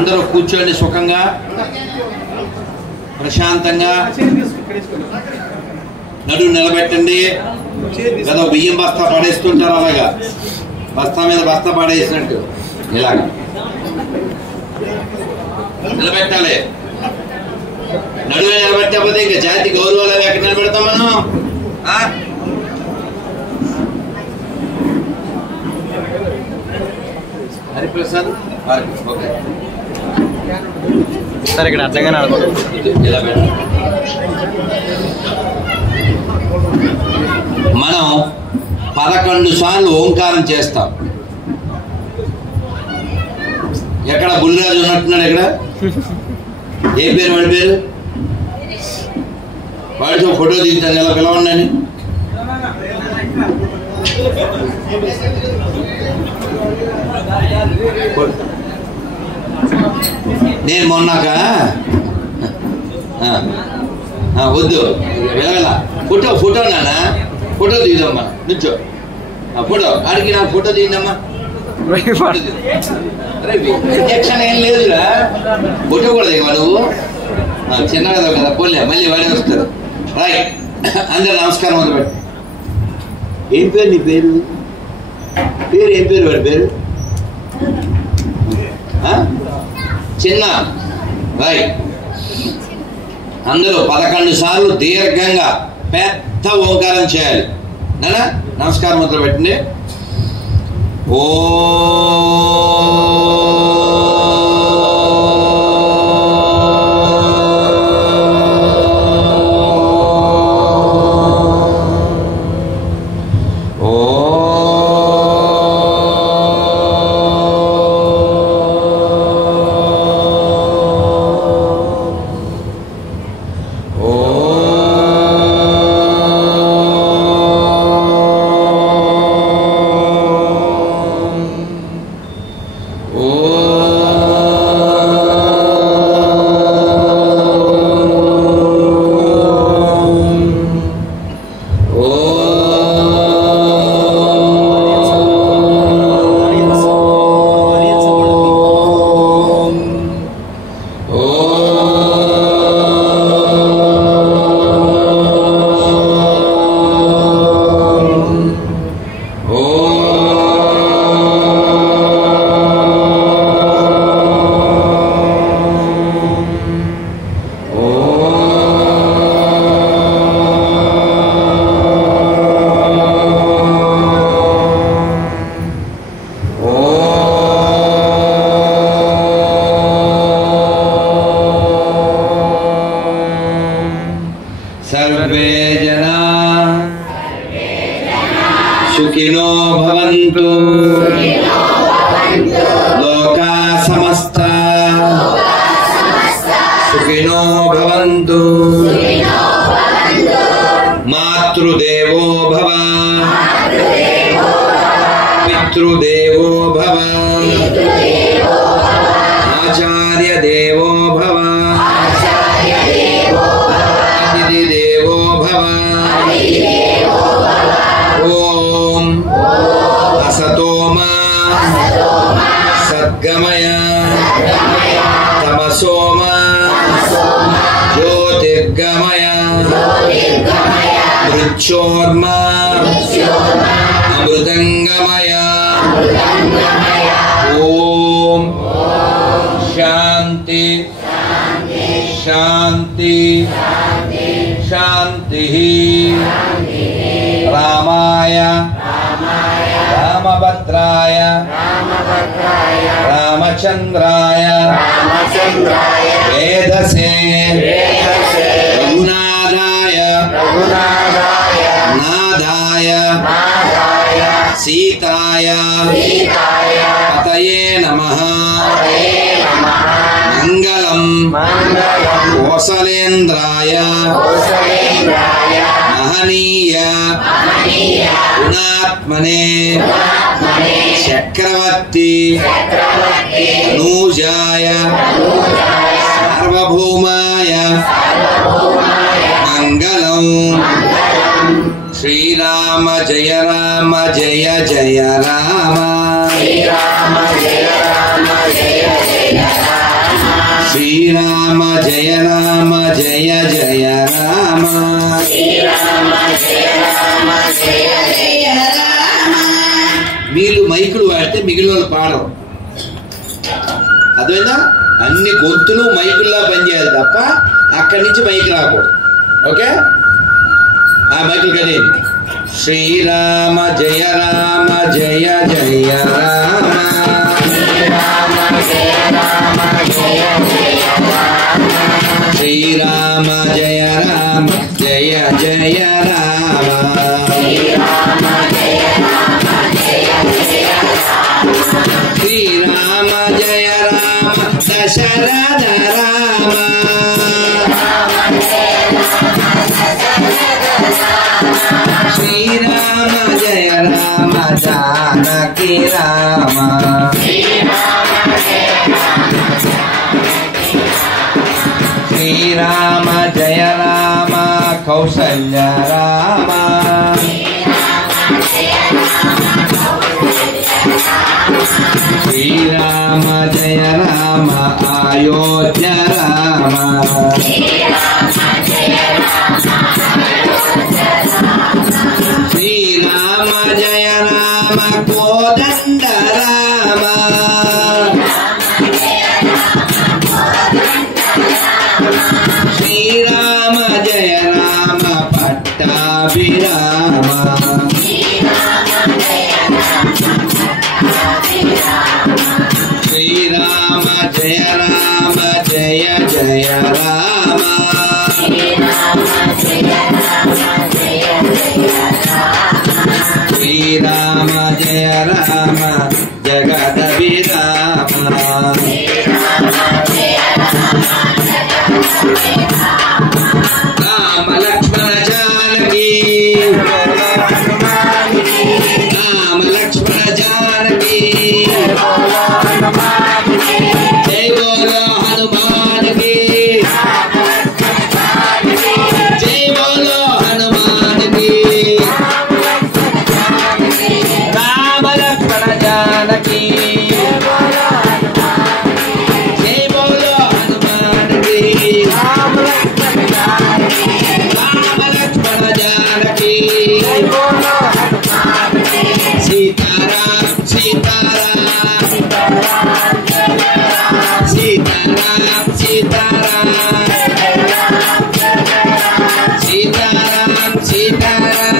అందరూ కూర్చోండి సుఖంగా ప్రశాంతంగా. నడుము నిలబెట్టండి. కదా బియ్యం బస్తా పడేస్తుంటారు, అలాగా బస్తా మీద బస్తా పడేసినట్టు ఇలాగా నిలబెట్టాలి. నడుము నిలబెట్టకపోతే ఇంకా జాతి గౌరవాలు ఎక్కడ నిలబెడతాం మనం? హరిప్రసాద్ ఓకే సార్ ఇక్కడ అట్లగానే మనం 11 సార్లు ఓంకారం చేస్తాం. ఎక్కడ బుల్లిరాజు ఉన్నట్టున్నాడు? ఎక్కడ ఏ పేరు వాడి పేరు? వాడితో ఫోటో దిగుతాను ఎలా పిలవండి. నేను మొన్నాక వద్దు వెళ్ళ ఫోటో నాన్న ఫోటో దిగుదమ్మా నుంచో ఫోటో ఆడికి నాకు ఫోటో దిగిందమ్మా. అరే ఇంజక్షన్ ఏం లేదురా, ఫోటో కూడా దిగవా నువ్వు? చిన్న కదా పోలే, మళ్ళీ వాడే వస్తారు. రైట్, అందరు నమస్కారం మొదలుపెట్టి. ఏం పేరు నీ పేరు? పేరు ఏం పేరు? వాడి పేరు చిన్న. రైట్, అందరూ 11 సార్లు దీర్ఘంగా పెద్ద ఓంకారం చేయాలి. నానా నమస్కారం మొదలు పెట్టండి. ఓ सर्वे जना सुखिनो भवन्तु लोका समस्ता सुखिनो भवन्तु मातृदेवो भव पितृदेवो भव आचार्य देवो भव देवो भव। ओम असतो मा सद्गमय तमसो मा ज्योतिर्गमय मृच्छोर्मा अमृतंगमय। ओम शांति शांति शांति। रामाय रामभद्राय रामचंद्राय वेदसे रघुनाथाय नाथाय सीताय पतये नमः। मंगलम कौसलेन्द्राय महनीय गुणात्मने चक्रवर्ती नूजाय सार्वभौमाय मंगलम। श्रीराम जय राम जय जय राम। श्रीराम जय राम जय जय राम। శ్రీరామ జయ రామ జయ జయ రామ మీరు మైకులు వాడితే మిగిలిన వాళ్ళు పాడరు. అదేనా అన్ని గొంతులు మైకుల్లా పనిచేయాలి తప్ప అక్కడి నుంచి మైక్ రాకూడదు. ఓకే ఆ మైకులు కానీ శ్రీరామ జయ రామ జయ జయ రామ శ్రీరామ జయ రామ జయ జయ రామ శ్రీరామ జయ రామ దశరథ రామ శ్రీరామ జయ రామ జానకి రామ శ్రీరామ జయ రామ కౌసల్య రామ శ్రీరామ జయ రామ అయోధ్య రామ శ్రీరామ జయ రామ కోదండ రామ శ్రీరామ జయ రామ పట్టాభిరామ శ్రీరామ జయ రామ జయ జయ రామ శ్రీరామ జయ రామ జగదభిరామ రామ లక్ష్మణ జానకి రామ లక్ష్మణ జానకి జై బోలో హనుమాన్ కి జై బోలో హనుమాన్ కి రామ లక్ష్మణ జానకి జై బోలో హనుమాన్ కి రామ లక్ష్మణ జానకి సీతారాం సీతారాం సీతారాం సీతారాం సీతారాం సీతారాం సీతారాం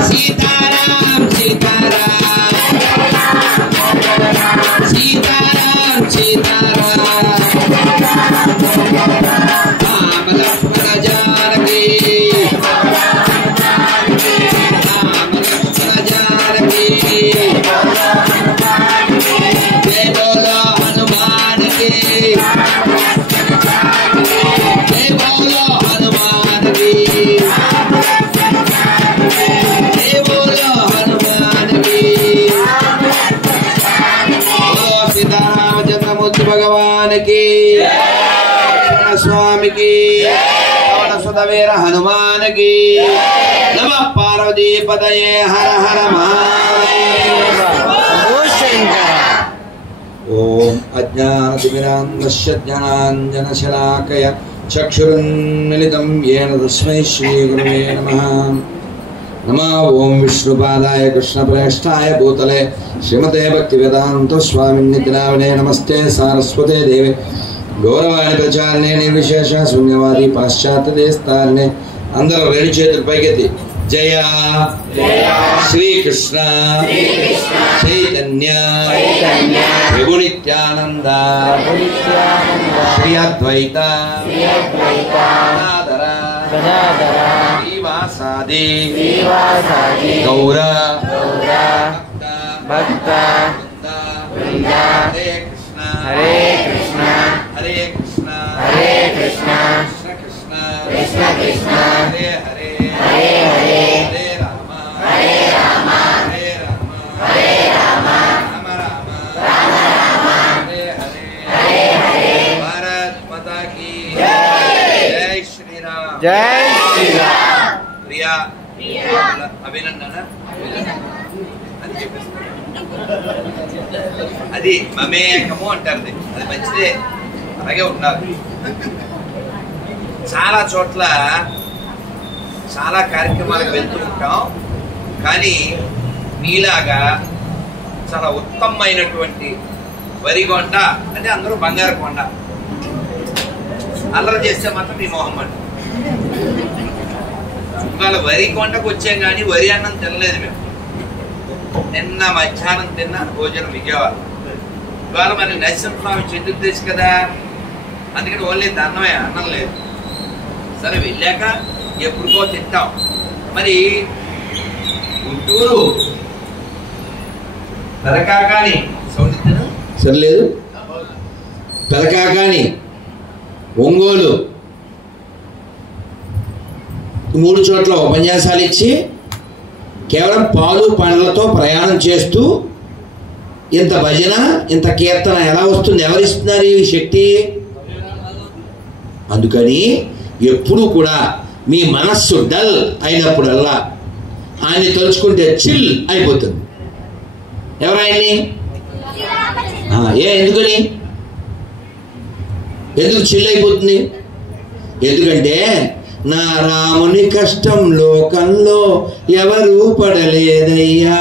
సీతారాం సీతారాం సీతారాం రామ లక్ష్మణ జానకి రామ లక్ష్మణ జానకి జై బోలో హనుమాన్ కి జై బోలో హనుమాన్ కి జై బోలో హనుమాన్ కి సీతారామచంద్రమూర్తి భగవాన్ కి స్వామి కి సుధవీర హనుమాన్ కి నమ పార్వతీ పదయే హర హర మహాదేవ. ఓం అజ్ఞానతిమిరాంధస్య జ్ఞానాంజనశలాకయ చక్షురున్మిలితం యేన తస్మై శ్రీ గురవే నమః. నమో ఓం విష్ణుపాదాయ కృష్ణప్రేష్ఠాయ భూతలే శ్రీమతే భక్తివేదాంత స్వామిన్నితి నామినే నమస్తే సారస్వతే దేవి గౌరవాన్ని ప్రచారనే నిర్విశేష శూన్యవాది పాశ్చాత్య దేస్తారనే. అందరూ రెండు చేతులు పైకెత్తి జయ శ్రీకృష్ణ చైతన్య ప్రభు నిత్యానంద శ్రీ అద్వైత శ్రీవాసాది గౌర భక్త హరే కృష్ణ హరే కృష్ణ హరే కృష్ణ కృష్ణ కృష్ణ కృష్ణ హరే హరే హరే హరే హరే రామ హరే రామ హరే రామ రామ రామ రామ రామ హరే హరే హరే హరే. భారత్ మాతా కీ జై. జై శ్రీరామ్. జై శ్రీరామ్. ప్రియా అభినందన అని చెప్పేస్తారు. అది మమేకము అంటారు. అది మంచిదే, అలాగే ఉండాలి. చాలా చోట్ల చాలా కార్యక్రమాలకు వెళ్తూ ఉంటాం, కానీ మీలాగా చాలా ఉత్తమమైనటువంటి వరిగొండ అంటే అందరూ బంగారు కొండ అల్లరి చేస్తే మాత్రం మీ మొహం అంట. ఇవాళ వరి కొండకు వచ్చాం కానీ వరి అన్నం తినలేదు మేము. నిన్న మధ్యాహ్నం తిన్న భోజనం విజయవాడ. ఇవాళ మరి నరసింహస్వామి చతుర్దశి కదా, అందుకని ఓన్లీ అన్నమే, అన్నం లేదు. సరే వెళ్ళాక ఎప్పుడుకో తింటాం. మరి గుంటూరు పెదకాకాని సరిలేదు, పెదకాకాని, ఒంగోలు 3 చోట్ల ఉపన్యాసాలు ఇచ్చి కేవలం పాలు పండ్లతో ప్రయాణం చేస్తూ ఇంత భజన ఇంత కీర్తన ఎలా వస్తుంది? ఎవరిస్తున్నారు ఈ శక్తి? అందుకని ఎప్పుడు కూడా మీ మనస్సు డల్ అయినప్పుడల్లా ఆయన్ని తలుచుకుంటే చిల్ అయిపోతుంది. ఎవరాయన్ని? ఎందుకని? ఎందుకు చిల్ అయిపోతుంది? ఎందుకంటే నా రాముని కష్టం లోకంలో ఎవరు పడలేదయ్యా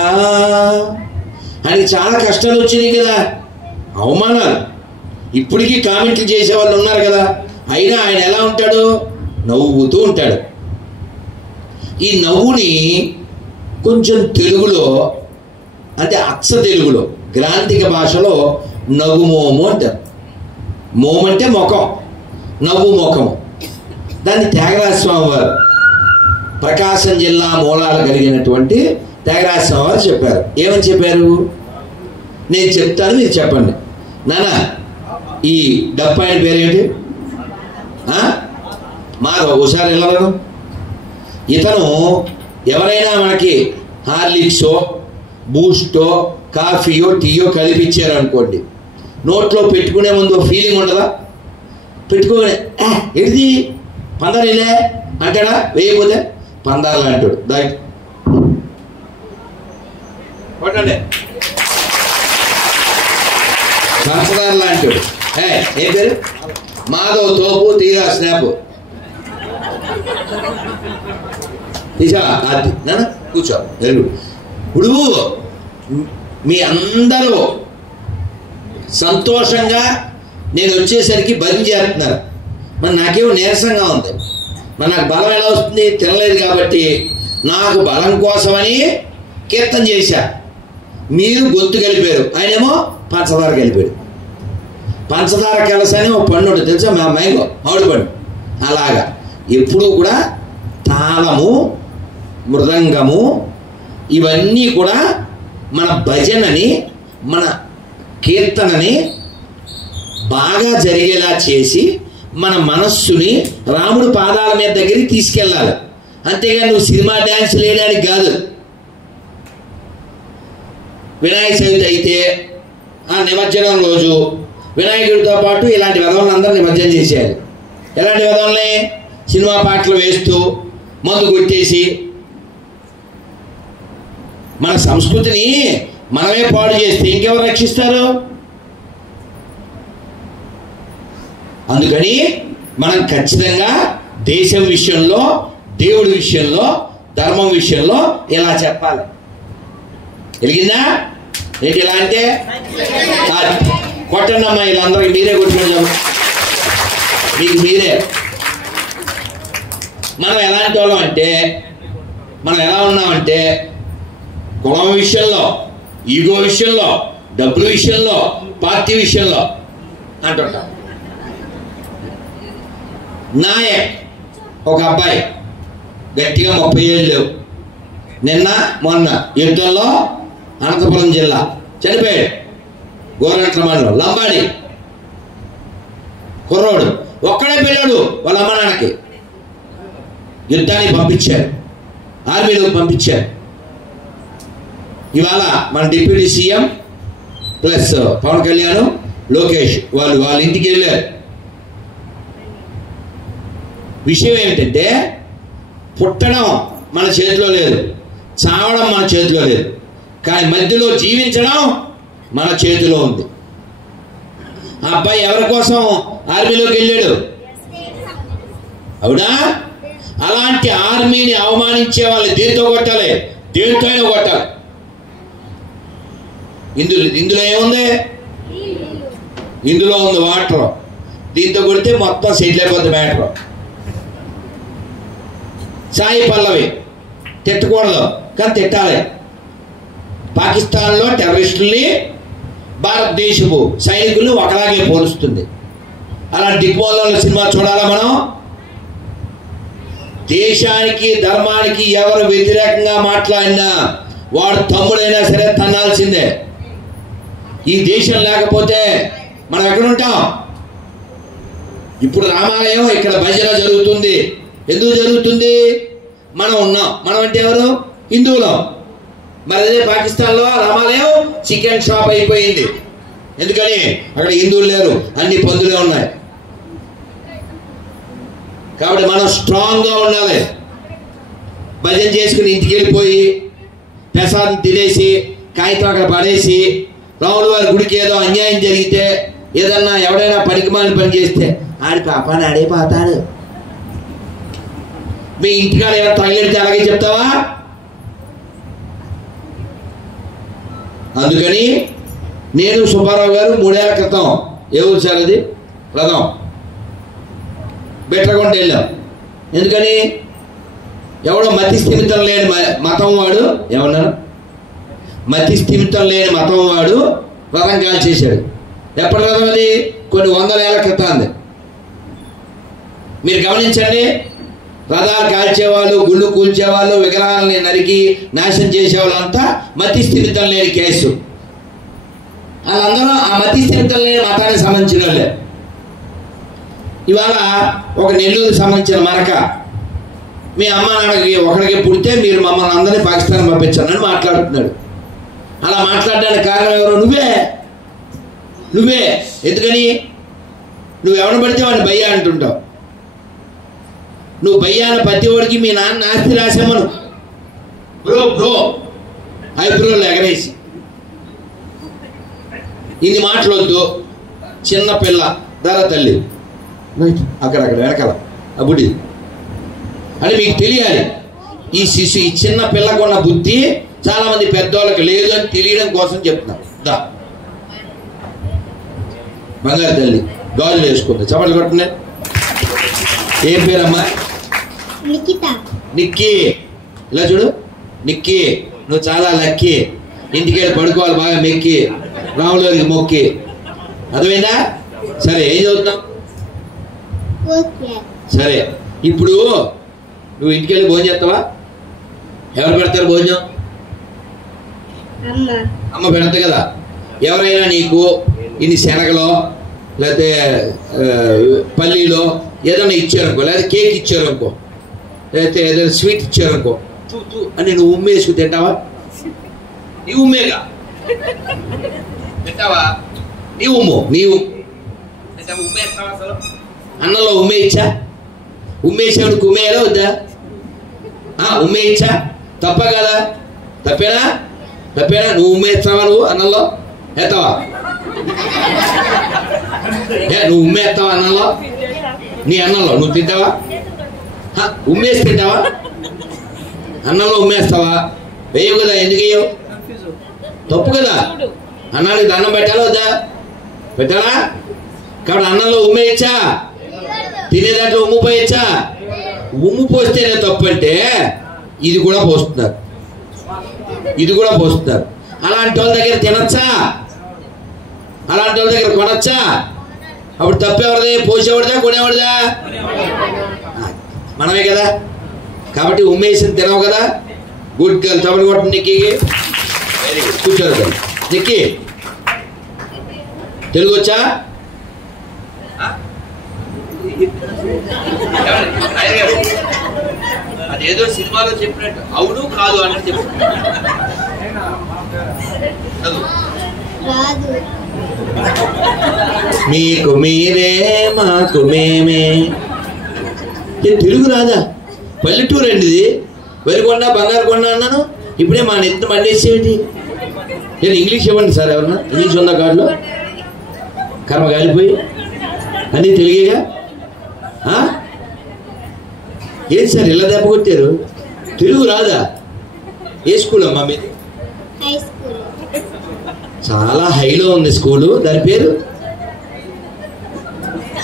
అని చాలా కష్టాలు వచ్చినాయి కదా, అవమానాలు. ఇప్పటికీ కామెంట్లు చేసే వాళ్ళు ఉన్నారు కదా. అయినా ఆయన ఎలా ఉంటాడు? నవ్వుతూ ఉంటాడు. ఈ నవ్వుని కొంచెం తెలుగులో అంటే అచ్చ తెలుగులో గ్రాంథిక భాషలో నవ్వుమోము అంటారు. మోము అంటే ముఖం, నవ్వు ముఖము. దాన్ని త్యాగరాజ స్వామి వారు, ప్రకాశం జిల్లా మూలాలు కలిగినటువంటి త్యాగరాజ స్వామి వారు చెప్పారు. ఏమని చెప్పారు? నేను చెప్తాను, మీరు చెప్పండి. నానా ఈ డప్పాయిన పేరేంటి? మాధవ్. ఒకసారి వెళ్ళను. ఇతను ఎవరైనా మనకి హార్లిక్సో బూస్టో కాఫీయో టీయో కలిపిచ్చారు అనుకోండి, నోట్లో పెట్టుకునే ముందు ఫీలింగ్ ఉండదా? పెట్టుకోనే ఎడిది పందారిలే అంటాడా? వేయకపోతే పందారులు అంటాడు. దాని కొట్టండి పంచదారులు అంటాడు. ఏం పేరు? మాధవ్ తోపు తీరా స్నాప్ తీసా అది నాన్న కూర్చో. ఇప్పుడు మీ అందరూ సంతోషంగా నేను వచ్చేసరికి భజన చేస్తున్నారు. మరి నాకేమో నీరసంగా ఉంది. మరి నాకు బలం ఎలా వస్తుంది? తినలేదు కాబట్టి. నాకు బలం కోసమని కీర్తన చేశా. మీరు గొంతు కలిపారు, ఆయనేమో పంచదార కలిపాడు. పంచదార కలసని ఒక పండు ఉంటుంది తెలుసా, మ్యాంగో, మామిడి పండు. అలాగా ఎప్పుడూ కూడా తాళము, మృదంగము ఇవన్నీ కూడా మన భజనని, మన కీర్తనని బాగా జరిగేలా చేసి మన మనస్సుని రాముడు పాదాల మీద దగ్గరికి తీసుకెళ్ళాలి. అంతేగాని నువ్వు సినిమా డ్యాన్స్ వేయడానికి కాదు. వినాయక చవితి అయితే ఆ నిమజ్జనం రోజు వినాయకుడితో పాటు ఇలాంటి విధవులందరూ నిమజ్జనం చేసేయాలి. ఎలాంటి విధవుల్ని? సినిమా పాటలు వేస్తూ మందు కొట్టేసి మన సంస్కృతిని మనమే పాడు చేస్తే ఇంకెవరు రక్షిస్తారు? అందుకని మనం ఖచ్చితంగా దేశం విషయంలో, దేవుడి విషయంలో, ధర్మం విషయంలో ఇలా చెప్పాలి. వెలిగిందా? ఏంటి ఇలా అంటే కొట్టండి అమ్మా, వీళ్ళందరికీ మీరే కొట్టుకుంటాం. మీకు మీరే. మనం ఎలాంటి వాళ్ళం అంటే, మనం ఎలా ఉన్నామంటే కులం విషయంలో, ఈగో విషయంలో, డబ్బుల విషయంలో, పార్టీ విషయంలో అంటుంటాం. నాయక్ ఒక అబ్బాయి గట్టిగా 30 ఏళ్ళు లేవు. నిన్న మొన్న యుద్ధంలో అనంతపురం జిల్లా చనిపోయాడు. గోరంట్ల మండలం లంబాడి కుర్రోడు, ఒక్కడే పిల్లాడు. వాళ్ళ అమ్మ నాన్నకి యుద్ధానికి పంపించారు, ఆర్మీలోకి పంపించారు. ఇవాళ మన deputy CM plus Pavan Kalyan, Lokesh వాళ్ళ ఇంటికి వెళ్ళారు. విషయం ఏమిటంటే పుట్టడం మన చేతిలో లేదు, చావడం మన చేతిలో లేదు, కానీ మధ్యలో జీవించడం మన చేతిలో ఉంది. ఆ అబ్బాయి ఎవరి కోసం ఆర్మీలోకి వెళ్ళాడు? అవునా? అలాంటి ఆర్మీని అవమానించే వాళ్ళని దేంతో కొట్టాలి? దేంతో అయినా కొట్టాలి. ఇందులో ఏముంది? ఇందులో ఉంది వాటర్. దీంతో కొడితే మొత్తం సెటిల్ అయిపోద్ది మ్యాటర్. సాయి పల్లవి తిట్టకూడదు, కానీ తిట్టాలి. పాకిస్తాన్లో టెర్రరిస్టుల్ని భారతదేశపు సైనికుల్ని ఒకలాగే పోలుస్తుంది. అలా దిగ్మోహన్ల సినిమా చూడాలా మనం? దేశానికి ధర్మానికి ఎవరు వ్యతిరేకంగా మాట్లాడినా వాడు తమ్ముడైనా సరే తన్నాల్సిందే. ఈ దేశం లేకపోతే మనం ఎక్కడుంటాం? ఇప్పుడు రామాలయం ఇక్కడ భజన జరుగుతుంది. ఎందుకు జరుగుతుంది? మనం ఉన్నాం. మనం అంటే ఎవరు? హిందువులం. మరి అదే పాకిస్తాన్లో రామాలయం చికెన్ షాప్ అయిపోయింది. ఎందుకని? అక్కడ హిందువులు లేరు, అన్ని పందులే ఉన్నాయి. కాబట్టి మనం స్ట్రాంగ్గా ఉండాలి. భజన చేసుకుని ఇంటికి వెళ్ళిపోయి ప్రసాదం తినేసి కాగితం అక్కడ పడేసి రాముడు వారి గుడికి ఏదో అన్యాయం జరిగితే ఏదన్నా ఎవడైనా పనికిమాలిన పని చేస్తే ఆడి పాపాన్ని ఆడే పోతాడు. మీ ఇంటికాడ ఏమైనా తగిలితే అలాగే చెప్తావా? అందుకని నేను సుబ్బారావు గారు 3 ఏళ్ల క్రితం ఏ ఊరు సార్ అది? రథం బెట్టరగొండ వెళ్ళాం. ఎందుకని? ఎవడో మతి స్థిమితం లేని మతం వాడు, ఏమన్నారు? మతి స్థిమితం లేని మతం వాడు రథం కాల్చేశాడు. ఎప్పటి రథం అది? కొన్ని 100 ఏళ్ల క్రితం అంది. మీరు గమనించండి, రథాలు కాల్చేవాళ్ళు, గుళ్ళు కూల్చేవాళ్ళు, విగ్రహాలని నరికి నాశనం చేసేవాళ్ళంతా మతి స్థిమితం లేని కేసు. వాళ్ళందరూ ఆ మతి స్థిమితం లేని మతానికి సంబంధించిన వాళ్ళే. ఇవాళ ఒక నెల్లూరుకి సంబంధించిన మరక మీ అమ్మ నాన్నకి ఒకరికి పుడితే మీరు మమ్మల్ని అందరినీ పాకిస్తాన్ పంపించాలని మాట్లాడుతున్నాడు. అలా మాట్లాడడానికి కారణం ఎవరు? నువ్వే. ఎందుకని? నువ్వు ఎవరిని పడితే వాడిని భయ్యా అంటుంటావు. నువ్వు భయ్యాన ప్రతి వాడికి మీ నాన్న ఆస్తి రాసామను బ్రో ఐబ్రోలు ఎగరేసి ఇన్ని మాటలొద్దు. చిన్న పిల్ల ధర తల్లి అక్కడక్కడ వెనకాల ఆ బుడి అని మీకు తెలియాలి. ఈ శిశు, ఈ చిన్న పిల్లకు ఉన్న బుద్ధి చాలా మంది పెద్దవాళ్ళకి లేదు అని తెలియడం కోసం చెప్తున్నారు. దా బంగారు తల్లి గాజులు వేసుకుంది, చప్పట్లు కొట్టండి. ఏం పేరమ్మా? నిక్కీ. ఇలా చూడు, నిక్కీ నువ్వు చాలా లక్కీ. ఇంటికి వెళ్ళి పడుకోవాలి బాగా మెక్కి, రాములకి మొక్కి. అర్థమైందా? సరే, ఏం చదువుతున్నావు? సరే, ఇప్పుడు నువ్వు ఇంటికి వెళ్ళి భోజనం చేస్తావా? ఎవరు పెడతారు భోజనం? అమ్మ పెడతా కదా. ఎవరైనా నీకు ఇన్ని శనగలో లేకపోతే పల్లీలో ఏదైనా ఇచ్చారనుకో, లేదా కేక్ ఇచ్చారనుకో, లేకపోతే ఏదైనా స్వీట్ ఇచ్చారనుకో, అని నువ్వు ఉమ్మేసుకు తింటావా? నీ ఉమ్మేగా తింటావా? నీవు ఉమ్మేస్తావా? అసలు అన్నంలో ఉమ్మేయచ్చా? ఉమ్మేసేవాడికి ఉమ్మేయాలా వద్దా? ఉమ్మేయచ్చా? తప్ప కదా? తప్పేనా? నువ్వు ఉమ్మేస్తావా? నువ్వు అన్నంలో వేస్తావా? నువ్వు ఉమ్మేస్తావా అన్నంలో? నీ అన్నంలో నువ్వు తింటావా? ఉమ్మేసి తింటావా? అన్నంలో ఉమ్మేస్తావా? వేయవు కదా. ఎందుకు వేయవు? తప్పు కదా. అన్నానికి దండం పెట్టాలా వద్దా? పెట్టాలా? కాబట్టి అన్నంలో ఉమ్మేయచ్చా? తినేదాంట్లో ఉమ్ము పోయచ్చా? ఉమ్ము పోస్తేనే తప్పు అంటే ఇది కూడా పోస్తున్నారు. అలాంటి వాళ్ళ దగ్గర తినచ్చా? అలాంటి వాళ్ళ దగ్గర కొనచ్చా? అప్పుడు తప్పేవాడిదే? పోసేవాడిదా కొనేవాడిదా? మనమే కదా. కాబట్టి ఉమ్మేసి తినవు కదా. గుడ్ గర్ల్, చప్పటి కొట్టు నిక్కి. వెరీ గుడ్, కూర్చోరు నిక్కి. తెలుగు వచ్చా? అదేదో సినిమాలో చెప్పినట్టు అవును కాదు అన్నట్టు చెప్పు. మీకు మీరే మాకు మేమే. తెలుగు రాదా? పల్లెటూరు అండి ఇది. వరికొండ బంగారు కొండ అన్నాను, ఇప్పుడే మా నెత్తి మండేసేమిటి? నేను ఇంగ్లీష్ ఇవ్వండి సార్, ఎవరన్నా ఇంగ్లీష్ ఉందా కార్డులో? కర్మ కాలిపోయి అన్నీ తెలియగా ఏంటి సార్ ఇలా దెబ్బ కొట్టారు? తెలుగు రాదా? ఏ స్కూల్ అమ్మా మీది? చాలా హైలో ఉంది స్కూలు. దాని పేరు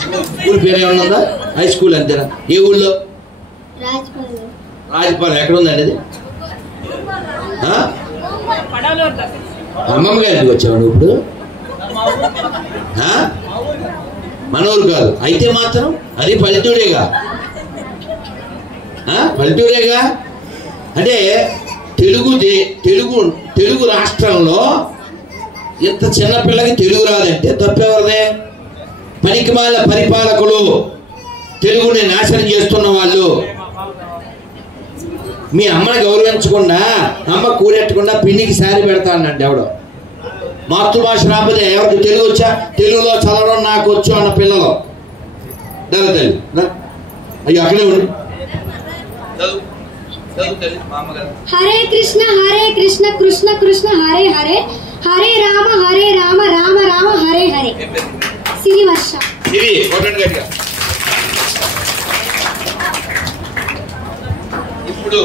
స్కూల్ పేరు ఏమన్నా ఉందా? హై స్కూల్ అంతేనా? ఏ ఊళ్ళో? రాజపాలెం. ఎక్కడ ఉందండి అది? అమ్మమ్మ గారికి వచ్చావు నువ్వు ఇప్పుడు? మనూరు కాదు అయితే మాత్రం అది పల్లెటూరేగా. పల్లెటూరేగా అంటే తెలుగు రాష్ట్రంలో ఇంత చిన్నపిల్లకి తెలుగు రాదంటే తప్పెవరిదే? పనికిమాల పరిపాలకులు, తెలుగుని నాశనం చేస్తున్న వాళ్ళు. మీ అమ్మని గౌరవించకుండా, అమ్మ కూరెట్టకుండా పిండికి సారి పెడతానండి ఎవడో. మాతృభాష రాకపోతే ఎవరికి తెలుగు వచ్చా? తెలుగులో చదవడం నాకు వచ్చు అన్న పిల్లలు తల్లి అయ్యో అక్కడే ఉండి హరే కృష్ణ కృష్ణ కృష్ణ హరే హరే, హరే రామ రామ రామ హరే హరే. సిరివర్ష. ఇప్పుడు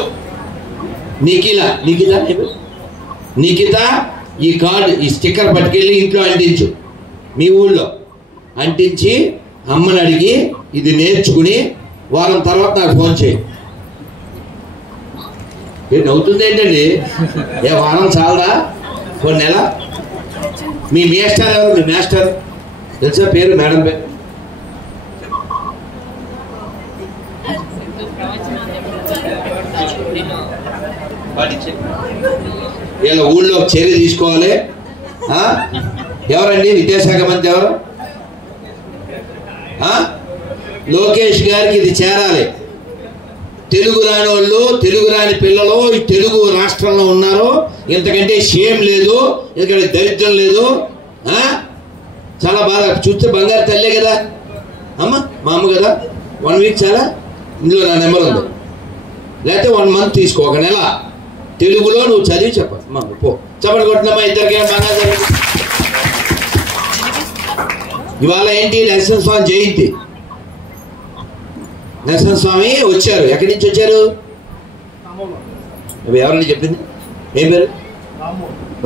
నిఖిత ఈ కార్డు, ఈ స్టిక్కర్ పట్టుకెళ్ళి ఇంట్లో అంటించు. మీ ఊళ్ళో అంటించి అమ్మని అడిగి ఇది నేర్చుకుని వారం తర్వాత నాకు ఫోన్ చేయి. అవుతుంది ఏంటండి? ఏ వారం చాలదా? కొన్ని నెల? మీ మేస్టర్ ఎవరు? మీ మేస్టర్ తెలుసా పేరు? మేడం పేరు? వీళ్ళ ఊళ్ళో చర్య తీసుకోవాలి. ఎవరండి విద్యాశాఖ మంత్రి? ఎవరు? లోకేష్ గారికి ఇది చేరాలి. తెలుగు రాని వాళ్ళు, తెలుగు రాని పిల్లలు ఈ తెలుగు రాష్ట్రంలో ఉన్నారు. ఇంతకంటే షేమ్ లేదు, ఎందుకంటే దరిద్రం లేదు. చాలా బాగా చూస్తే బంగారు తల్లే కదా అమ్మ, మా అమ్మ కదా. 1 వీక్ చాలా, ఇందులో నా నెంబర్ ఉంది. లేకపోతే 1 మంత్ తీసుకో, 1 నెల తెలుగులో నువ్వు చదివి చెప్పాలి. మా పో చెప్పండి కొట్టినమ్మా ఇద్దరికేం బంగారు. ఇవాళ ఏంటి? నరసింహస్వామి జయంతి. నరసింహస్వామి వచ్చారు. ఎక్కడి నుంచి వచ్చారు? ఎవరని చెప్పింది? ఏం పేరు?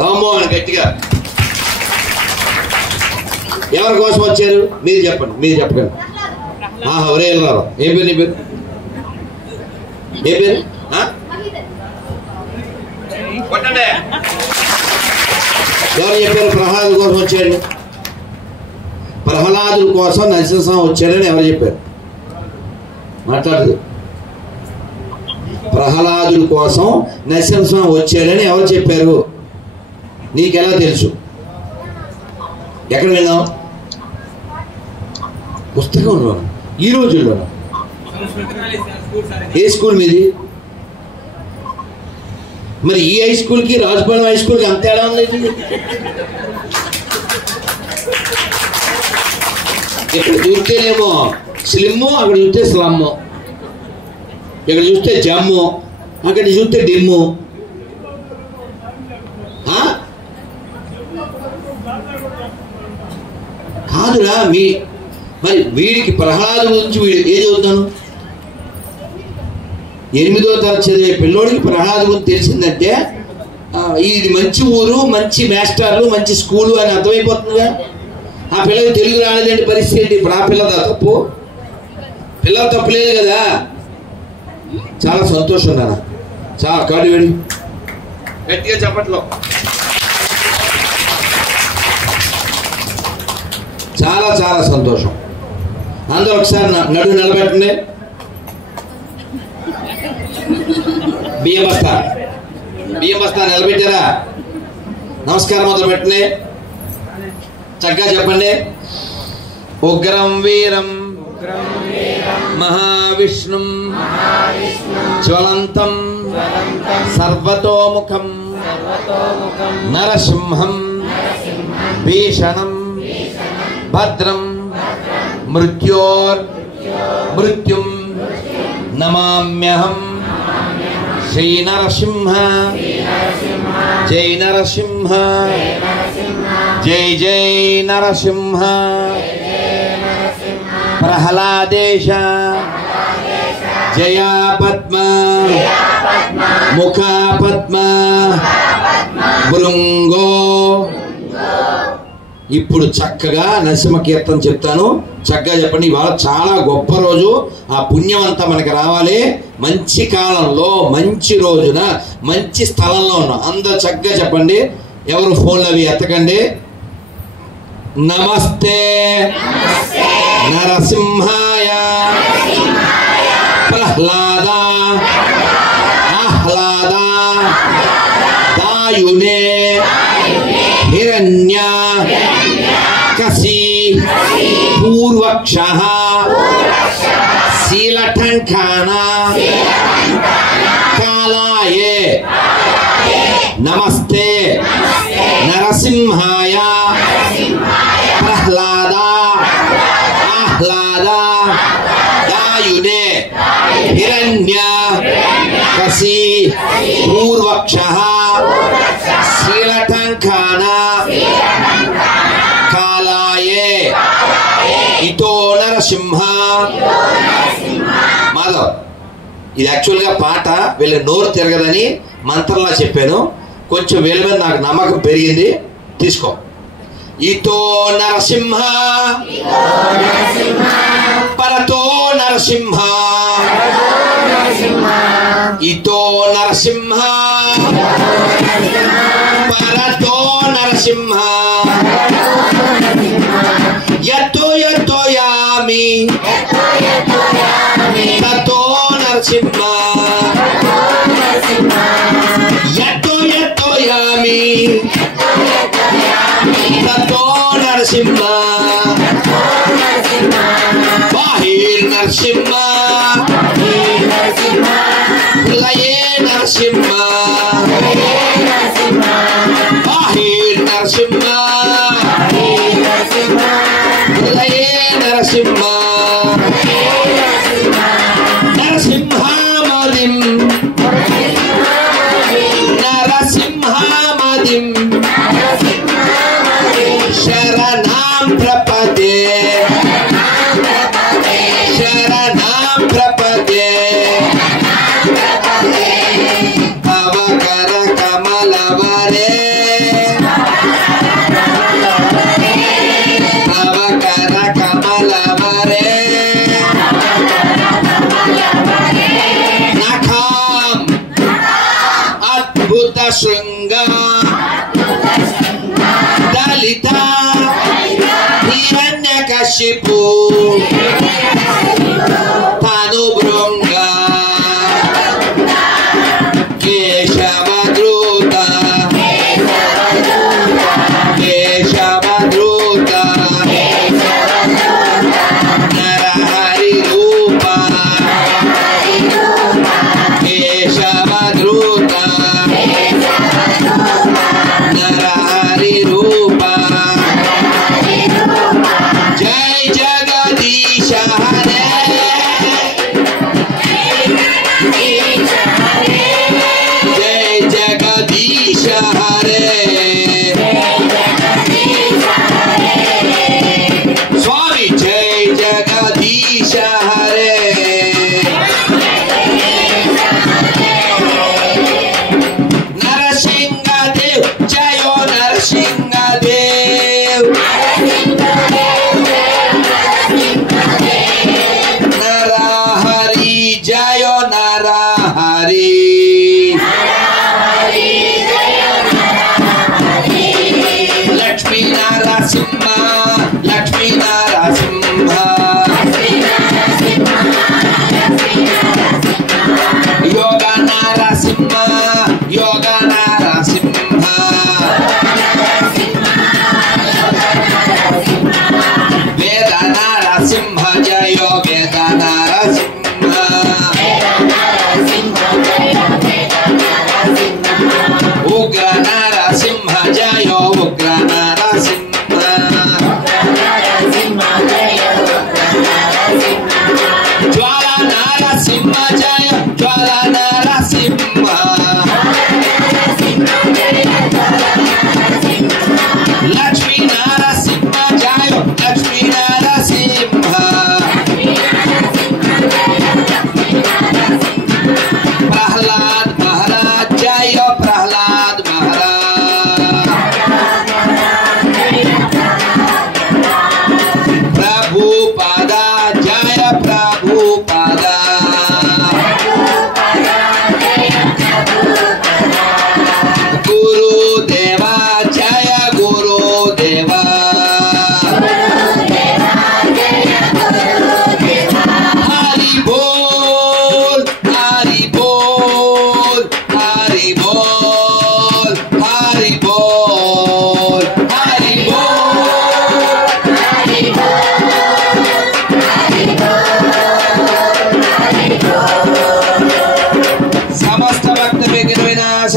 రామ్మోహన్. గట్టిగా ఎవరి కోసం వచ్చారు? మీరు చెప్పండి, మీరు చెప్పకండి. ఒరే వెళ్ళారు. ఏం పేరు నీ పేరు? ఏ పేరు? ఎవరు చెప్పారు? ప్రహ్లాదు కోసం వచ్చాడు. ప్రహ్లాదుల కోసం నరసింహస్వామి వచ్చాడని ఎవరు చెప్పారు? మాట్లాడదు. ప్రహ్లాదుల కోసం నరసింహస్వామి వచ్చాడని ఎవరు చెప్పారు? నీకెలా తెలుసు? ఎక్కడ విన్నావు? పుస్తకంలో? ఈ రోజుల్లో? ఏ స్కూల్ మీది? మరి ఈ హై స్కూల్కి రాజపాలెం హై స్కూల్కి అంత తేడా ఉంది. ఇక్కడ చూస్తేనేమో స్లిమ్, అక్కడ చూస్తే స్లమ్. ఇక్కడ చూస్తే జమ్ము, అక్కడ చూస్తే డిమ్ము. కాదురా మరి వీడికి ప్రహ్లాదు గురించి వీడు ఏం చదువుతాను? 8వ తరగతి చదివే పిల్లోడికి ప్రహ్లాదు గురించి తెలిసిందంటే ఇది మంచి ఊరు, మంచి మాస్టర్లు, మంచి స్కూలు అని అర్థమైపోతుందిగా. ఆ పిల్లకి తెలుగు రాలేదంటే పరిస్థితి ఏంటి? ఇప్పుడు ఆ పిల్లదా తప్పు? పిల్లలు తప్పులేదు కదా. చాలా సంతోషం నాన్న. చాలా కాడు వేడి గట్టిగా చెప్పట్లో. చాలా చాలా సంతోషం. అందరూ ఒకసారి నడు నిలబెట్టండి. బియ్యం బస్తా నిలబెట్టారా? నమస్కారం మొదలు పెట్టండి. చక్కగా చెప్పండి. ఉగ్రం వీరం మహావిష్ణుం జ్వలంతం సర్వతోముఖం నరసింహం భీషణం భద్రం మృత్యుం నమామ్యహం శ్రీ నరసింహ జై నరసింహ జై జై నరసింహ ప్రహ్లాదేశ జయ పద్మ ముఖ పద్మ భృంగో. ఇప్పుడు చక్కగా నరసింహ కీర్తన చెప్తాను, చక్కగా చెప్పండి. ఇవాళ చాలా గొప్ప రోజు, ఆ పుణ్యం అంతా మనకి రావాలి. మంచి కాలంలో, మంచి రోజున, మంచి స్థలంలో ఉన్నాం. అందరూ చక్కగా చెప్పండి, ఎవరు ఫోన్లు అవి ఎత్తకండి. నమస్తే నరసింహాయ ప్రహ్లాద ఆహ్లాద దాయునే హిరణ్య కసి పూర్వక్ష శీలఠంకాన కాలాయే. నమస్తే నరసింహాయ ప్రహ్లాద ఆహ్లాద దాయునే హిరణ్య కసి పూర్వక్ష శీలఠంకాన కాలాయే ఇతో నరసింహ. మాధవ్, ఇది యాక్చువల్గా పాట, వీళ్ళ నోరు తిరగదని మంత్రంలా చెప్పాను. కొంచెం వీళ్ళ మీద నాకు నమ్మకం పెరిగింది, తీసుకో. ఇతో నరసింహ పరతో నరసింహ ఇతో నరసింహ పరతో నరసింహ యతో యతో యామి తతో నరసింహ యతో యతో యామి తతో నరసింహ బాహిర్ నరసింహ హృదయే నరసింహ బాహిర్ నరసింహ హృదయే నరసింహ నరసింహామదిం నరసింహామదిం శరణాం ప్రపదే శరణాం ప్రపదే అవకర కమలవరే అవకర కమలవరే నఖాం అద్భుత శృంగ దళిత హిరణ్యకశిపు తనుభృంగ కేశవద్రూత కేశవద్రూత నరహరి రూప కేశవద్రూత నరహరి రూప జై జగదీశ హరే జై జగదీశ హరే స్వామి జై జగదీశ హరే నరసింహదేవ్ జయో నరసింహదేవ్ నరహరి జయో నరహరి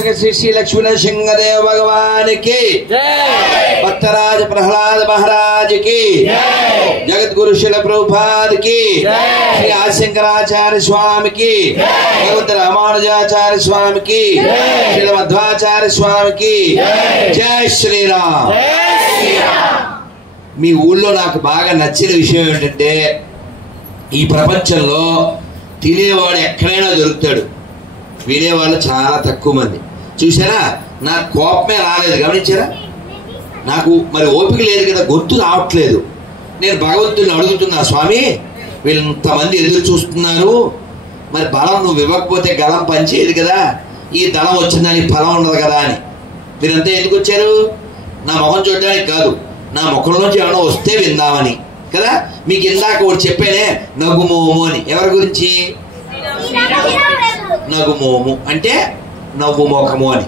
श्री श्री लक्ष्मी नरसिंहदेव भगवान की भक्तराज प्रहलाद महाराज की जगत गुरु शिल प्रभुपाद की श्री आदिशंकराचार्य स्वामी की भगवत रामानुजाचार्य स्वामी की श्री मध्वाचार्य स्वामी की जय श्रीराम। మీ ఊళ్ళో నాకు బాగా నచ్చిన విషయం ఏంటంటే ఈ ప్రపంచంలో తినేవాడు ఎక్కడైనా దొరుకుతాడు, వినేవాళ్ళు చాలా తక్కువ మంది. చూసారా, నాకు కోపమే రాలేదు, గమనించారా? నాకు మరి ఓపిక లేదు కదా, గొంతు రావట్లేదు. నేను భగవంతుడిని అడుగుతున్నా, స్వామి వీళ్ళంతమంది ఎదురు చూస్తున్నారు, మరి బలం నువ్వు ఇవ్వకపోతే గలం పంచేది కదా, ఈ దళం వచ్చిందని ఫలం ఉండదు కదా అని. మీరంతా ఎందుకు వచ్చారు? నా ముఖం చూడడానికి కాదు, నా ముఖంలోంచి ఏమైనా వస్తే విందామని కదా. మీకు ఇందాక ఒకటి చెప్పానే, నగుమోము అని. ఎవరి గురించి? నగుమోము అంటే నవ్వు మోఖము అని.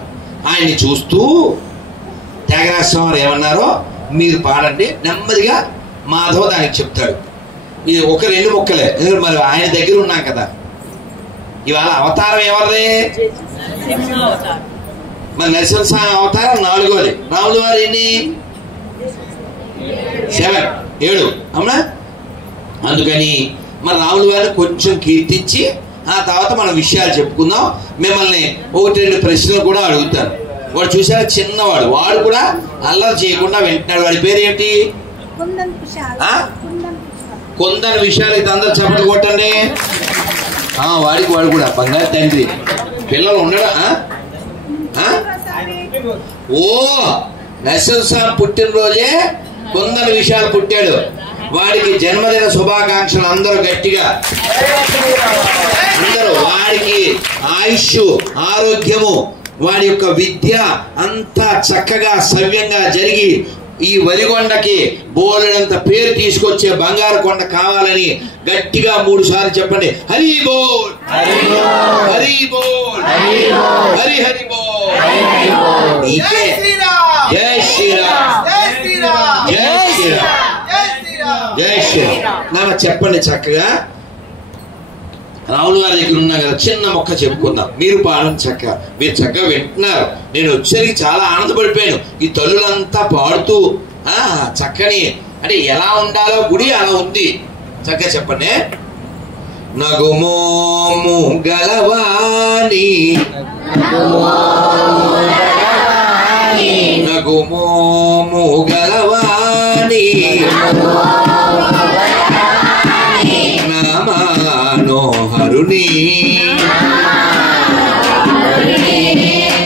ఆయన్ని చూస్తూ త్యాగరాజస్వామి ఏమన్నారో మీరు పాడండి, నెమ్మదిగా మాధవ దానికి చెప్తాడు. ఇది ఒక రెండు ముక్కలే, ఎందుకంటే మరి ఆయన దగ్గర ఉన్నాం కదా. ఇవాళ అవతారం ఎవరిదే? మరి నరసింహస్వామి అవతారం 4వది. రాముల వారు ఎన్ని? 7 అవునా? అందుకని మన రాముల వారిని కొంచెం కీర్తించి ఆ తర్వాత మన విషయాలు చెప్పుకుందాం. మిమ్మల్ని 1-2 ప్రశ్నలు కూడా అడుగుతాను. వాడు చూసారా, చిన్నవాడు, వాడు కూడా అల్లరి చేయకుండా వింటున్నాడు. వాడి పేరు ఏంటి? కొందరు విషయాలు అయితే అందరు చెప్పలు కొట్టండి. వాడికి వాడు కూడా బంగారు తండ్రి. పిల్లలు ఉండడా? ఓ నరసింహస్వామి పుట్టినరోజే కొందరు విషయాలు పుట్టాడు. వాడికి జన్మదిన శుభాకాంక్షలు అందరూ గట్టిగా. అందరూ వాడికి ఆయుష్, ఆరోగ్యము, వాడి యొక్క విద్య అంతా చక్కగా సవ్యంగా జరిగి ఈ వరిగొండకి బోలెడంత పేరు తీసుకొచ్చే బంగారు కొండ కావాలని గట్టిగా 3 సార్లు చెప్పండి. హరి బోల్, హరి బోల్, హరి హరి బోల్. జై శ్రీరామ్, జై శ్రీరామ్, జై శ్రీరామ్. నాన్న చెప్పండి చక్కగా. రాముల వారి దగ్గర ఉన్నా కదా, చిన్న మొక్క చెప్పుకుందాం. మీరు పాడండి చక్కగా. మీరు చక్కగా వింటున్నారు. నేను వచ్చేసరికి చాలా ఆనందపడిపోయాను. ఈ తల్లులంతా పాడుతూ చక్కని, అంటే ఎలా ఉండాలో గుడి అలా ఉంది. చక్కగా చెప్పండి. నగుమోము గలవాణి, నగుమోము గలవాణి, మనోహరుని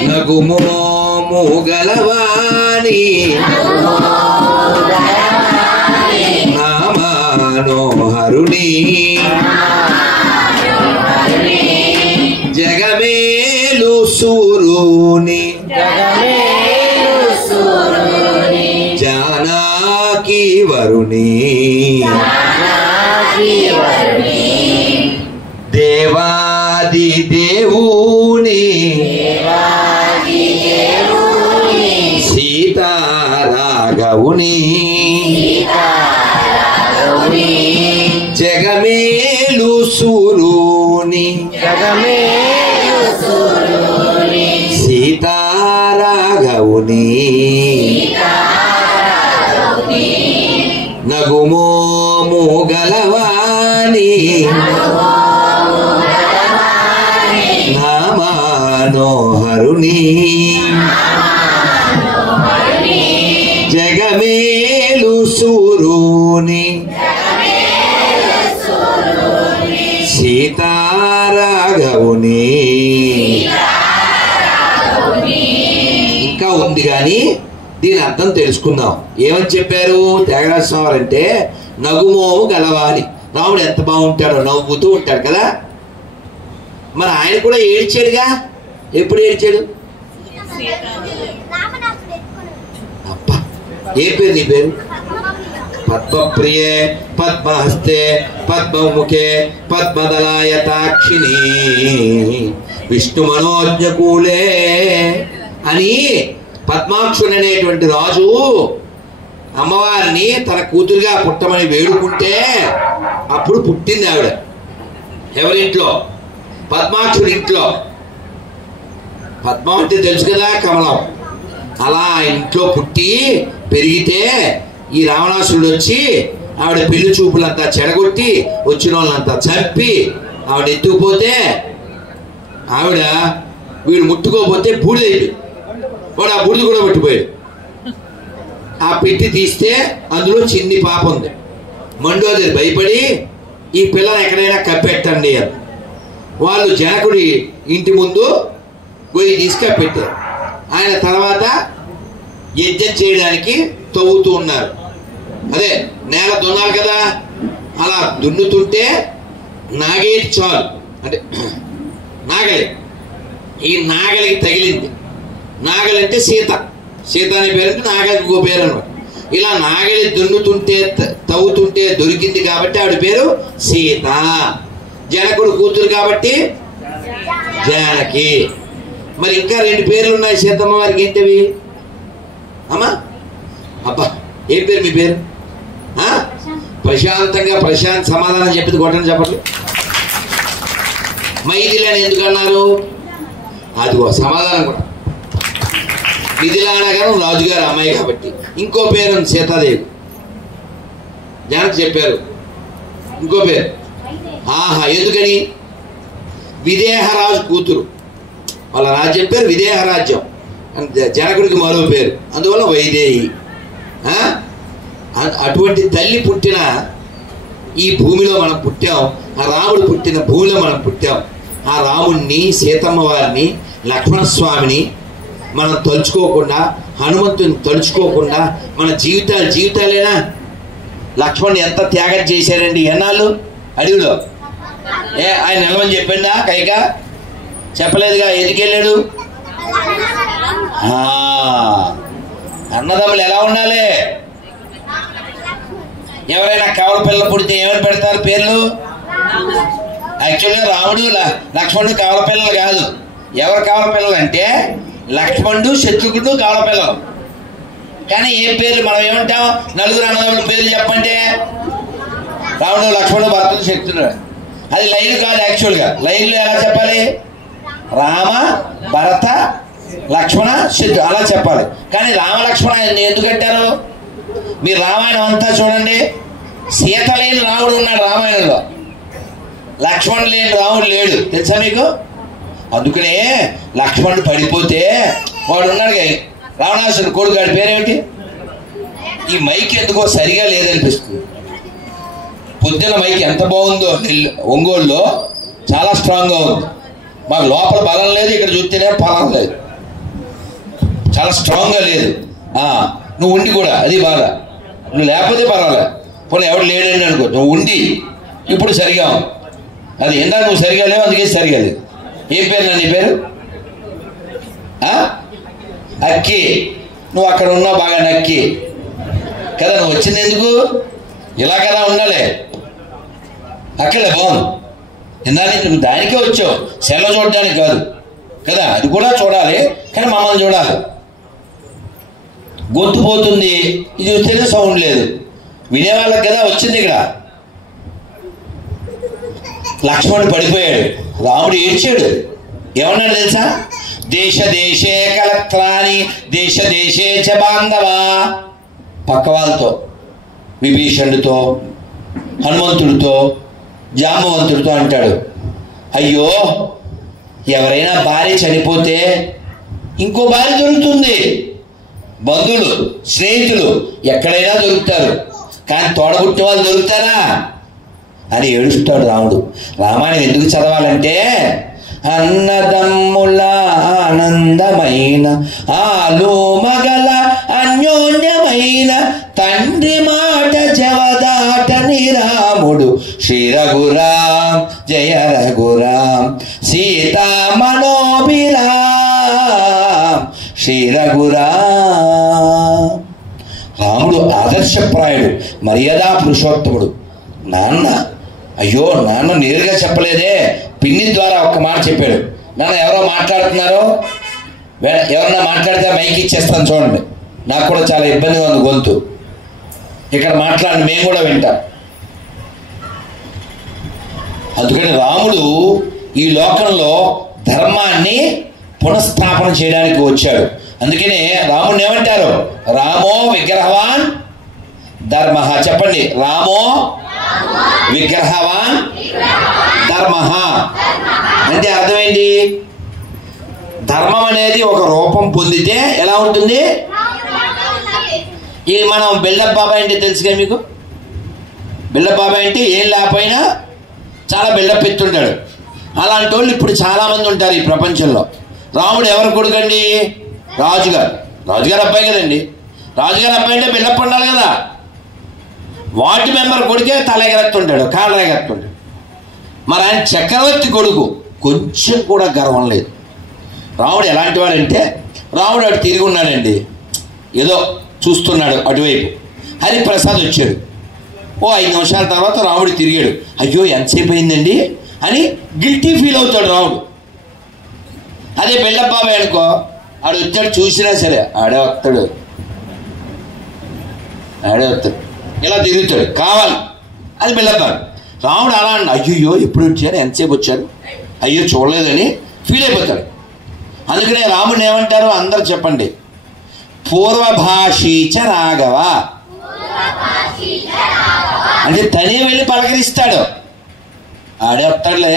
నగుమోము గలవాణి, మనోహరుని జగమేలు సూరుని, జానకి వరుని, దేవాది దేవుని, సీతారాఘవుని, జగమేలు సూరుని, సీతారాఘవుని, నగుమోము గలవాణి, మనోహరుని జగమేలు సూరుని, సీతారాఘవుని. ఇంకా ఉంది కానీ దీని అర్థం తెలుసుకుందాం. ఏమని చెప్పారు త్యాగరాజస్వామి అంటే? నగుమోము గలవాలి. రాముడు ఎంత బాగుంటాడో, నవ్వుతూ ఉంటాడు కదా. మరి ఆయన కూడా ఏడ్చాడుగా. ఎప్పుడు ఏడ్చాడు? అబ్బా, ఏ పేరు నీ పేరు? పద్మప్రియే పద్మహస్తే పద్మముఖే పద్మదలాయతాక్షిణి విష్ణు మనోజ్ఞకూలే అని పద్మాక్షుడు అనేటువంటి రాజు అమ్మవారిని తన కూతురుగా పుట్టమని వేడుకుంటే అప్పుడు పుట్టింది ఆవిడ. ఎవరింట్లో? పద్మాక్షుడి ఇంట్లో. పద్మం అంటే తెలుసు కదా, కమలం. అలా ఇంట్లో పుట్టి పెరిగితే ఈ రావణాసురుడు వచ్చి ఆవిడ పెళ్లి చూపులంతా చెడగొట్టి వచ్చిన వాళ్ళంతా చంపి ఆవిడ ఎత్తుకుపోతే ఆవిడ వీడు ముట్టుకోపోతే బూడిదైపోయింది. వాడు ఆ బూడిద కూడా పట్టిపోయాడు. ఆ పెట్టి తీస్తే అందులో చిన్ని పాప ఉంది. మండోదరి భయపడి ఈ పిల్లని ఎక్కడైనా కప్పెట్టండి అని వాళ్ళు జనకుడి ఇంటి ముందు గొయ్యి తీసి కప్పెట్టారు. ఆయన తర్వాత యజ్ఞం చేయడానికి తవ్వుతూ ఉన్నారు. అదే నేల దున్నారు కదా, అలా దున్నుతుంటే నాగేటి చాలు అంటే నాగలి, ఈ నాగలికి తగిలింది. నాగలి అంటే సీత, సీత అనే పేరంటే నాగలికి ఇంకో పేరు అనమాట. ఇలా నాగలి దున్నుతుంటే తవ్వుతుంటే దొరికింది కాబట్టి ఆవిడ పేరు సీత. జనకుడు కూతురు కాబట్టి జానకి. మరి ఇంకా 2 పేర్లు ఉన్నాయి సీతమ్మ వారికి. ఏంటవి అమ్మా? అబ్బా ఏం పేరు మీ పేరు? ప్రశాంతంగా ప్రశాంత్ సమాధానం చెప్పింది కొట్టని చెప్పండి. మైథిలి అని ఎందుకు అన్నారు? అదిగో సమాధానం కూడా. మిథిలానగరం రాజుగారి అమ్మాయి కాబట్టి. ఇంకో పేరు సీతాదేవి. జానకి చెప్పారు ఇంకో పేరు. ఆహా, ఎందుకని? విదేహరాజు కూతురు. వాళ్ళ రాజ్యం పేరు విదేహ రాజ్యం. జనకుడికి మరో పేరు, అందువల్ల వైదేహి. అటువంటి తల్లి పుట్టిన ఈ భూమిలో మనం పుట్టాం. ఆ రాముడు పుట్టిన భూమిలో మనం పుట్టాం. ఆ రాముణ్ణి, సీతమ్మ వారిని, లక్ష్మణస్వామిని మనం తలుచుకోకుండా, హనుమంతుని తలుచుకోకుండా మన జీవితాలేనా? లక్ష్మణ్ ఎంత త్యాగం చేశారండి ఎన్నాళ్ళు అడవిలో. ఆయన నిలవని చెప్పిందా కైక? చెప్పలేదుగా. ఎందుకు వెళ్ళాడు? అన్నదమ్ములు ఎలా ఉండాలి? ఎవరైనా కవల పిల్లలు పుడితే ఏమని పెడతారు పేర్లు? యాక్చువల్గా రాముడు లక్ష్మణుడు కవల పిల్లలు కాదు. ఎవరు కవల పిల్లలు అంటే లక్ష్మణుడు, శత్రుఘ్నుడు కవల పిల్లలు. కానీ ఏం పేరు మనం ఏమంటాం? నలుగురు అన్నదమ్ముల పేర్లు చెప్పంటే రాముడు, లక్ష్మణుడు, భరతుడు, శత్రుఘ్నుడు. అది లైన్ కాదు. యాక్చువల్గా లైన్లో ఎలా చెప్పాలి? రామ, భరత, లక్ష్మణ, శత్రు అలా చెప్పాలి. కానీ రామ లక్ష్మణ ఎందుకంటారు? మీరు రామాయణం అంతా చూడండి. సీత లేని రాముడు ఉన్నాడు రామాయణంలో, లక్ష్మణుడు లేని రాముడు లేడు. తెలుసా మీకు? అందుకనే లక్ష్మణుడు పడిపోతే వాడు ఉన్నాడు రావణాసురుడు కొడుకు, వాడి పేరేమిటి? ఈ మైక్ ఎందుకో సరిగా లేదనిపిస్తుంది. పొద్దున మైక్ ఎంత బాగుందో ఒంగోలులో, చాలా స్ట్రాంగ్గా ఉంది. మాకు లోపల బలం లేదు, ఇక్కడ చూస్తేనే బలం లేదు, చాలా స్ట్రాంగ్గా లేదు. నువ్వు ఉండి కూడా అది బాధ. నువ్వు లేకపోతే పర్వాలేదు, పోనీ ఎవడు లేడని అనుకో. నువ్వు ఉండి ఇప్పుడు సరిగా ఉంది. అది ఎందా నువ్వు సరిగా లేవు, అందుకే సరిగా లేదు. ఏం పేరు నా నీ పేరు? అక్కి. నువ్వు అక్కడ ఉన్నావు బాగా నక్కి కదా. నువ్వు వచ్చింది ఎందుకు? ఇలా కదా ఉండాలి. అక్కడే బాగుంది. ఇందాక నువ్వు దానికే వచ్చావు, సెలవు చూడడానికి కాదు కదా. అది కూడా చూడాలి, కానీ మమ్మల్ని చూడాలి. గొంతు పోతుంది, ఇది వస్తేనే సౌండ్ లేదు. వినేవాళ్ళకి కదా వచ్చింది. ఇక్కడ లక్ష్మణుడు పడిపోయాడు, రాముడు ఏడ్చాడు. ఏమన్నాడు తెలుసా? దేశ దేశే కలత్రాని దేశ దేశే చ బాంధవా. పక్క వాళ్ళతో, విభీషణుడితో, హనుమంతుడితో, జాంబవంతుడితో అంటాడు, అయ్యో ఎవరైనా భార్య చనిపోతే ఇంకో భార్య దొరుకుతుంది. బంధువులు, స్నేహితులు ఎక్కడైనా దొరుకుతారు, కానీ తోడబుట్టి వాళ్ళు దొరుకుతారా అని ఏడుస్తాడు రాముడు. రామాయణం ఎందుకు చదవాలంటే అన్నదమ్ముల ఆనందమైన ఆలోమగల అన్యోన్యమైన తండ్రి మాట జవదాటని రాముడు శ్రీ రఘురాం జయ రఘురాం సీతా మనోభిరాం శ్రీ రఘురాం. రాముడు ఆదర్శప్రాయుడు, మర్యాదా పురుషోత్తముడు. నాన్న, అయ్యో నాన్న నేరుగా చెప్పలేదే, పిన్ని ద్వారా ఒక్క మాట చెప్పాడు. నాన్న ఎవరో మాట్లాడుతున్నారు, ఎవరన్నా మాట్లాడితే మైక్ ఇచ్చేస్తాను చూడండి. నాకు కూడా చాలా ఇబ్బందిగా ఉంది గొంతు, ఇక్కడ మాట్లాడి మేము కూడా వింటాం. అందుకని రాముడు ఈ లోకంలో ధర్మాన్ని పునఃస్థాపన చేయడానికి వచ్చాడు. అందుకనే రాముడిని ఏమంటారు? రామో విగ్రహవాన్ ధర్మ. చెప్పండి, రామో విగ్రహవాన్ ధర్మ అంటే అర్థం ఏంటి? ధర్మం అనేది ఒక రూపం పొందితే ఎలా ఉంటుంది? ఇది మనం బిల్డప్ బాబాయ్ అంటే తెలుసుగా మీకు. బిల్డప్ బాబాయ్ అంటే ఏం లేకపోయినా చాలా బిల్డప్ ఎత్తుంటాడు. అలాంటి వాళ్ళు ఇప్పుడు చాలామంది ఉంటారు ఈ ప్రపంచంలో. రాముడు ఎవరు కొడుకండి? రాజుగారు. రాజుగారు అబ్బాయి కదండి. రాజుగారు అబ్బాయి అంటే బిల్డప్ ఉండాలి కదా. వార్డు మెంబర్ కొడుకే తల ఎగరెత్తుంటాడు, కాళ్ళ ఎగరెత్తుంటాడు. మరి ఆయన చక్రవర్తి కొడుకు, కొంచెం కూడా గర్వం లేదు. రాముడు ఎలాంటి వాడంటే, రాముడు అటు తిరిగి ఉన్నాడండి, ఏదో చూస్తున్నాడు అటువైపు. హరిప్రసాద్ వచ్చాడు. ఓ 5 నిమిషాల తర్వాత రాముడు తిరిగాడు. అయ్యో ఎంతసేపు అయిందండి అని గిల్టీ ఫీల్ అవుతాడు రాముడు. అదే బిల్డప్ బాబాయ్ అనుకో, ఆడు వచ్చాడు చూసినా సరే ఆడే వస్తాడు ఇలా తిరుగుతాడు, కావాలి. అది బిల్డప్ బాబాయ్. రాముడు అలా అండి, అయ్యో ఎప్పుడు వచ్చారు, ఎంతసేపు వచ్చారు, అయ్యో చూడలేదని ఫీల్ అయిపోతాడు. అందుకనే రాముడిని ఏమంటారు అందరు చెప్పండి? పూర్వభాషీచ రాఘవ. అంటే తనే వెళ్ళి పలకరిస్తాడు, ఆడే వస్తాడులే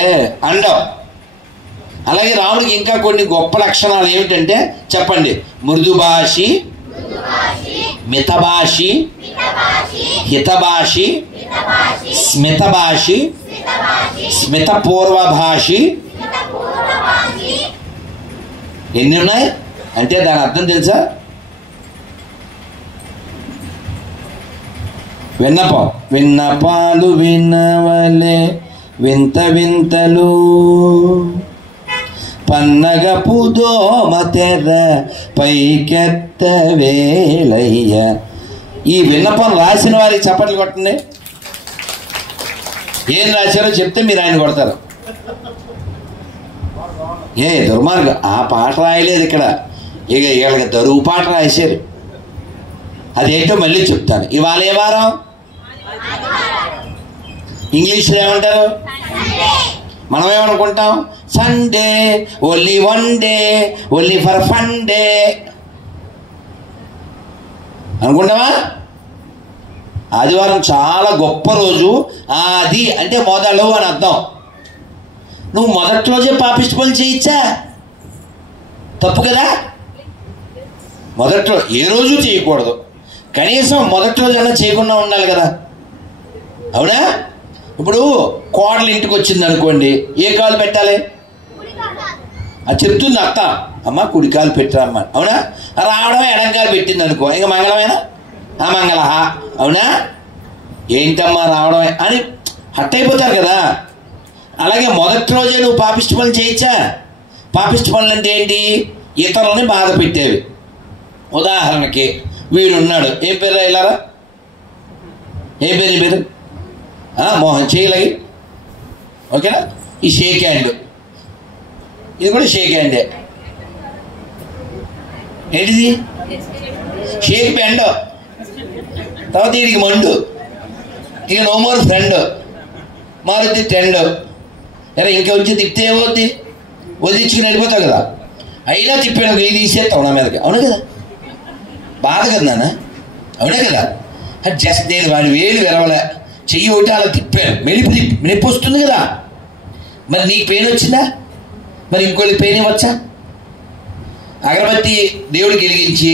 అండవు. అలాగే రాముడికి ఇంకా కొన్ని గొప్ప లక్షణాలు ఏమిటంటే చెప్పండి? మృదుభాషి, మితభాషి, హితభాషి, స్మితభాషి, స్మిత పూర్వభాషి. ఎన్ని ఉన్నాయి అంటే దాని అర్థం తెలుసా? విన్నపం. విన్నపాలు వినవలే వింత వింతలు, పన్నగపు దోమ తెర పైకెత్త వేలయ్య. ఈ విన్నపం రాసిన వారికి చప్పట్లు కొట్టండి. ఏం రాశారో చెప్తే మీరు ఆయన కొడతారు. ఏ దుర్మార్గం, ఆ పాట రాయలేదు ఇక్కడ, ఇక వీళ్ళకి దరువు పాట రాశారు. అదేంటో మళ్ళీ చెప్తాను. ఇవాళ ఏ వారం? ఇంగ్లీష్లో ఏమంటారు? మనం ఏమనుకుంటాం? Sunday, only one day, only for fun day అనుకుంటావా? ఆదివారం చాలా గొప్ప రోజు. ఆది అంటే మొదలు అని అర్థం. నువ్వు మొదటి రోజే పాపిష్టి పనులు చేయొచ్చా? తప్పు కదా. మొదట్లో ఏ రోజు చేయకూడదు, కనీసం మొదటి రోజైనా చేయకుండా ఉండాలి కదా, అవునా? ఇప్పుడు కోడలు ఇంటికి వచ్చింది అనుకోండి, ఏ కాలు పెట్టాలి? అది చెప్తుంది అత్త, అమ్మ కుడికాలు పెట్టరామ్మ, అవునా? రావడమే ఎడంకాలు పెట్టింది అనుకో, ఇంకా మంగళమేనా? మంగళ, అవునా? ఏంటమ్మా రావడమే అని హట్ అయిపోతారు కదా. అలాగే మొదటి రోజే నువ్వు పాపిష్టి పనులు చేయొచ్చా? పాపిష్టి పనులు అంటే ఏంటి? ఇతరులని బాధ పెట్టేవి. ఉదాహరణకి వీడున్నాడు, ఏం పేరు ఇలారా? ఏం పేరు నీ పేరు? మోహన్. చేయలగి, ఓకేనా? ఈ షేక్ హ్యాండ్, ఇది కూడా షేక్ హ్యాండే. ఏంటిది? Shake hand. తర్వాత వీడికి మండు, ఇక నో మోర్ ఫ్రెండ్, మారుద్ది ట్రెండ్. అరే ఇంకా వచ్చి తిప్పితే ఏమవుద్ది? వదిలించుకుని వెళ్ళిపోతావు కదా. అయినా తిప్పాను ఇది తీసేస్తావు నా మీదకి, అవును కదా? బాధ కదా నాన్న, అవునే కదా? జస్ట్ నేను వాడి వేలు విరవలే, చెయ్యి ఒకటి అలా తిప్పాను, నొప్పి వస్తుంది కదా. మరి నీకు పెయిన్ వచ్చిందా? మరి ఇంకోళ్ళకి పెయిన్ ఇవ్వచ్చా? అగరబత్తి దేవుడికి వెలిగించి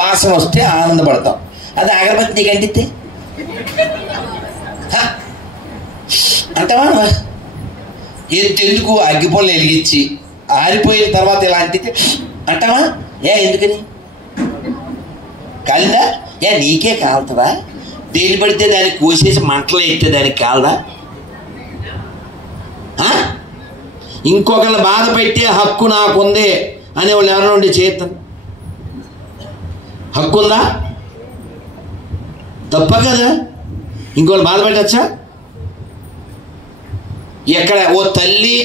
వాసన వస్తే ఆనందపడతాం, అది అగరబత్తి నీకు అంటితే అంటావా? ఎందుకు అగ్గిపొల్లు వెలిగించి ఆరిపోయిన తర్వాత ఇలా అంటితే అంటావా? ఎందుకని? కాలిందా? నీకే కాలుతుందా? దేని పడితే దానికి కోసేసి మంటలు ఎత్తే దానికి కాలదా? ఇంకొకరిని బాధ పెట్టే హక్కు నాకుంది అనేవాళ్ళు ఎవరైనా ఉండి చేస్తాను, హక్కు ఉందా? తప్ప కదా. ఇంకోళ్ళు బాధ పెట్టచ్చా? ఎక్కడ ఓ తల్లి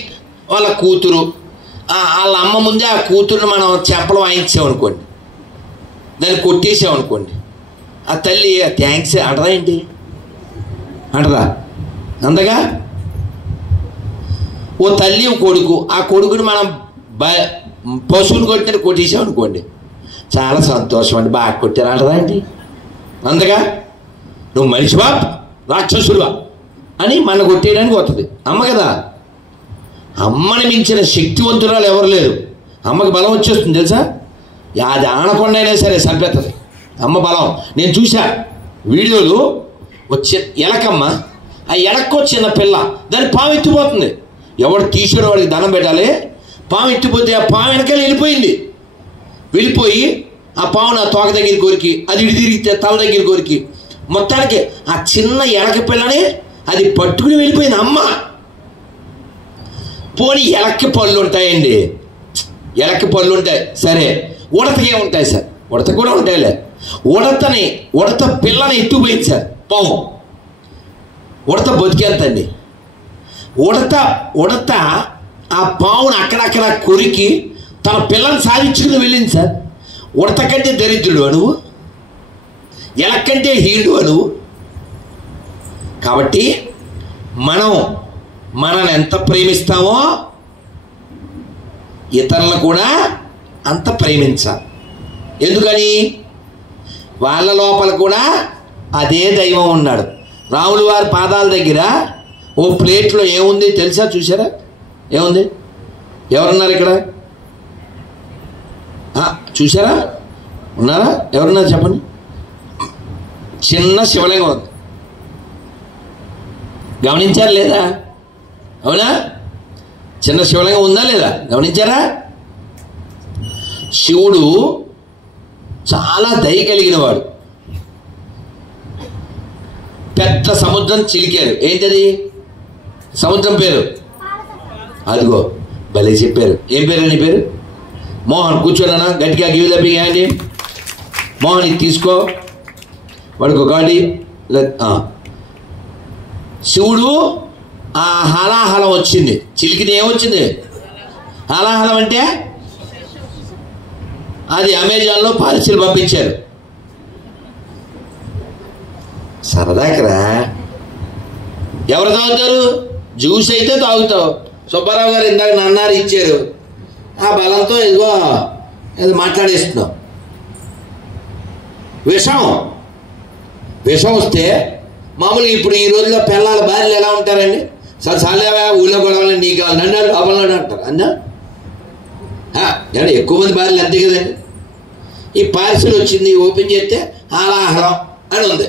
వాళ్ళ కూతురు, వాళ్ళ అమ్మ ముందే ఆ కూతురుని మనం చెంపలు వాయించామనుకోండి, దాన్ని కొట్టేసామనుకోండి, ఆ తల్లి థ్యాంక్స్ అంటదా ఏంటి? అంటదా? అందగా. ఓ తల్లి కొడుకు, ఆ కొడుకుని మనం పశువుని కొట్టినట్టు కొట్టేసాం అనుకోండి, చాలా సంతోషం అండి, బాగా కొట్టారంటరా అండి. అందుగా నువ్వు మనిషివా రాక్షసుడువా అని మన కొట్టేయడానికి వస్తుంది అమ్మ కదా. అమ్మని మించిన శక్తివంతురాలు ఎవరు లేరు. అమ్మకి బలం వచ్చేస్తుంది తెలుసా. అది ఆనకొండ అయినా సరే చంపేస్తుంది అమ్మ బలం. నేను చూసా వీడియోలు. వచ్చే ఎలకమ్మ, ఆ ఎలక్కో చిన్న పిల్ల, దాన్ని పాము ఎత్తిపోతుంది. ఎవడు తీసాడో వాడికి దండం పెట్టాలి. పాము ఎత్తిపోతే ఆ పాము వెనకాల వెళ్ళిపోయి ఆ పాము నా తోక దగ్గర కోరికి, అది ఇడి తిరిగితే తల దగ్గర కోరికి, మొత్తానికి ఆ చిన్న ఎలక పిల్లని అది పట్టుకుని వెళ్ళిపోయింది అమ్మ. పోనీ ఎలక్కి పళ్ళు ఉంటాయండి, ఎలక్కి పళ్ళు ఉంటాయి సరే, ఉడతకే ఉంటాయి సార్, ఉడత కూడా ఉంటాయిలే. ఉడత పిల్లని ఎత్తుపోయింది సార్ పాము. ఉడత బతికేంతండి. ఉడత ఆ పావును అక్కడక్కడ కొరికి తన పిల్లని సాధించుకుని వెళ్ళింది సార్. ఉడత కంటే దరిద్రుడు నువ్వు, ఎలక్కంటే హీనుడు నువ్వు. కాబట్టి మనల్ని ఎంత ప్రేమిస్తామో ఇతరులను కూడా అంత ప్రేమించాలి. ఎందుకని? వాళ్ళ లోపల కూడా అదే దైవం ఉన్నాడు. రాములు వారి పాదాల దగ్గర ఓ ప్లేట్లో ఏముంది తెలుసా? చూసారా ఏముంది? ఎవరున్నారు ఇక్కడ? చూసారా? ఉన్నారా? ఎవరున్నారు చెప్పండి. చిన్న శివలింగం ఉంది. గమనించారా లేదా? అవునా? చిన్న శివలింగం ఉందా లేదా? గమనించారా? శివుడు చాలా దయ కలిగిన వాడు. పెద్ద సముద్రం చిలికారు. ఏంటది సముద్రం పేరు? అదిగో భలే చెప్పారు. ఏం పేరు? నీ పేరు మోహన్. కూర్చోనా గట్టిగా give the big hand. Mohan ఇది తీసుకో, వాడికి ఒక గాడి. శివుడు ఆ హలాహలం వచ్చింది, చిలికిది ఏమొచ్చింది? హలాహలం అంటే అది అమెజాన్లో పార్సిల్ పంపించారు. సరదాకరా. ఎవరు తాగుతారు? జ్యూస్ అయితే తాగుతావు. సుబ్బారావు గారు ఇందాక నన్నారు ఇచ్చారు. ఆ బలంతో ఏదో మాట్లాడేస్తున్నావు. విషం వస్తే మామూలుగా ఇప్పుడు ఈ రోజుల్లో పిల్లల భార్యలు ఎలా ఉంటారండి? సార్ చాలేవా ఊళ్ళో గొడవలు నీకు కావాలి నన్ను అవన్నాడు అంటారు. అన్నా ఎక్కువ మంది భార్యలు అంతే కదండి. ఈ పార్సిల్ వచ్చింది, ఓపెన్ చేస్తే ఆలాహలం అని ఉంది.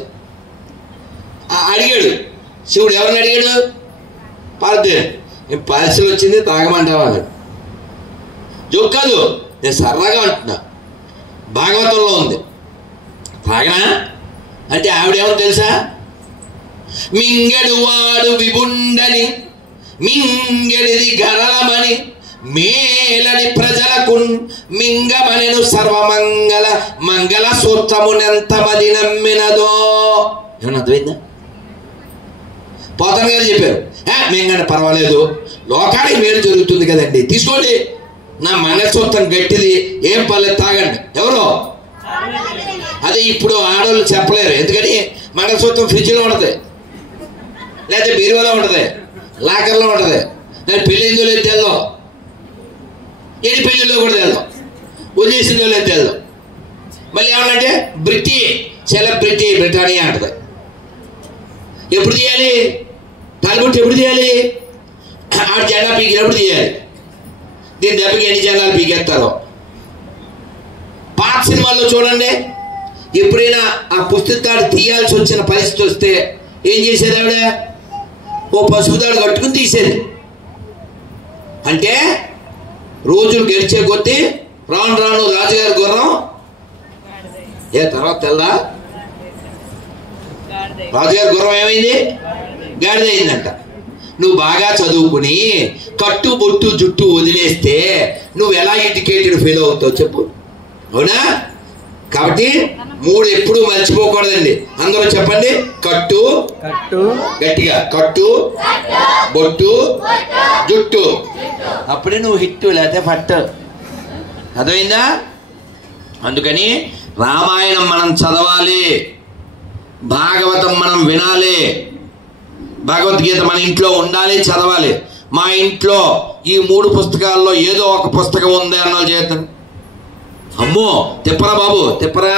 అడిగాడు శివుడు. ఎవరిని అడిగాడు? పార్వతీదేవి. పార్సిల్ వచ్చింది తాగమంటావా అన్నాడు. జోక్ కాదు, నేను సరదాగా అంటున్నా. భాగవతంలో ఉంది. తాగనా అంటే ఆవిడేమో తెలుసా? మింగడు వాడు విభుండని మింగడిది గరళమని మేలని ప్రజలకు మింగమనెను సర్వమంగళ మంగళ సూత్రమునెంతమది నమ్మినదో. ఏమన్నా అర్థమైందా? పోతన గారు చెప్పారు, మింగండి పర్వాలేదు, లోకానికి మేలు జరుగుతుంది కదండి, తీసుకోండి, నా మంగళసూత్రం గట్టిది, ఏం పర్లేదు తాగండి. ఎవరో అదే ఇప్పుడు ఆడవాళ్ళు చెప్పలేరు. ఎందుకని మంగళసూత్రం ఫ్రిడ్జ్లో ఉంటుంది, లేకపోతే బీరువాలో ఉంటుంది, లాకర్లో ఉంటుంది. నేను పెళ్ళి ఎందులో లేదు తెల్దాం, ఎన్ని పెళ్ళిలో కూడా తెల్దాం, ఉద్దేశంలో లేదు తెల్దాం. మళ్ళీ ఏమన్నంటే సెలబ్రిటీ బ్రిటానియా అంటుంది. ఎప్పుడు తీయాలి? తాలిబొట్టు ఎప్పుడు తీయాలి? ఆ జెండా పీకినప్పుడు తీయాలి. దీని దెబ్బకి ఎన్ని జెండాలు పీకేస్తారో. పాత సినిమాల్లో చూడండి, ఎప్పుడైనా ఆ పుస్తకాలు తీయాల్సి వచ్చిన పరిస్థితి వస్తే ఏం చేసేది? ఆవిడ ఓ పసుపు తాడు కట్టుకుని తీసేది. అంటే రోజులు గడిచే కొద్దీ రాను రాను రాజుగారి గుర్రం తర్వాత తెల్దా రాజుగారి గుర్రం ఏమైంది? గాడిదయిందంట. నువ్వు బాగా చదువుకుని కట్టు బొట్టు జుట్టు వదిలేస్తే నువ్వు ఎలా ఎడ్యుకేటెడ్ ఫీల్ అవుతావు చెప్పు? అవునా? కాబట్టి 3 ఎప్పుడు మర్చిపోకూడదండి. అందరూ చెప్పండి. కట్టు, గట్టిగా కట్టు, బొట్టు, జుట్టు. అప్పుడే నువ్వు హిట్, లేకపోతే ఫట్. అర్థమైందా? అందుకని రామాయణం మనం చదవాలి, భాగవతం మనం వినాలి, భగవద్గీత మన ఇంట్లో ఉండాలి, చదవాలి. మా ఇంట్లో ఈ 3 పుస్తకాల్లో ఏదో ఒక పుస్తకం ఉంది అన్న చేద్దాం. అమ్మో తిప్పరా బాబు తిప్పరా,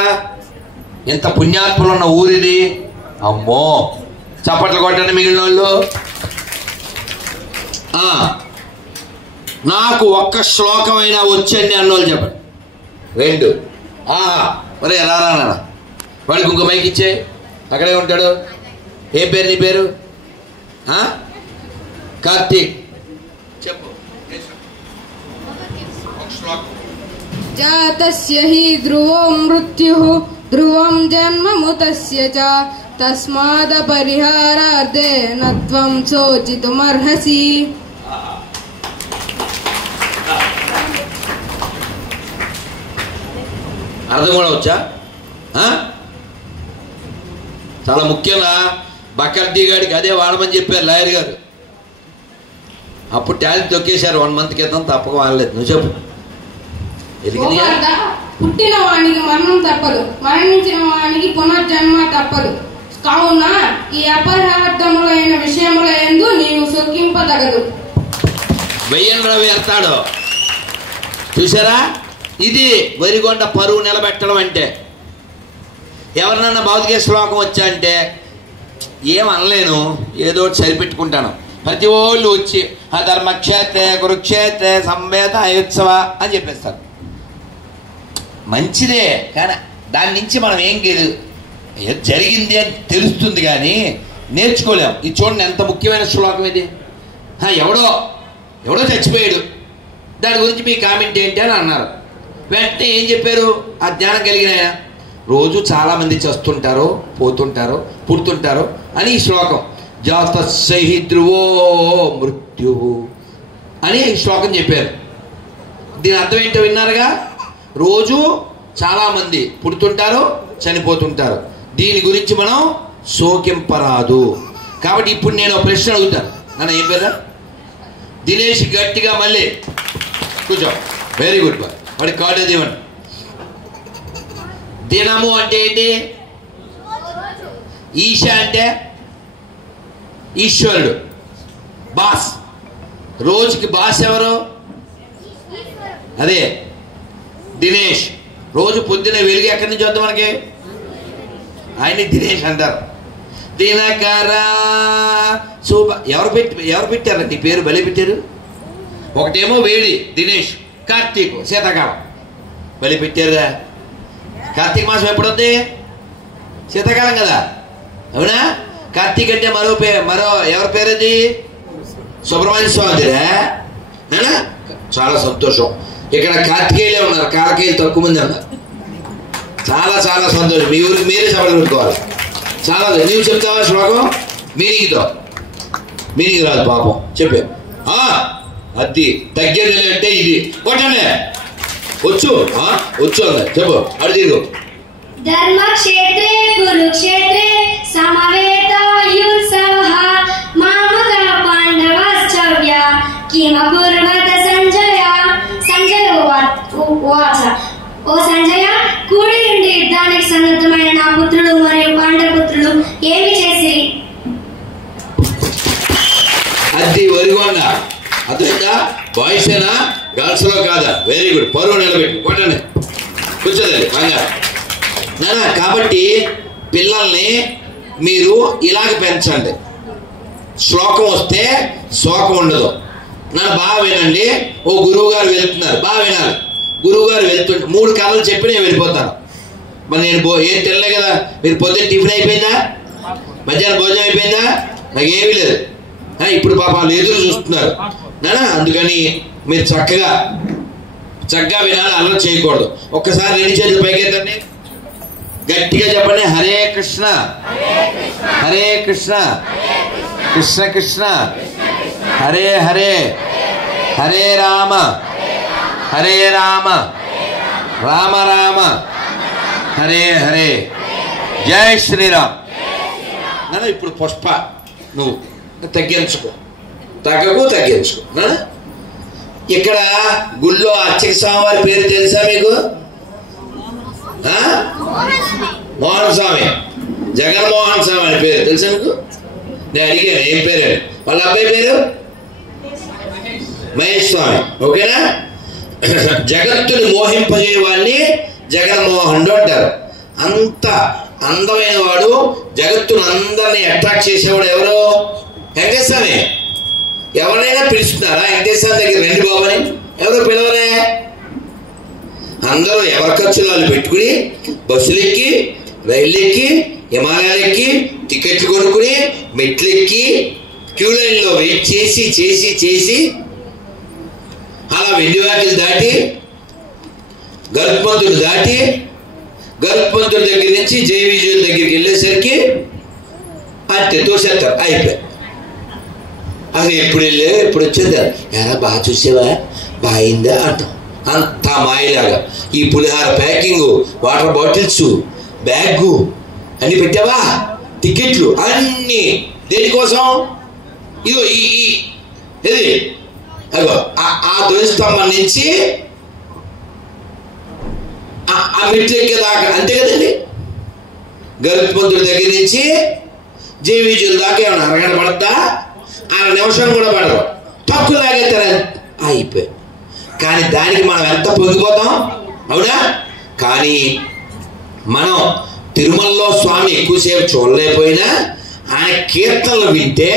ఎంత పుణ్యాత్ములు ఉన్న ఊరిది. అమ్మో చప్పట్లు కొట్టండి మిగిలిన వాళ్ళు. నాకు ఒక్క శ్లోకమైనా వచ్చండి అన్నోళ్ళు చెప్పండి. 2 ఒరే రారా వాడికి ఇంకో మైక్ ఇచ్చే, అక్కడే ఉంటాడు. ఏం పేరు నీ పేరు? కార్తీక్ చెప్పు. జాతస్య హి ధ్రువో మృత్యుః ధ్రువం జన్మముతస్య చ తస్మాద పరిహారార్థే నత్వం శోచితుమర్హసి. అర్థం కూడా వచ్చా? చాలా ముఖ్యంగా బకర్దీ గారికి అదే వాడమని చెప్పారు లాయర్ గారు. అప్పుడు టాలెంట్ తొక్కేశారు 1 మంత్ క్రితం, తప్పక వాడలేదు. నువ్వు చెప్పు. పుట్టిన వానికి మరణం తప్పదు, మరణించిన వానికి పునర్జన్మ తప్పదు. కావున ఈ అపరాధములైన విషయముల యందు నీవు సొక్కింపదగదు. వెయ్యన్ రవి ఎత్తాడు చూసారా? ఇది వరిగొండ పరువు నిలబెట్టడం అంటే. ఎవరినన్నా భౌతిక శ్లోకం వచ్చా అంటే ఏమనలేను, ఏదో సరిపెట్టుకుంటాను. ప్రతి వాళ్ళు వచ్చి ధర్మక్షేత్రే కురుక్షేత్రే సంవేద అయోత్సవ అని చెప్పేస్తారు. మంచిదే, కానీ దాని నుంచి మనం ఏం జరిగింది అని తెలుస్తుంది కానీ నేర్చుకోలేం. ఇది చూడండి ఎంత ముఖ్యమైన శ్లోకం ఇది. ఎవడో చచ్చిపోయాడు, దాని గురించి మీ కామెంట్ ఏంటి అని అన్నారు. వెంటనే ఏం చెప్పారు? ఆ జ్ఞానం కలిగిన ఆయన, రోజు చాలామంది చస్తుంటారు, పోతుంటారు, పుడుతుంటారు అని ఈ శ్లోకం. జాతస్య ధ్రువో మృత్యు అని ఈ శ్లోకం చెప్పారు. దీని అర్థం ఏంటో విన్నారుగా? రోజు చాలామంది పుడుతుంటారు, చనిపోతుంటారు. దీని గురించి మనం శోకింపరాదు. కాబట్టి ఇప్పుడు నేను ప్రశ్న అడుగుతాను. నాన్న ఏం పేరా? దినేష్ గట్టిగా మళ్ళీ కూర్చో. Very good boy. వాడి కార్డు అది ఇవ్వండి. దినము అంటే ఏంటి? ఈశ అంటే ఈశ్వరుడు, బాస్. రోజుకి బాస్ ఎవరు? అదే దినేష్. రోజు పొద్దున వెలుగు ఎక్కడి నుంచి వద్దాం మనకి? ఆయన్ని దినేష్ అంటారు. దినకర శుభ. ఎవరు పెట్టారు నీ పేరు? బలి పెట్టారు. ఒకటేమో వేడి దినేష్, కార్తీక్ శీతాకాలం బలి పెట్టారుగా. కార్తీక మాసం ఎప్పుడు వద్ది? శీతాకాలం కదా, అవునా? కార్తీక్ అంటే మరో ఎవరి పేరు అది? సుబ్రహ్మణ్య స్వామిదిరా. చాలా సంతోషం. ఇక్కడ కార్తికేయులే ఉన్నారు, కారకేయులు తక్కువ మంది ఉన్నారు. చాలా చాలా సంతోషం. మీ ఊరికి మీరే సభలు పెట్టుకోవాలి. చాలా. నీవు చెప్తావా శ్లోకం? మీనింగ్ రాదు పాపం. చెప్పే అది తగ్గేది అంటే ఇది కొట్టండి. వచ్చు అన్న చెప్పు. అడు తిరుగు. ధర్మక్షేత్రే కురుక్షేత్రే సమవేతాయుత్సవః మామక పాండవశ్చవ్య కిమకుర్వత సంజయ. సంజయ ఉవాచ, ఓ సంజయ, కూడి ఉండి యుద్ధానికి సన్నద్ధమైన నా పుత్రుడు మరియు పాండపుత్రులు ఏమి చేసిరి? అది వరిగొండ. అర్థమైందా? బాయ్స్ ఏనా గర్ల్స్ లో కాదా? Very good. పరువు నిలబెట్టి కొట్టండి. కూర్చోదండి బంగారు నానా. కాబట్టి పిల్లల్ని మీరు ఇలాగ పెంచండి. శ్లోకం వస్తే శోకం ఉండదు. నన్ను బాగా వినండి. ఓ గురువు గారు వెళ్తున్నారు, బాగా వినాలి. గురువు గారు వెళ్తుంటే 3 కథలు చెప్పి నేను వెళ్ళిపోతాను. మరి నేను ఏం తినలే కదా. మీరు పొద్దున్న టిఫిన్ అయిపోయిందా? మధ్యాహ్నం భోజనం అయిపోయిందా? నాకేమీ లేదు. ఇప్పుడు పాప వాళ్ళు ఎదురు చూస్తున్నారు నానా. అందుకని మీరు చక్కగా వినాలి, అల్లరి చేయకూడదు. ఒక్కసారి 2 చేతులు పైకెత్తండి, గట్టిగా చెప్పండి. హరే కృష్ణ హరే కృష్ణ కృష్ణ కృష్ణ హరే హరే హరే రామ హరే రామ రామ రామ హరే హరే జై శ్రీరామ్. నాన్న ఇప్పుడు పుష్ప నువ్వు తగ్గించుకో, తగ్గించుకో. ఇక్కడ గుళ్ళో అర్చక స్వామి పేరు తెలుసా మీకు? మోహన్ స్వామి, జగన్మోహన్ స్వామి అని పేరు తెలుసా మీకు? నేను అడిగాను ఏం పేరు? వాళ్ళ అబ్బాయి పేరు మహేష్ స్వామి. ఓకేనా? జగత్తుని మోహింపజేయవాడిని జగన్మోహనుడు అంటారు. అంత అందమైన వాడు, జగత్తును అందరినీ అట్రాక్ట్ చేసేవాడు ఎవరు? వెంకటేశ్వరి. ఎవరైనా పిలుస్తున్నారా వెంకటేశ్వర దగ్గర రండి బాబు అని? ఎవరు పిలవరే. అందరూ ఎవరి ఖర్చులు వాళ్ళు పెట్టుకుని బస్సులు ఎక్కి, రైళ్ళు ఎక్కి, హిమాలయాలు ఎక్కి, టికెట్లు కొనుక్కుని, మెట్లు ఎక్కి, క్యూ లైన్లో వెయిట్ చేసి చేసి చేసి అలా వెండివాకిలు దాటి, గరుత్మంతుడు దాటి, గరుత్మంతుడి దగ్గర నుంచి జై విజయుల దగ్గరికి వెళ్ళేసరికి అంతే తోసేస్తారు, అయిపోయి. అసలు ఎప్పుడు వెళ్ళే ఎప్పుడు వచ్చేది ఎలా బాగా చూసేవా, బాయిందా అంటాం. అంతా మాయలాగా ఈ పులిహార ప్యాకింగ్, వాటర్ బాటిల్స్, బ్యాగు అన్ని పెట్టావా, టికెట్లు అన్ని దేనికోసం? ఇదో ఇది అగో ఆ ధ్వజస్తంభం నుంచి ఆ మెట్లు ఎక్కేదాకా అంతే కదండి. గరుత్మంతుడి దగ్గర నుంచి జై విజయుల దాకా ఏమన్నా అరగంట పడతా? 6 నిమిషం కూడా పడదు, తక్కువ లాగేస్తారా, అయిపోయి. కానీ దానికి మనం ఎంత పొంగిపోతాం, అవునా? కానీ మనం తిరుమలలో స్వామి ఎక్కువసేపు చూడలేకపోయినా ఆయన కీర్తనలు వింటే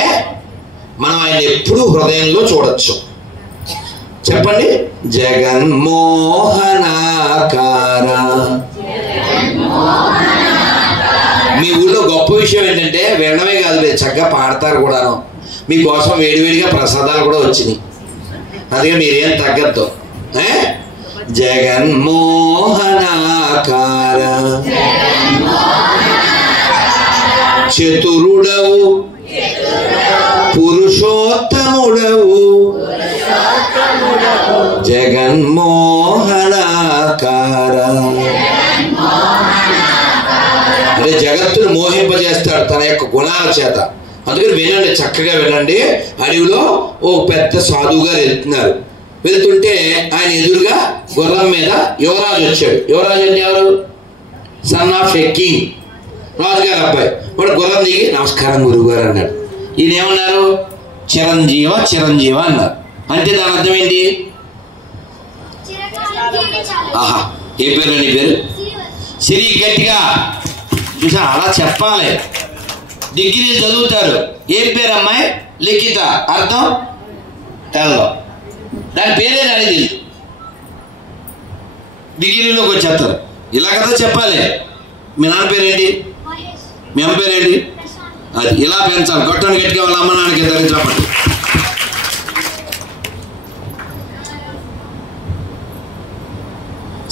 మనం ఆయన ఎప్పుడూ హృదయంలో చూడొచ్చు. చెప్పండి. జగన్మోహనాకార. మీ ఊళ్ళో గొప్ప విషయం ఏంటంటే వినడమే కాదు, మీరు చక్కగా పాడతారు కూడాను. మీకోసం వేడివేడిగా ప్రసాదాలు కూడా వచ్చినాయి, అందుకే మీరేం తగ్గద్దు. జగన్మోహనాకార చతురుడవు పురుషోత్తముడవు జగన్మోహనాకార. అంటే జగత్తును మోహింపజేస్తాడు తన యొక్క గుణాల చేత. అందుకని వినండి, చక్కగా వినండి. అడవిలో ఓ పెద్ద సాధువు గారు వెళ్తున్నారు. వెళ్తుంటే ఆయన ఎదురుగా గుర్రం మీద యువరాజు వచ్చాడు. యువరాజు అంటే ఎవరు? సన్ ఆఫ్ ఎ కింగ్, రాజుగారు అబ్బాయి. వాడు గుర్రం దిగి నమస్కారం గురువు గారు అన్నాడు. ఈయన ఏమన్నారు? చిరంజీవ చిరంజీవ అన్నారు. అంటే దాని అర్థం ఏంటి? ఆహా, ఏ పేరు నీ పేరు? సిరి. గట్టిగా చూసా, అలా చెప్పాలి. డిగ్రీలు చదువుతారు. ఏం పేరు అమ్మాయి? లిఖిత. అర్థం తెలదు, దాని పేరే రాని తెలియదు. డిగ్రీలోకి వచ్చేస్తారు. ఇలా కదా చెప్పాలి. మీ నాన్న పేరేంటి? మీ అమ్మ పేరేంటి? అది ఇలా పెంచాలి. కొట్టని గట్టిగా వాళ్ళ అమ్మ నాన్నకి ఇద్దరు చెప్పండి.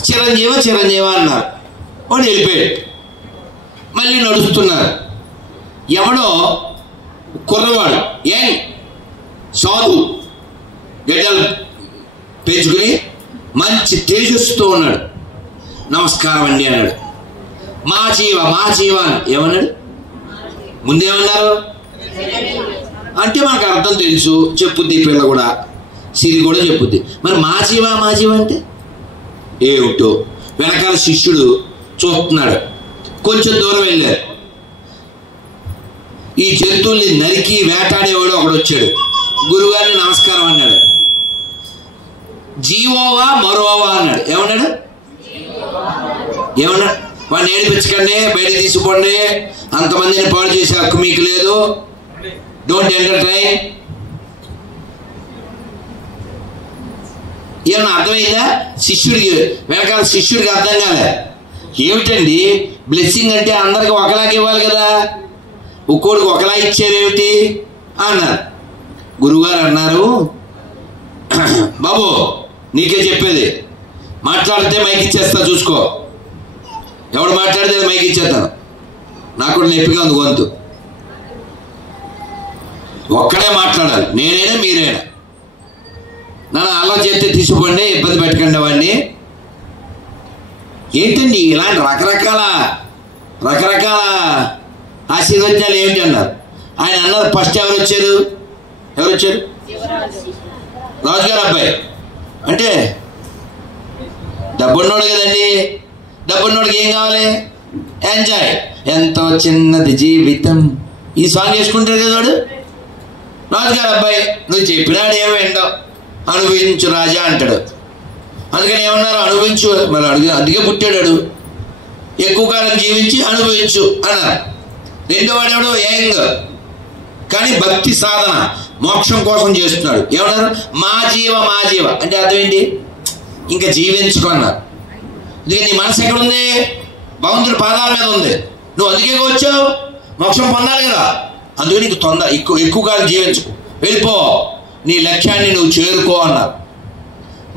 చిరంజీవ చిరంజీవ అన్నారు. వాడు వెళ్ళిపోయాడు. మళ్ళీ నడుస్తున్నారు. ఎవడో కుర్రవాడు సాధు గడ్డలు పెంచుకుని మంచి తేజస్సుతో ఉన్నాడు. నమస్కారం అండి అన్నాడు. మా జీవ అని ఏమన్నాడు? ముందేమన్నారు అంటే మనకు అర్థం తెలుసు, చెప్పుద్ది పిల్ల కూడా, సిరి కూడా చెప్పుద్ది. మరి మా జీవ అంటే ఏమిటో వెనకాల శిష్యుడు చూస్తున్నాడు. కొంచెం దూరం వెళ్ళారు. ఈ జంతువుల్ని నరికి వేటాడేవాడు ఒకడు వచ్చాడు. గురుగారిని నమస్కారం అన్నాడు. జీవోవా మరోవా అన్నాడు. ఏమన్నాడు? వాడిని ఏడిపించకండి, బయటకు తీసుకోండి, అంతమందిని పాడు చేసే హక్కు మీకు లేదు, డోంట్ ఎంటర్టైన్. ఏమన్నా అర్థమైందా? శిష్యుడికి వెనకాల శిష్యుడికి అర్థం కాలే. ఏమిటండి బ్లెస్సింగ్ అంటే అందరికి ఒకలాగా ఇవ్వాలి కదా, ఒక్కోడికి ఒకలా ఇచ్చారేమిటి అన్నారు. గురువుగారు అన్నారు, బాబు నీకే చెప్పేది, మాట్లాడితే మైక్ ఇచ్చేస్తా చూసుకో. ఎవడు మాట్లాడితే మైక్ ఇచ్చేస్తాను. నాకు కూడా నొప్పిగా ఉంది గొంతు. ఒక్కడే మాట్లాడాలి, నేనైనా మీరైనా. నన్ను అలా చేస్తే తీసుకోండి, ఇబ్బంది పెట్టకండి వాడిని. ఏంటండి ఇలాంటి రకరకాల ఆశీర్వచనాలు ఏమిటి అన్నారు. ఆయన అన్నారు, ఫస్ట్ ఎవరు వచ్చారు? రాజుగారు అబ్బాయి అంటే డబ్బున్నోడు కదండి. డబ్బున్నోడికి ఏం కావాలి? ఎంజాయ్. ఎంతో చిన్నది జీవితం, ఈ సాంగ్ చేసుకుంటాడు కదా వాడు. రాజుగారు అబ్బాయి నువ్వు చెప్పినాడు ఏమో ఏంటో అనుభవించు రాజా అంటాడు. అందుకని ఏమన్నారు? అనుభవించు. మరి అందుకే పుట్టాడు, ఎక్కువ కాలం జీవించి అనుభవించు అన్నారు. రెండో వాడేవాడు యంగ్, కానీ భక్తి సాధన మోక్షం కోసం చేస్తున్నాడు. ఏమన్నారు? మా జీవ అంటే అర్థం ఏంటి? ఇంకా జీవించుకున్నారు. అందుకే నీ మనసు ఎక్కడుంది? భగవంతుడి పాదాల మీద ఉంది. నువ్వు అందుకే వచ్చావు, మోక్షం పొందాలి కదా. అందుకే నీకు ఎక్కువ కాలం జీవించుకో, వెళ్ళిపో, నీ లక్ష్యాన్ని నువ్వు చేరుకో అన్నారు.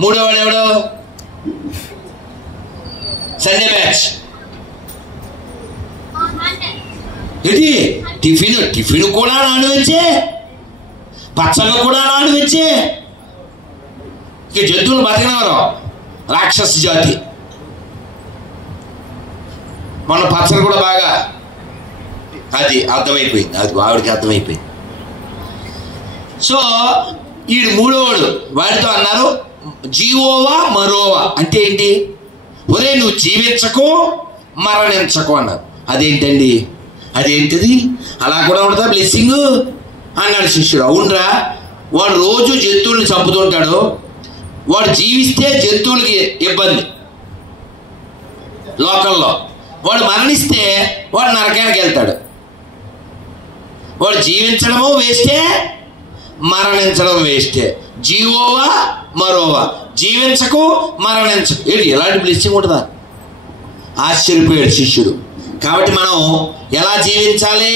మూడో వాడు ఎవడు? Sunday batch. ఏంటి? టిఫిన్ కూడా నాన్ వెజ్జే, పచ్చళ్ళు కూడా నాన్ వెజ్జే. ఇక జంతువులు బతికినవారు రాక్షస జాతి. మన పచ్చళ్ళు కూడా బాగా అది అర్థమైపోయింది, అది వాడికి అర్థమైపోయింది. సో వీడు మూడోవాడు, వాడితో అన్నారు జీవోవా మరోవా అంటే ఏంటి? ఒరే నువ్వు జీవించకు మరణించకు అన్నారు. అదేంటండి? అదేంటిది? అలా కూడా ఉంటుందా బ్లెస్సింగ్ అన్నాడు శిష్యుడు. అవునరా, వాడు రోజు జంతువుల్ని చంపుతుంటాడు, వాడు జీవిస్తే జంతువులకి ఇబ్బంది లోకల్లో, వాడు మరణిస్తే వాడు నరకానికి వెళ్తాడు. వాడు జీవించడము వేస్టే, మరణించడం వేస్టే. జీవోవా మరోవా, జీవించకు మరణించకు. ఏంటి ఎలాంటి బ్లెస్సింగ్ ఉంటుందా? ఆశ్చర్యపోయాడు శిష్యుడు. కాబట్టి మనం ఎలా జీవించాలి?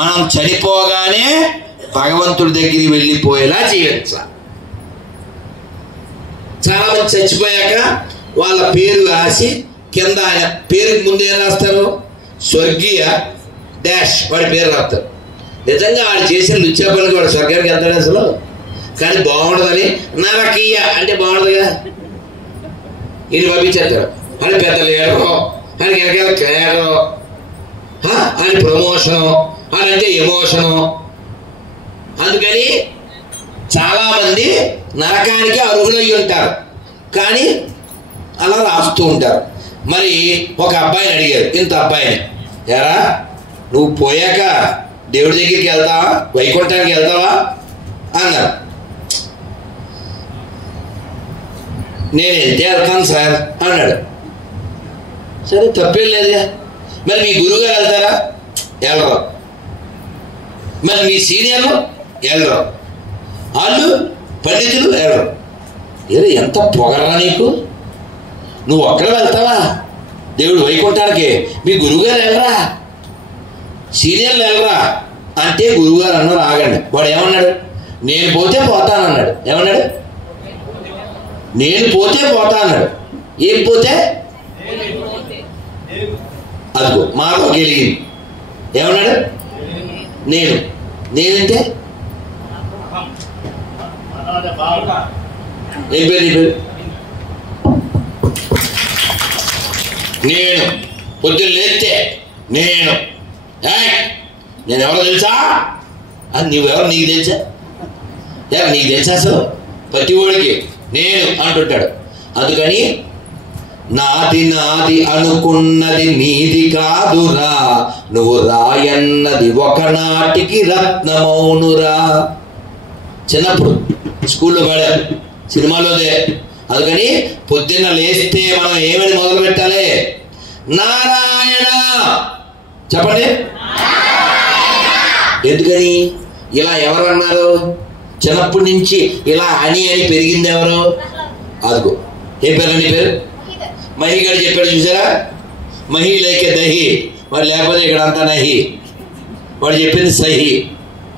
మనం చనిపోగానే భగవంతుడి దగ్గరికి వెళ్ళిపోయేలా జీవించాలి. చాలా మంది చచ్చిపోయాక వాళ్ళ పేరు రాసి కింద ఆయన పేరుకి ముందు ఏం రాస్తారు? స్వర్గీయ డాష్ వాడి పేరు రాస్తారు. నిజంగా వాడు చేసిన లుచ్చా పనికి వాడు స్వర్గానికి వెళ్తాడు అసలు. కానీ బాగుండదని నరకీయ అంటే బాగుండదుగా, ఇది పంపించేస్తారు. అని పెద్ద లీడరు, అని వెనకాల క్యాడరు, అని ప్రమోషను, అని అంటే ఎమోషను. అందుకని చాలా మంది నరకానికి అర్హులై ఉంటారు, కానీ అలా రాస్తూ ఉంటారు. మరి ఒక అబ్బాయిని అడిగారు, ఇంత అబ్బాయిని, ఎరా నువ్వు పోయాక దేవుడి దగ్గరికి వెళ్తావా, వైకుంఠానికి వెళ్తావా అన్నారు. నేను వెళ్తే వెళ్తాను సార్ అన్నాడు. సరే తప్పేం లేదుగా. మరి మీ గురువుగారు వెళ్తారా? వెళ్ళరు. మరి మీ సీనియర్లు వెళ్ళరు, వాళ్ళు పండితులు వెళ్ళరు. ఏదో ఎంత పొగరా నీకు, నువ్వు ఒక్కడే వెళ్తావా దేవుడు వైకుంఠానికి? మీ గురువుగారు వెళ్ళరా, సీనియర్లు వెళ్ళరా అంటే గురువుగారు అన్నారు ఆగండి. వాడు ఏమన్నాడు? నేను పోతే పోతాను అన్నాడు. ఏమన్నాడు? నేను పోతే పోతా అన్నాడు. ఏం పోతే? అదిగో మాకు గెలిగింది. ఏమన్నాడు? నేనంటే ఏం పేరు? నీ పేరు? నేను పొద్దున్న లేస్తే నేను ఎవరో తెలుసా? అది నువ్వెవరు నీకు తెలుసా? నీకు తెలుసా అసలు? ప్రతి ఓడికి నేను అంటుంటాడు. అందుకని నాది అనుకున్నది నీది కాదురా, నువ్వు రాయన్నది ఒకనాటికి రత్నమౌనురా. చిన్నప్పుడు స్కూల్లో పాడారు, సినిమాలోదే. అందుకని పొద్దున్న లేస్తే మనం ఏమని మొదలు పెట్టాలి? నారాయణ చెప్పండి. ఎందుకని ఇలా ఎవరు అన్నారు? చిన్నప్పటి నుంచి ఇలా అని పెరిగింది ఎవరు? అదిగో ఏం పేరు? నీ పేరు? మహి గారు చెప్పాడు చూసారా, మహి లేకే దహి, వాడు లేకపోతే ఇక్కడ అంతా నహి. వాడు చెప్పింది సహి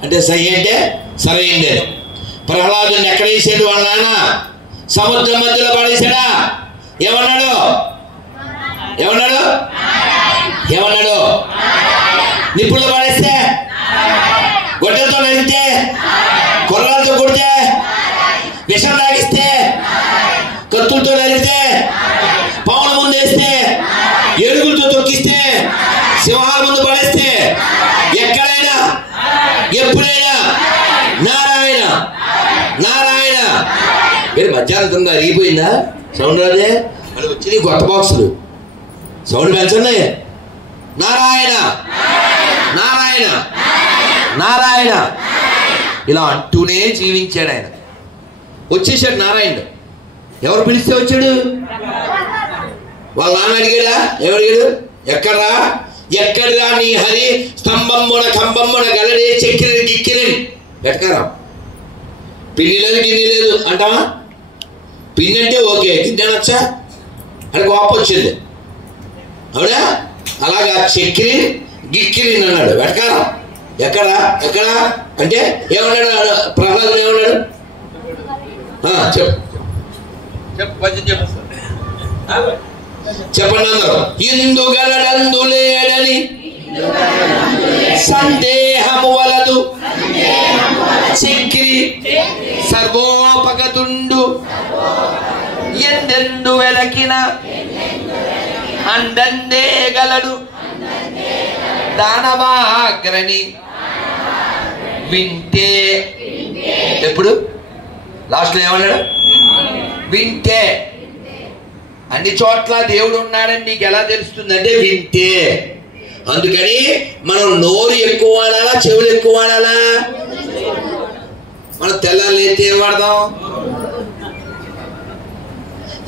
అంటే, సహి అంటే సరైంది. ప్రహ్లాదుని ఎక్కడ వేసాడు వాళ్ళ నాన్న? సముద్రం మధ్యలో పడేసాడా? ఏమన్నాడు? నిప్పుల్లో పడేస్తే, గొడ్డలతో నడిస్తే, కొర్రలతో కొడితే, విషం తాగిస్తే, కత్తులతో నరిగితే, పావుల ముందు వేస్తే, ఏడుగులతో తొక్కిస్తే, సింహాల ముందు పడేస్తే, ఎక్కడైనా ఎప్పుడైనా నారాయణ నారాయణ. మీరు మధ్యాహ్నం అరిగిపోయిందా సౌండ్? రాదే మరి వచ్చింది కొత్త బాక్సులు, సౌండ్ పెంచండి. నారాయణ నారాయణ నారాయణ ఇలా అంటూనే జీవించాడు ఆయన. వచ్చేసాడు నారాయణుడు. ఎవరు పిలిస్తే వచ్చాడు? వాళ్ళ నాన్న అడిగాడా? ఎవరిగాడు? ఎక్కడరా నీ హరి స్తంభమ్మున కంబమ్మున గలడే చెక్కిరి గిక్కిరి వెటకారం. పిన్ని లేదు గిన్ని లేదు అంటావా? పిన్ని అంటే ఓకే, గిన్నె అనొచ్చా అని కోపం వచ్చింది. అవునా? అలాగా చెక్కిరి గిక్కిరి అన్నాడు, వెటకారం. ఎక్కడా అంటే ఏమన్నాడు ప్రహ్లాదుడు? ఏమన్నాడు? చెప్పండి అందరూ. ఇందుగలడందు లేడని సందేహము వలదు, చక్రి సర్వోపగతుండు ఎందెందు వెలకిన అందందే గలడు దానవాగ్రని వింటే. ఎప్పుడు లాస్ట్ లో ఏమన్నాడు? వింటే. అన్ని చోట్ల దేవుడు ఉన్నాడని నీకు ఎలా తెలుస్తుందంటే వింటే. అందుకని మనం నోరు ఎక్కువ వాడాలా, చెవులు ఎక్కువ వాడాలా? మనం తెల్లారు లేతే ఏం వాడదాం?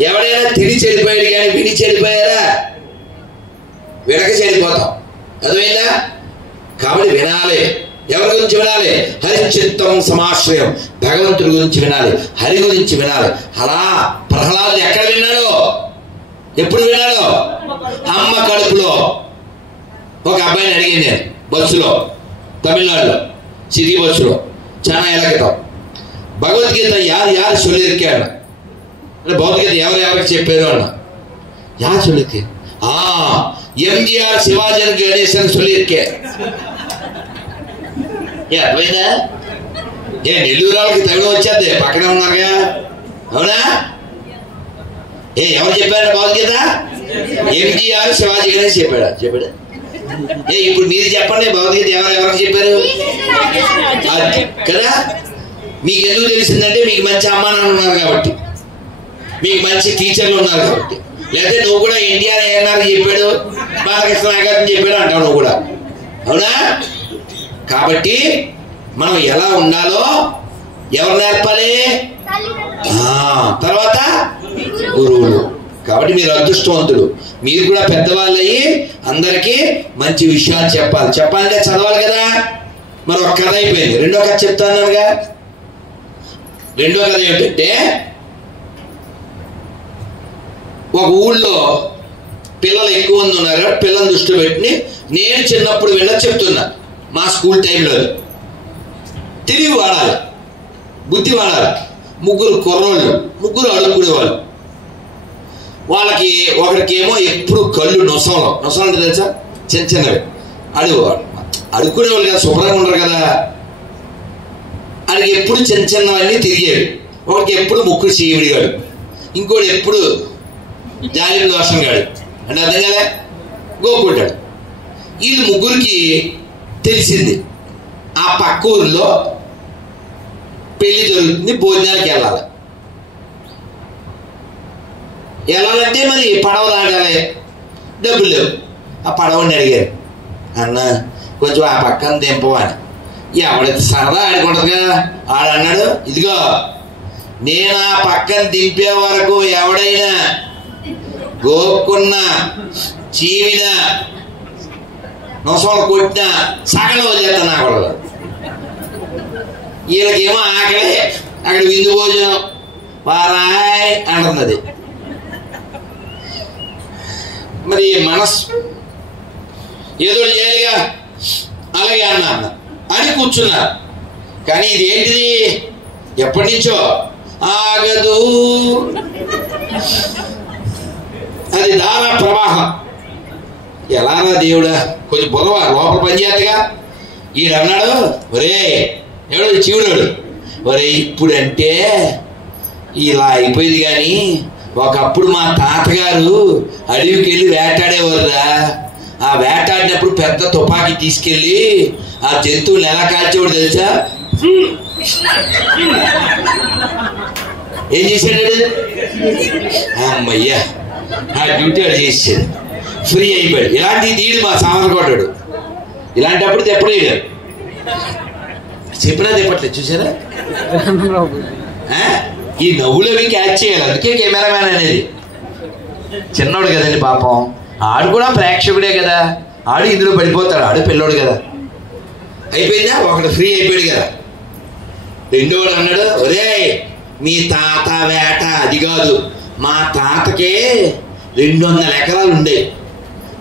ఎవడైనా తిని చెడిపోయాడు కానీ విని చెడిపోయారా? వినక చెడిపోతాం. అర్థమైందా? కాబట్టి వినాలి. ఎవరి గురించి వినాలి? హరిచిత్తం సమాశ్రయం, భగవంతుడి గురించి వినాలి, హరి గురించి వినాలి. అలా ప్రహ్లాదుడు ఎక్కడ విన్నాడు? ఎప్పుడు విన్నాడు? అమ్మ కడుపులో. ఒక అబ్బాయిని అడిగింది నేను బస్సులో, తమిళనాడులో సిటీ బస్సులో చాలా ఏళ్ళ క్రితం. భగవద్గీత యారు சொல்லியிருக்காரு అంటే భగవద్గీత ఎవరికి చెప్పారు అన్న. యారు சொல்லியிருக்காரு? ఎంజిఆర్ శివాజీ గణేశన్ சொல்லியிருக்காரு. అర్థమైందా? నెల్లూరు వాళ్ళకి తమిళం వచ్చేది, పక్కనే ఉన్నారుగా. అవునా? ఎవరు చెప్పారు భగవద్గీత? ఎంజిఆర్ శివాజీ గణేష్ చెప్పాడా? ఇప్పుడు మీరు చెప్పండి, భగవద్గీత ఎవరికి చెప్పారు కదా? మీకు ఎందుకు తెలిసిందంటే మీకు మంచి అమ్మా నాన్న ఉన్నారు కాబట్టి, మీకు మంచి టీచర్లు ఉన్నారు కాబట్టి. లేకపోతే నువ్వు కూడా ఎన్టీఆర్ ఏఎన్ఆర్ చెప్పాడు, బాలకృష్ణ నాగార్జున చెప్పాడు అంటావు నువ్వు కూడా. అవునా? కాబట్టి మనం ఎలా ఉండాలో ఎవరు నేర్పాలి? తర్వాత గురువులు. కాబట్టి మీరు అదృష్టవంతుడు. మీరు కూడా పెద్దవాళ్ళు అయ్యి అందరికీ మంచి విషయాలు చెప్పాలంటే చదవాలి కదా. మరి ఒక కథ అయిపోయింది, రెండో కథ చెప్తానుగా. రెండో కథ ఏమిటంటే, ఒక ఊళ్ళో పిల్లలు ఎక్కువ మంది ఉన్నారు. పిల్లల్ని దృష్టిలో పెట్టి నేను చిన్నప్పుడు వెళ్ళి చెప్తున్నా. మా స్కూల్ టైంలో తెలివి వాడాలి, బుద్ధి వాడాలి. ముగ్గురు కుర్రోళ్ళు, ముగ్గురు అడుక్కునేవాళ్ళు. వాళ్ళకి ఒకరికేమో ఎప్పుడు కళ్ళు నొసలు అంటే తెలుసా? చిన్నవి అడుక్కునేవాళ్ళు కదా, శుభ్రంగా ఉండరు కదా. అది ఎప్పుడు చిన్నవన్నీ తిరిగాడు. ఒకరికి ఎప్పుడు ముక్కు చీవిడిగాడు, ఇంకోటి ఎప్పుడు జాలి దోషం గాడు. అంటే అర్థం కదా, గోకుంటాడు. వీళ్ళు ముగ్గురికి తెలిసింది ఆ పక్క ఊరిలో పెళ్లి జరుగుతుంది, భోజనానికి వెళ్ళాలంటే మరి పడవ దాటాలి, డబ్బులు లేవు. ఆ పడవని అడిగారు, అన్న కొంచెం ఆ పక్కన దింపవని. ఎవడైతే సరదా ఆడుకుంటుంది కదా, ఆడన్నాడు, ఇదిగో నేను ఆ పక్కన దింపే వరకు ఎవడైనా గోక్కున్నా చీవినా నొసలు కొట్టినా సగం వదిలేస్తాను నా కూడా. వీళ్ళకేమో ఆకలి, అక్కడ విందు భోజనం వారాయ్ అంటున్నది. మరి మనసు ఏదో చేయాలిగా, అలాగే అన్న అని కూర్చున్నారు. కానీ ఇదేంటిది? ఎప్పటి నుంచో ఆగదు, అది దారా ప్రవాహం. ఎలారా దేవుడా, కొంచెం బుధవా లోపల పనిచేయగా. ఈడన్నాడు, ఒరే ఎవడో చీవుడాడు, ఒరే ఇప్పుడంటే ఇలా అయిపోయింది. కానీ ఒకప్పుడు మా తాతగారు అడవికి వెళ్ళి వేటాడేవారురా. ఆ వేటాడినప్పుడు పెద్ద తుపాకీ తీసుకెళ్ళి ఆ జంతువుని ఎలా కాల్చేవాడు తెలుసా? ఏం చేశాడు? అమ్మయ్యా, ఆ డ్యూటీ వాడు చేసాడు, ఫ్రీ అయిపోయాడు. ఇలాంటి తీడు మా సామర్కొట్టాడు. ఇలాంటప్పుడు తెప్పలేడు, చెప్పినా తెప్పట్లేదు. చూసారా? ఈ నవ్వులు అవి క్యాచ్ చేయాలి. అందుకే కెమెరామ్యాన్ అనేది. చిన్నోడు కదండి పాపం, ఆడు కూడా ప్రేక్షకుడే కదా, ఆడు ఇందులో పడిపోతాడు, ఆడు పిల్లోడు కదా. అయిపోయిందా, ఒకడు ఫ్రీ అయిపోయాడు కదా. రెండోడు అన్నాడు, ఒరే మీ తాత వేట అది కాదు, మా తాతకే 200 ఎకరాలు ఉండేవి,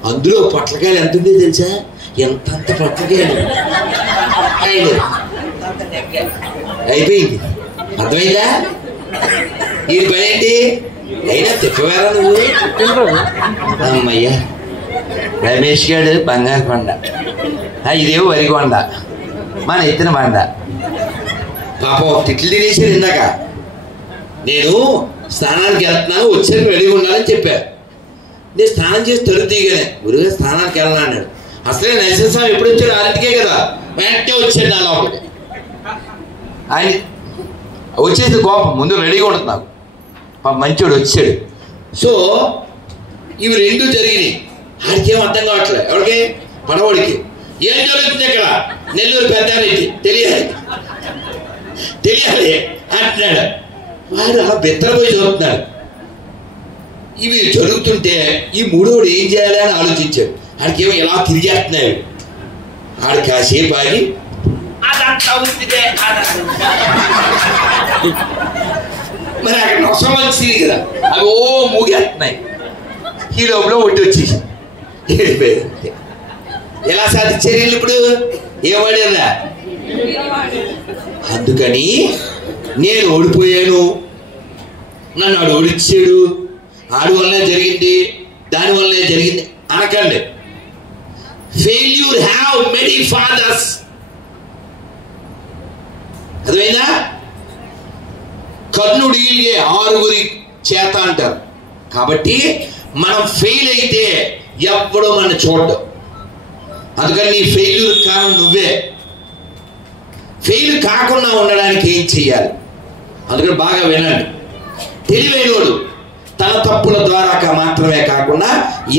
అందులో పొట్లకాయలు ఎంత ఉండే తెలుసా, ఎంతంత పొట్లకాయలు. అయిపోయింది, అర్థమైందా? ఈ పని ఏంటి అయినా తిప్పవేరా నువ్వు. అమ్మయ్యా, రమేష్ గారు బంగారు కొండ, ఇదేమో వరి కొండ, మన ఎత్తిన బండ. పాపం తిట్లు తినేసారు ఇందాక. నేను స్నానానికి వెళ్తున్నాను, వచ్చాక రెడీగా ఉండాలని చెప్పారు. నేను స్నానం చేసి తొలి తీయగానే గురువుగా స్నానానికి వెళ్ళాలి అన్నాడు. అసలే నరసింహస్వామి ఎప్పుడు వచ్చాడు, 6ంటికే కదా, వెంటనే వచ్చాడు నా లోపలికి. ఆయన వచ్చేసి కోపం, ముందు రెడీగా ఉంటుంది నాకు, మంచోడు వచ్చాడు. సో ఇవి రెండు జరిగినాయి. ఆడికేం అర్థం కావట్లేదు, ఎవరికి పడవడికి. ఏం జరుగుతుంది ఇక్కడ, నెల్లూరు పెద్దానికి తెలియాలి అంటున్నాడు. వాడు అలా బెత్తరపోయి చదువుతున్నాడు. ఇవి జరుగుతుంటే ఈ మూడోడు ఏం చేయాలి అని ఆలోచించాడు. ఆడికేమో ఎలా తిరిగేస్తున్నాడు. ఆడు కాసేపు ఆగి మరి అక్కడ నొసం వచ్చింది కదా, అవి ఓ మూగేస్తున్నాయి. ఈ లోపల ఒట్టి వచ్చేసి వెళ్ళిపోయింది. ఎలా సాధించారు వీళ్ళు ఇప్పుడు, ఏమడినా. అందుకని నేను ఓడిపోయాను, నన్ను ఆడు ఓడిచ్చాడు, ఆడి వల్లనే జరిగింది, దాని వల్లనే జరిగింది అనకండి. Failure have many fathers. అర్థమైందా? కర్ణుడిగే 6 చేత అంటారు. కాబట్టి మనం ఫెయిల్ అయితే ఎప్పుడో మన చూడడం. అందుకని నీ ఫెయిల్యూర్ కారణం నువ్వే. ఫెయిల్ కాకుండా ఉండడానికి ఏం చెయ్యాలి, అందుకని బాగా వినండి. తెలివైనోడు తన తప్పుల ద్వారా మాత్రమే కాకుండా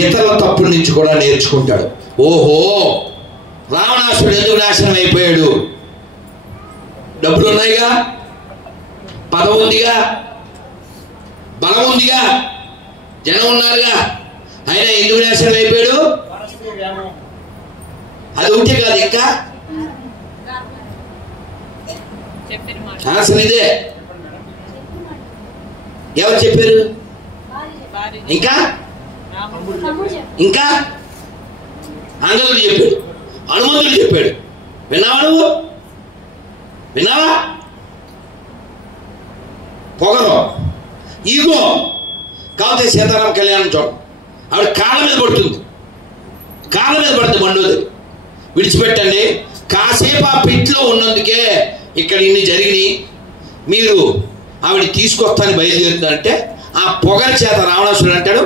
ఇతరుల తప్పుల నుంచి కూడా నేర్చుకుంటాడు. ఓహో, రావణాసుడు ఎందుకు నాశనం అయిపోయాడు? డబ్బులు ఉన్నాయిగా, పదవి ఉందిగా, బలం ఉందిగా, జనం ఉన్నారుగా, అయినా ఎందుకు నాశనం అయిపోయాడు? అది ఉంటే కాదు, ఇంకా ఆన్సర్ ఇదే. ఎవరు చెప్పారు? ఇంకా ఇంకా అంగదుడు చెప్పాడు, హనుమంతుడు చెప్పాడు. విన్నావా నువ్వు? విన్నావా? పొగరు, ఈగో. కాకపోతే సీతారామ కళ్యాణం చూడ, ఆవిడ కాళ్ళ మీద పడుతుంది, కాళ్ళ మీద పడుతుంది మండోదరి. విడిచిపెట్టండి. కాసేపు ఆ పిట్లో ఉన్నందుకే ఇక్కడ ఇన్ని జరిగినాయి. మీరు ఆవిడ తీసుకొస్తాను బయలుదేరుతానంటే ఆ పొగరి చేత రావణాసుడు అంటాడు,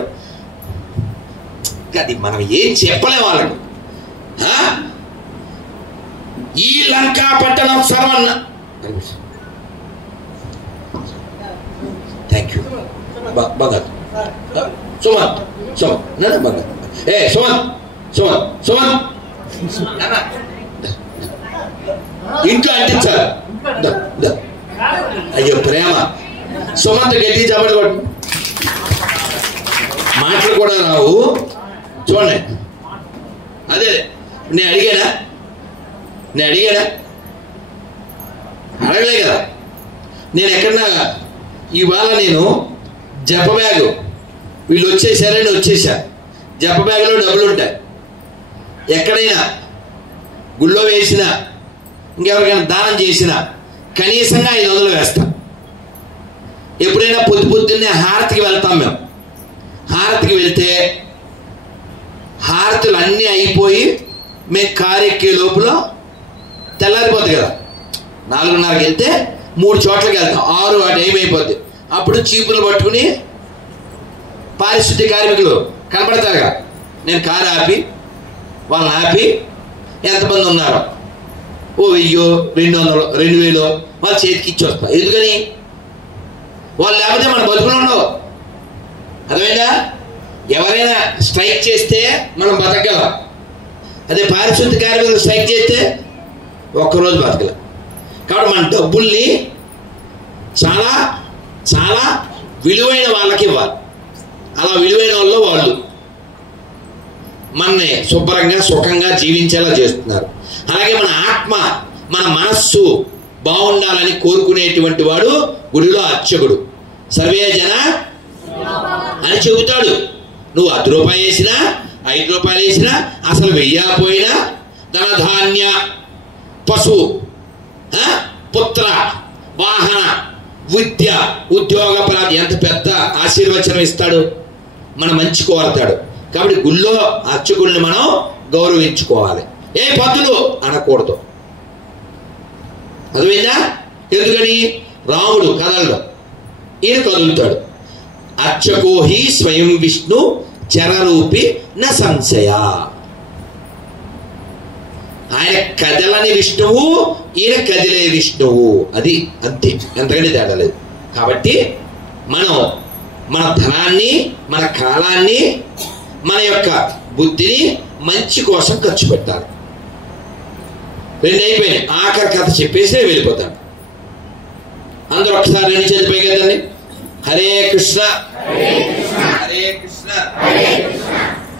అది మనం ఏం చెప్పలేం వాళ్ళకి. ఈ లంకా పట్టణం సర్వన్న. థ్యాంక్ యూ భగత్ సుమంత్ సుమంత్ భగత్ సుమంత్ సుమంత్ సుమంత్ ఇంట్లో అంటించాలి. అయ్యో ప్రేమ. సుమంత్ గట్టి చప్పటి కొట్టు. మాటలు కూడా రావు చూడండి. అదే నేను అడిగానా అడగలే కదా. నేను ఎక్కడన్నా ఇవాళ నేను జప బ్యాగు, వీళ్ళు వచ్చేసారని వచ్చేసా. జప బ్యాగులో డబ్బులు ఉంటాయి. ఎక్కడైనా గుళ్ళో వేసినా, ఇంకెవరికైనా దానం చేసినా కనీసంగా 500 వేస్తాం. ఎప్పుడైనా పొద్దున్నే హారతికి వెళ్తాం. మేము హారతికి వెళ్తే హారతులు అన్నీ అయిపోయి మేము కారు ఎక్కే లోపల తెల్లారిపోద్ది కదా. 4:30కి వెళ్తే 3 చోట్లకి వెళ్తాం. 6 ఆ టైం అయిపోద్ది. అప్పుడు చీపులు పట్టుకుని పారిశుద్ధ్య కార్మికులు కనపడతారుగా, నేను కారు ఆపి వాళ్ళని ఆపి ఎంతమంది ఉన్నారో ఓ 1000, 200, 2000 వాళ్ళ చేతికి ఇచ్చి వస్తా. ఎందుకని? వాళ్ళు లేకపోతే మన బతుకులు ఉండవు. అర్థమైందా? ఎవరైనా స్ట్రైక్ చేస్తే మనం బతకగలం. అదే పారిశుద్ధ్య కార్మికులు స్ట్రైక్ చేస్తే ఒక్కరోజు బతకలేం. కాబట్టి మన డబ్బుల్ని చాలా చాలా విలువైన వాళ్ళకి ఇవ్వాలి. అలా విలువైన వాళ్ళు మనని శుభ్రంగా సుఖంగా జీవించేలా చేస్తున్నారు. అలాగే మన ఆత్మ మన మనస్సు బాగుండాలని కోరుకునేటువంటి వాడు గుడిలో అర్చకుడు. సర్వే జన అని చెబుతాడు. నువ్వు 10 రూపాయలు వేసినా 5 రూపాయలు వేసినా అసలు వెయ్యకపోయినా ధనధాన్య పశు పుత్ర వాహన విద్య ఉద్యోగ ప్రాప్తి ఎంత పెద్ద ఆశీర్వచనం ఇస్తాడు, మన మంచి కోరతాడు. కాబట్టి గుళ్ళో అర్చకుడిని మనం గౌరవించుకోవాలి. ఏ పద్దులు అనకూడదు. అర్థమైందా? ఎందుకని? రాముడు కదలడు, ఈయన కదులుతాడు. అర్చకో హి స్వయం విష్ణు చరరూపి న సంశయ. ఆయన కదలని విష్ణువు, ఈయన కదిలే విష్ణువు. అది అంతే, ఎంతకంటే తేడా లేదు. కాబట్టి మనం మన ధనాన్ని, మన కాలాన్ని, మన యొక్క బుద్ధిని మంచి కోసం ఖర్చు పెట్టాలి. 2 అయిపోయినాయి. ఆఖరి కథ చెప్పేసి వెళ్ళిపోతాను. అందరూ ఒకసారి 2 చేతులు పైకి ఎత్తండి. హరే కృష్ణ హరే కృష్ణ.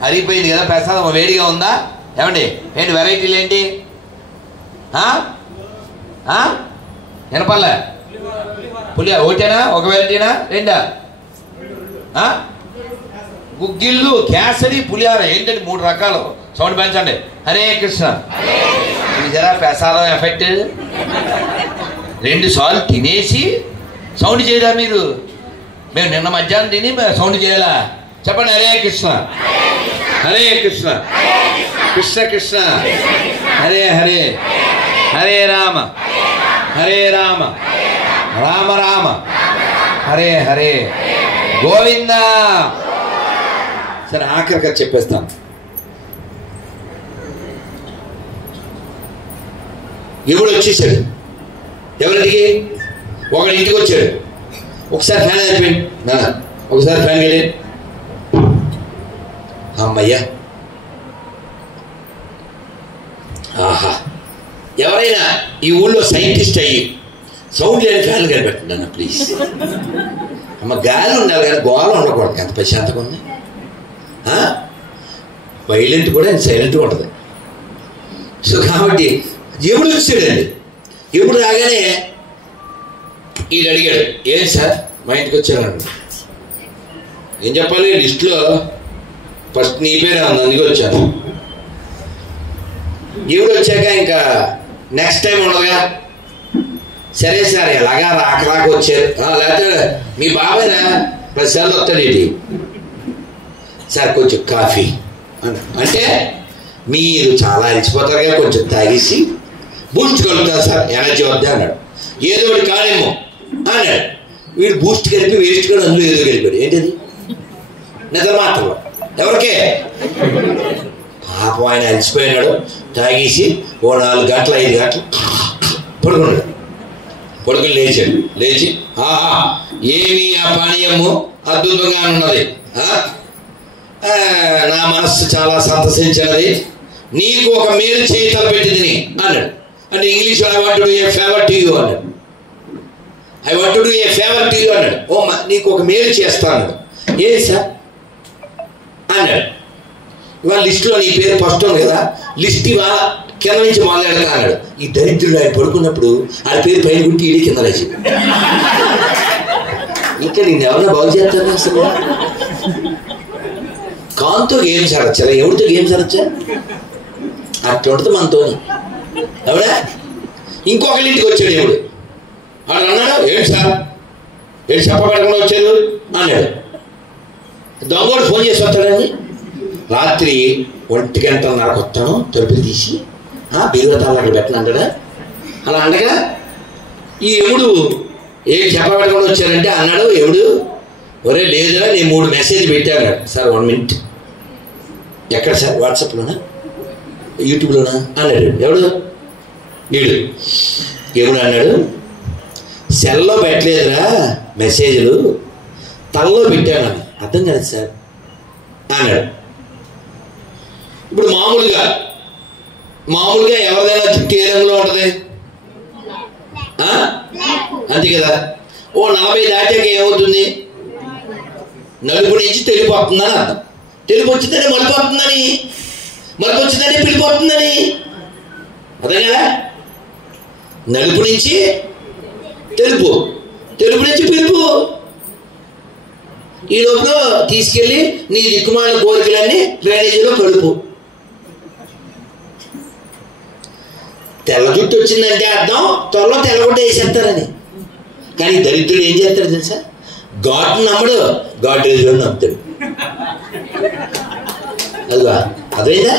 హరిపోయింది కదా ప్రసాదం, వేడిగా ఉందా? ఏమండి ఏంటి వెరైటీలు ఏంటి? వినపల్లే? పులిహోర ఒకటేనా? ఒక వెరైటీనా? 2? గుగ్గిళ్ళు, కేసరి, పులిహోర ఏంటండి? 3 రకాలు. సౌండ్ పెంచండి. హరే కృష్ణ. జరా ప్రసాదం ఎఫెక్ట్. 2 సార్లు తినేసి సౌండ్ చేయరా మీరు? మేము నిన్న మధ్యాహ్నం తిని సౌండ్ చేయాలా? చెప్పండి. హరే కృష్ణ హరే కృష్ణ కృష్ణ కృష్ణ హరే హరే హరే రామ హరే రామ రామ రామ హరే హరే గోవింద. సరే ఆఖరిగా చెప్పేస్తాను. ఎవడు వచ్చేసాడు? ఎవరింటికి? ఒకటి ఇంటికి వచ్చాడు. ఒకసారి ఫ్యాన్ అయిపోయింది నాన్న, ఒకసారి ఫ్యాన్ వెళ్ళి అమ్మయ్యా. ఆహా, ఎవరైనా ఈ ఊళ్ళో సైంటిస్ట్ అయ్యి సౌండ్ లేని ఫ్యాన్లు కనిపెట్టండి అన్న ప్లీజ్. అమ్మ గాలి ఉండాలి కానీ గోళ ఉండకూడదు. ఎంత ప్రశాంతంగా ఉంది. వైలెంట్ కూడా సైలెంట్గా ఉంటుంది. సో కాబట్టి ఎప్పుడు వచ్చాడండి. ఎప్పుడు రాగానే ఈయన అడిగాడు, ఏంటి సార్ మా ఇంటికి వచ్చానండి. ఏం చెప్పాలి? లిస్టులో ఫస్ట్ నీ పేరే ఉంది, అందుకే వచ్చాను. ఈవిడ వచ్చాక ఇంకా నెక్స్ట్ టైం ఉండదుగా. సరే సార్ ఎలాగా రాక వచ్చారు, లేకపోతే మీ బాబాయ్నా 10 సార్లు వస్తాడు ఏంటి సార్ కొంచెం కాఫీ అంటే మీరు చాలా అలిసిపోతారుగా, కొంచెం తాగేసి బూస్ట్ కలుగుతారు సార్ ఎనర్జీ వద్దా అన్నాడు. ఏదో ఒకటి కానేమో అన్నాడు. వీడు బూస్ట్ కలిపి వేస్ట్ కూడా అందులో ఏదో కలిపాడు. ఏంటది? నిద్ర మాత్రం. ఎవరికే? పాపం ఆయన అలిసిపోయినాడు. తాగేసి ఓ 4 గంటలు 5 గంటలు పడుకున్నాడు. పడుకుని లేచాడు. లేచి ఆహా ఏమి ఆ పానీయము అద్భుతంగా ఉన్నది, నా మనస్సు చాలా సంతసించినది, నీకు ఒక మేలు చేయి తలపెట్టింది అన్నాడు. అంటే English I want to do a favour to you అన్నాడు. I want to do a favour to you అన్నాడు. ఓ నీకు ఒక మేలు చేస్తా అన్నాడు. ఏ సార్ అన్నాడు. ఇవాళ లిస్టులో నీ పేరు ఫస్ట్ ఉంది కదా, లిస్ట్ ఇవాళ కింద నుంచి మొదలెడతా అన్నాడు. ఈ దరిద్రుడు ఆయన పడుకున్నప్పుడు ఆయన పేరు పైన గుట్టి ఈడే కింద లేచి ఇంకా నేను ఎవరైనా బాగు చేస్తాను అసలు. కాన్తో గేమ్స్ ఆడచ్చా, ఎవరితో గేమ్స్ ఆడచ్చా? అట్లా ఉంటుంది మనతో. ఎవడా ఇంకొకరి ఇంటికి వచ్చాడు ఎవడు, వాడు అన్నాడు ఏంటి సార్ ఏంటి చెప్పబడకుండా వచ్చారు అన్నాడు. దొంగోడు ఫోన్ చేసి వస్తాడని రాత్రి 1 గంటన్నరకు వస్తాను, తలుపులు తీసి బీరువతాలు అక్కడ పెట్టను అంటాడా. అలా అండగా ఈ ఎముడు ఏం చెప్పబడకుండా వచ్చారంటే అన్నాడు ఎవడు, ఒరే లేదురా నేను 3 మెసేజ్ పెట్టాను సార్. 1 మినిట్. ఎక్కడ సార్? వాట్సాప్లోనా యూట్యూబ్లోనా అన్నాడు. ఎవడు? వీడు. ఎవడు అన్నాడు, సెల్లో పెట్టలేదురా మెసేజ్లు, తలలో పెట్టాను. అర్థం కాదు సార్ అన్నాడు. ఇప్పుడు మామూలుగా ఎవరిదైనా జుట్టు ఏ రంగులో ఉంటుంది? అంతే కదా. ఓ 40 దాటాక ఏమవుతుంది? నలుపు నుంచి తెలుపు వస్తుందని అర్థం. తెలుపు వచ్చిందని మలుపు వస్తుందని, మలుపు వచ్చిందని పిలుపు వస్తుందని. అదే కదా, నలుపు నుంచి తెలుపు, తెలుపు నుంచి పిలుపు. ఈ లోపల తీసుకెళ్ళి నీ దిక్కుమాల కోరికలన్నీ డ్రైనేజీలో కలుపు. తెల్ల జుట్టు వచ్చిందంటే అర్థం త్వరలో తెల్లగుడ్డ వేసేస్తారని. కానీ దరిద్రుడు ఏం చేస్తాడు తెలుసా? గాడ్ని నమ్మడు, గాడ్రేజ్లో నమ్ముతాడు. అదిగా అదేనా?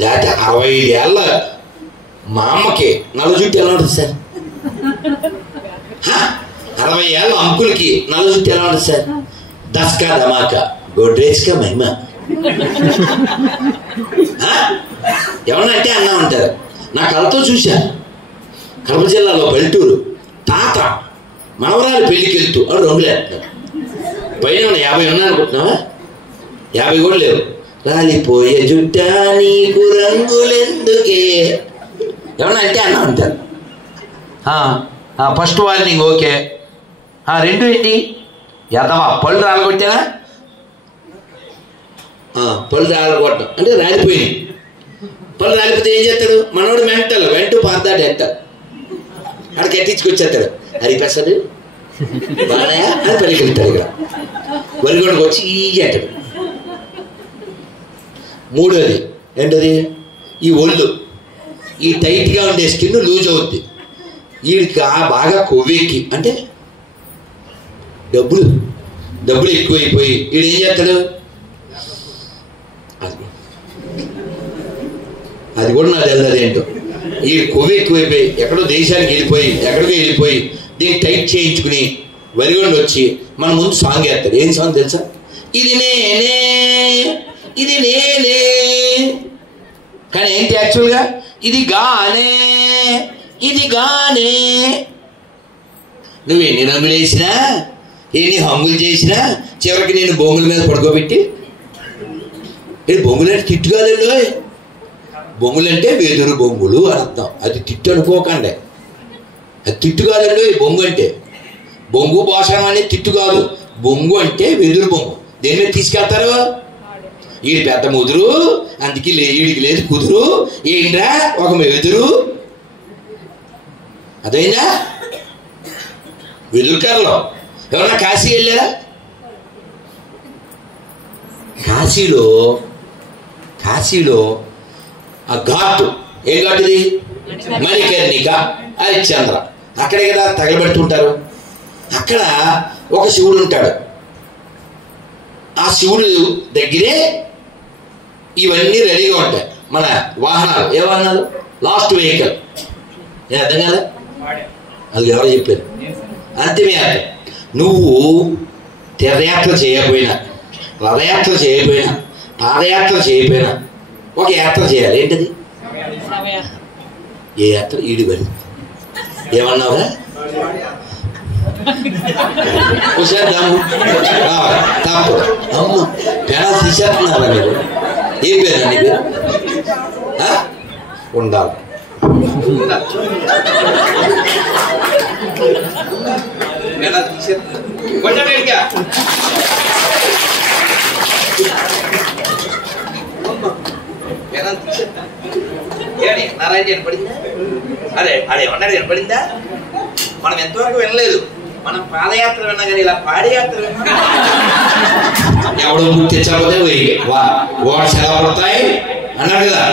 లేకపోతే 65 ఏళ్ళ మా అమ్మకి నల్ల జుట్టు ఎలా ఉంటుంది సార్? 60 ఏళ్ళ అంకులకి నల్ల జుట్టు ఎలా ఉంటుంది సార్? దస్కా ధమాకా గోడ్రేజ్కా మహిమ. ఎవరంటే అన్నా ఉంటారు. నా కళతో చూశా. కడప జిల్లాలో పల్లెటూరు తాత మనవరాలు పెళ్లికి వెళ్తూ రంగులేస్తారు. పైన 50 ఉన్నా అనుకుంటున్నావా? 50 కూడా లేవు. రాలిపోయే జుట్ట నీకు రంగులెందుకే ఏమన్నా అంటే అన్నా ఉంటారు. First warning okay. 2 ఏంటి? ఎదవా పళ్ళు రాలగొట్టానా? పళ్ళు రాలగొట్టడం అంటే రాలిపోయినాయి. పళ్ళు రాలిపోతే ఏం చేస్తాడు? మనోడు మెంటల్ వెంటూ పాతాడు అంటారు. అక్కడ కట్టించుకొచ్చేస్తాడు. హరిప్రసాద్ బాగా అని పరిగెళ్తాడు. ఇక్కడ వరిగొండకు వచ్చి ఈ అంటాడు. 3వది ఏంటది? ఈ ఒళ్ళు, ఈ టైట్గా ఉండే స్కిన్ లూజ్ అవుద్ది. వీడికి బాగా కొవ్వెక్కి అంటే డబ్బులు ఎక్కువైపోయి వీడు ఏం చేస్తాడు? అది కూడా నాకు తెలియదు ఏంటో. ఈ కొవ్వు ఎక్కువైపోయి ఎక్కడో దేశానికి వెళ్ళిపోయి దీన్ని టైట్ చేయించుకుని వరిగొండ వచ్చి మన ముందు సాంగ్ వేస్తాడు. ఏం సాంగ్ తెలుసా? ఇది నేనే, ఇది నేనే. కానీ ఏంటి యాక్చువల్గా? ఇది గానే, ఇది గానే. నువ్వు ఎన్ని రంగులు వేసినా, ఎన్ని హంగులు చేసినా చివరికి నేను బొంగుల మీద పడుకోబెట్టి, బొంగులు అంటే తిట్టు కాదండి. బొంగులు అంటే వెదురు బొంగులు అని అర్థం. అది తిట్టు అనుకోకండి, అది తిట్టు కాదండి. బొంగు అంటే బొంగు భాషం అనేది తిట్టు కాదు. బొంగు అంటే వెదురు బొంగు. దేని మీద తీసుకెళ్తారు? వీడి పెద్ద ముదురు, అందుకే వీడికి లేదు కుదురు. ఏంట్రా ఒక వెదురు? అదైనా వెదురుకారులో ఎవరన్నా కాశీ వెళ్ళారా? కాశీలో ఆ ఘాటు, ఏ ఘాటు ఇది? మణికర్ణిక, హరిశ్చంద్ర. అక్కడే కదా తగలబెడుతుంటారు. అక్కడ ఒక శివుడు ఉంటాడు. ఆ శివుడు దగ్గరే ఇవన్నీ రెడీగా ఉంటాయి. మన వాహనాలు, ఏ వాహనాలు? Last vehicle. నేను అర్థం కదా? అది ఎవరో చెప్పారు. అంతిమయాత్ర. నువ్వు తీర్థయాత్ర చేయకపోయినా, రథయాత్ర చేయకపోయినా, పాదయాత్ర చేయకపోయినా ఒక యాత్ర చేయాలి. ఏంటది? ఏ యాత్ర? ఈడి బలి. ఏమన్నావురా? చూసేద్దాము. తప్పు. అమ్మ పెనా తీసేస్తున్నారా మీరు? ఏం పేరు నీ పేరు? ఉండాలి. నారాయణ వినపడిందా? అదేమన్నా వినపడిందా? మనం ఎంతవరకు వినలేదు. మనం పాదయాత్ర విన్నా కానీ ఇలా పాదయాత్ర విన్నా ఎవడో తెచ్చకపోతే వాట్స్ ఎలా పడతాయి అన్నాడు కదా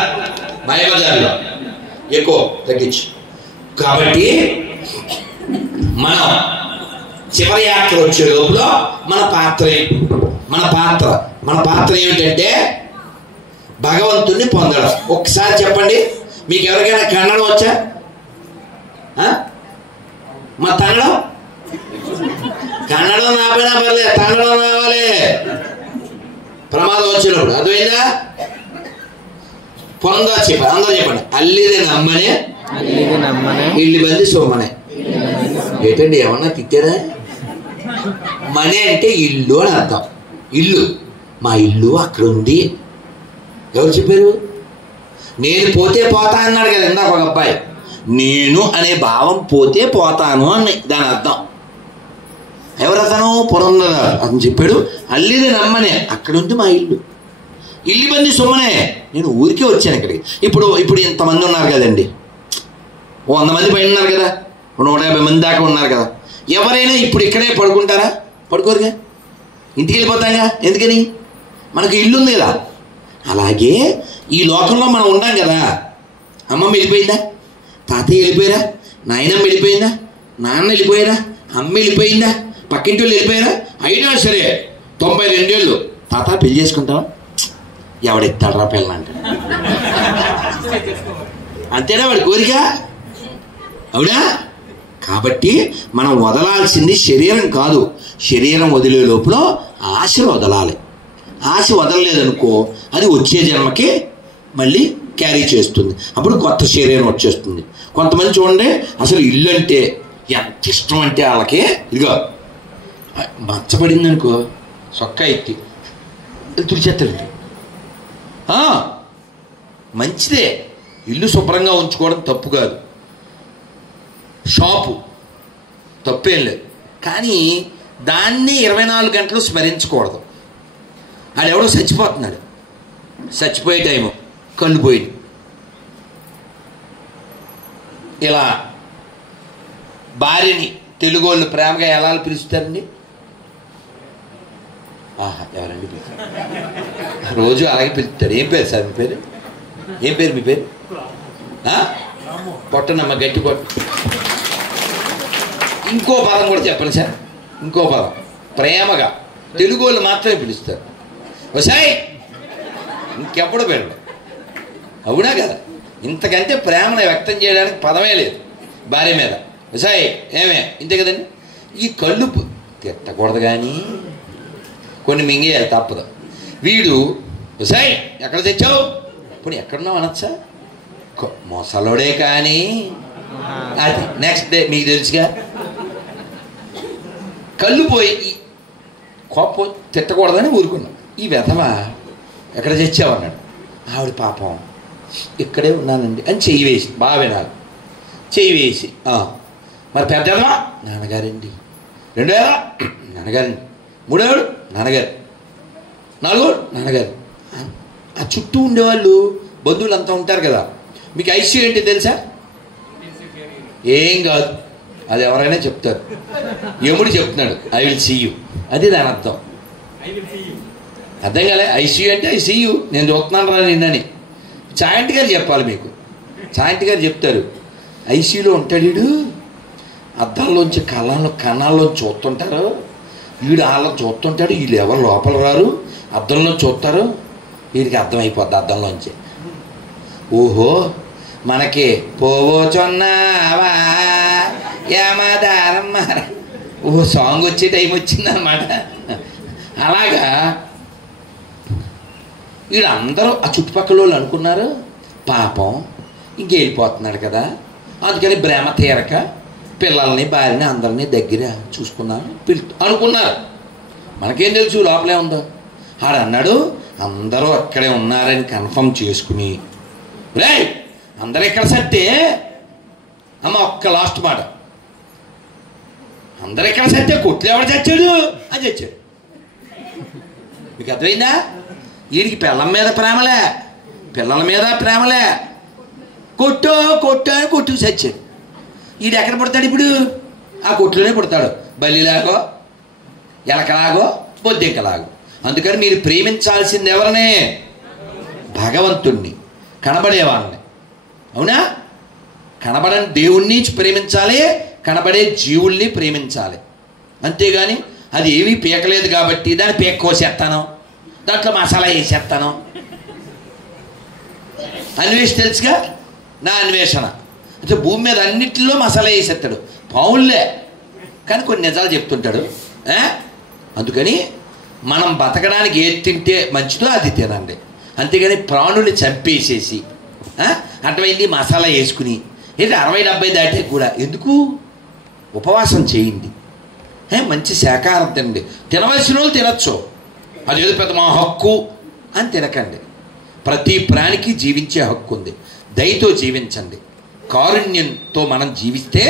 మాయబజార్లో. ఎక్కువ తగ్గించు. కాబట్టి మనం చివరి యాత్ర వచ్చే లోపల మన పాత్ర ఏమిటంటే భగవంతుణ్ణి పొందడం. ఒక్కసారి చెప్పండి, మీకు ఎవరికైనా కన్నడం వచ్చా? మా కన్నడం నాపైనా పర్లేదు, తన్నడం రావాలి ప్రమాదం వచ్చినప్పుడు. అర్థమైందా? పొందా చెప్పండి, అందరూ చెప్పండి. అల్లిది నమ్మనే ఇల్లు బంది సోమనే. ఏంటండి ఏమన్నా తిట్టారా? మనే అంటే ఇల్లు అని అర్థం. ఇల్లు, మా ఇల్లు అక్కడ ఉంది. ఎవరు చెప్పారు? నేను పోతే పోతా అన్నాడు కదా ఇందాక ఒక అబ్బాయి. నేను అనే భావం పోతే పోతాను అని దాని అర్థం. ఎవరతను పురంధర అని చెప్పాడు. అల్లిది నమ్మనే, అక్కడ ఉంది మా ఇల్లు, ఇల్లు మంది సొమ్మనే, నేను ఊరికే వచ్చాను ఇక్కడికి. ఇప్పుడు ఇంతమంది ఉన్నారు కదండి, 100 మంది పైన ఉన్నారు కదా, 150 మంది దాకా ఉన్నారు కదా. ఎవరైనా ఇప్పుడు ఇక్కడే పడుకుంటారా? పడుకోరుగా, ఇంటికి వెళ్ళిపోతాంగా. ఎందుకని? మనకు ఇల్లు ఉంది కదా. అలాగే ఈ లోకంలో మనం ఉన్నాం కదా. అమ్మమ్మ వెళ్ళిపోయిందా? తాతయ్య వెళ్ళిపోయారా? నాయనమ్మ వెళ్ళిపోయిందా? నాన్న వెళ్ళిపోయారా? అమ్మ వెళ్ళిపోయిందా? పక్కింటి వాళ్ళు వెళ్ళిపోయారా? అయినా సరే 92 ఏళ్ళు తాత పెళ్లి చేసుకుంటావా? ఎవడెత్తాడరా పిల్లలు అంటే అంతేనా వాడి కోరిక? అవునా? కాబట్టి మనం వదలాల్సింది శరీరం కాదు. శరీరం వదిలే లోపల ఆశలు వదలాలి. ఆశ వదలలేదనుకో అది వచ్చే జన్మకి మళ్ళీ క్యారీ చేస్తుంది. అప్పుడు కొత్త శరీరం వచ్చేస్తుంది. కొంతమంది చూడండి, అసలు ఇల్లు అంటే ఎంత ఇష్టం అంటే వాళ్ళకి, ఇదిగో మచ్చబడింది అనుకో సొక్క ఎత్తి తుడిచేస్తాడు. మంచిదే, ఇల్లు శుభ్రంగా ఉంచుకోవడం తప్పు కాదు, షాపు తప్పేం లేదు. కానీ దాన్ని 24 గంటలు స్మరించకూడదు. ఆడెవడో చచ్చిపోతున్నాడు, చచ్చిపోయే టైము కళ్ళు పోయింది. ఇలా భార్యని తెలుగు వాళ్ళు ప్రేమగా ఎలా పిలుస్తారండి? ఎవరండి పిలుస్తారు? రోజు అలాగే పిలుస్తారు. ఏం పేరు సార్ మీ పేరు? ఏం పేరు మీ పేరు? పొట్టనమ్మ, గట్టి పొట్ట. ఇంకో పదం కూడా చెప్పండి సార్, ఇంకో పదం ప్రేమగా తెలుగు వాళ్ళు మాత్రమే పిలుస్తారు. వసాయ్ ఇంకెప్పుడు పెరడు. అవునా కదా? ఇంతకంటే ప్రేమను వ్యక్తం చేయడానికి పదమే లేదు భార్య మీద. వసాయ్ ఏమే ఇంతే కదండి. ఈ కళ్ళు తిట్టకూడదు కానీ కొన్ని మింగేయాలి, తప్పదు. వీడు వసాయ్ ఎక్కడ తెచ్చావు? ఇప్పుడు ఎక్కడున్నావు అనొచ్చా? మొసలోడే కానీ అది నెక్స్ట్ డే మీకు తెలుసుగా. కళ్ళు పోయి కోపం తిట్టకూడదని ఊరుకున్నాం. ఈ వెధవ ఎక్కడ తెచ్చావు అన్నాడు. ఆవిడ పాపం ఇక్కడే ఉన్నానండి అని చెయ్యి వేసి, బాగా వినాలి, చెయ్యి వేసి మరి పెద్దవా? నాన్నగారండి. 2 నాన్నగారండి. 3 నాన్నగారు. 4 నాన్నగారు. ఆ చుట్టూ ఉండేవాళ్ళు బంధువులు అంతా ఉంటారు కదా. మీకు ఐసీయూ ఏంటి తెలుసా? ఏం కాదు, అది ఎవరైనా చెప్తారు. యముడు చెప్తున్నాడు ఐ విల్ సీ యూ, అది దాని అర్థం. అర్థం కాలే? ఐసీయూ అంటే ఐ సీ యూ, నేను చూస్తున్నాను రా నిన్నని. చాయంటి గారు చెప్పాలి మీకు. చాయంటి గారు చెప్తారు ఐసీయూలో ఉంటాడు వీడు, అద్దంలోంచి కన్నాల్లోంచి చూస్తుంటారు, వీడు వాళ్ళని చూస్తుంటాడు, వీళ్ళు ఎవరు లోపల రారు, అద్దంలో చూస్తారు, వీడికి అర్థమైపోద్ది అద్దంలోంచి. ఓహో మనకి పోవోచున్నావా యమదారమ్మ, ఓహో సాంగ్ వచ్చే టైం వచ్చిందనమాట. అలాగా వీళ్ళందరూ ఆ చుట్టుపక్కల వాళ్ళు అనుకున్నారు పాపం ఇంకెళ్ళిపోతున్నాడు కదా, అందుకని ప్రేమ తీరక పిల్లల్ని భార్యని అందరినీ దగ్గర చూసుకున్నారు అనుకున్నారు. మనకేం తెలుసు లోపలే ఉందో. ఆడన్నాడు అందరూ అక్కడే ఉన్నారని కన్ఫర్మ్ చేసుకుని, రే అందరూ ఎక్కడ సత్తే అమ్మ ఒక్క లాస్ట్ మాట, అందరూ ఎక్కడ సత్తే కొట్లు ఎవడు చచ్చాడు అని చచ్చాడు. మీకు అర్థమైందా? వీడికి పిల్లల మీద ప్రేమలే, పిల్లల మీద ప్రేమలే, కొట్టు కొట్టు అని కొట్టుకు చచ్చాడు. వీడు ఎక్కడ పుడతాడు ఇప్పుడు? ఆ కొట్లోనే పుడతాడు, బల్లిలాగో ఎలకలాగో బొద్దెంకలాగో. అందుకని మీరు ప్రేమించాల్సింది ఎవరనే? భగవంతుణ్ణి, కనబడేవాళ్ళని. అవునా? కనబడని దేవుణ్ణి ప్రేమించాలి, కనబడే జీవుల్ని ప్రేమించాలి. అంతేగాని అది ఏమీ పీకలేదు కాబట్టి దాన్ని పీక కోసేస్తాను, దాంట్లో మసాలా వేసేస్తాను. అన్వేషణ తెలుసుగా, నా అన్వేషణ అంటే భూమి మీద అన్నిటిలో మసాలా వేసేస్తాడు, పావులే కానీ కొన్ని నిజాలు చెప్తుంటాడు. అందుకని మనం బతకడానికి ఏది తింటే మంచిదో అది తినండి, అంతేగాని ప్రాణుల్ని చంపేసేసి అటువైంది మసాలా వేసుకుని ఏంటి 60-70 దాటే కూడా ఎందుకు? ఉపవాసం చేయండి, మంచి శాకాహారం తినండి. తినవలసిన వాళ్ళు తినచ్చు, అదేదో పెద్ద మా హక్కు అని తినకండి. ప్రతి ప్రాణికి జీవించే హక్కు ఉంది. దయతో జీవించండి, కారుణ్యంతో మనం జీవిస్తే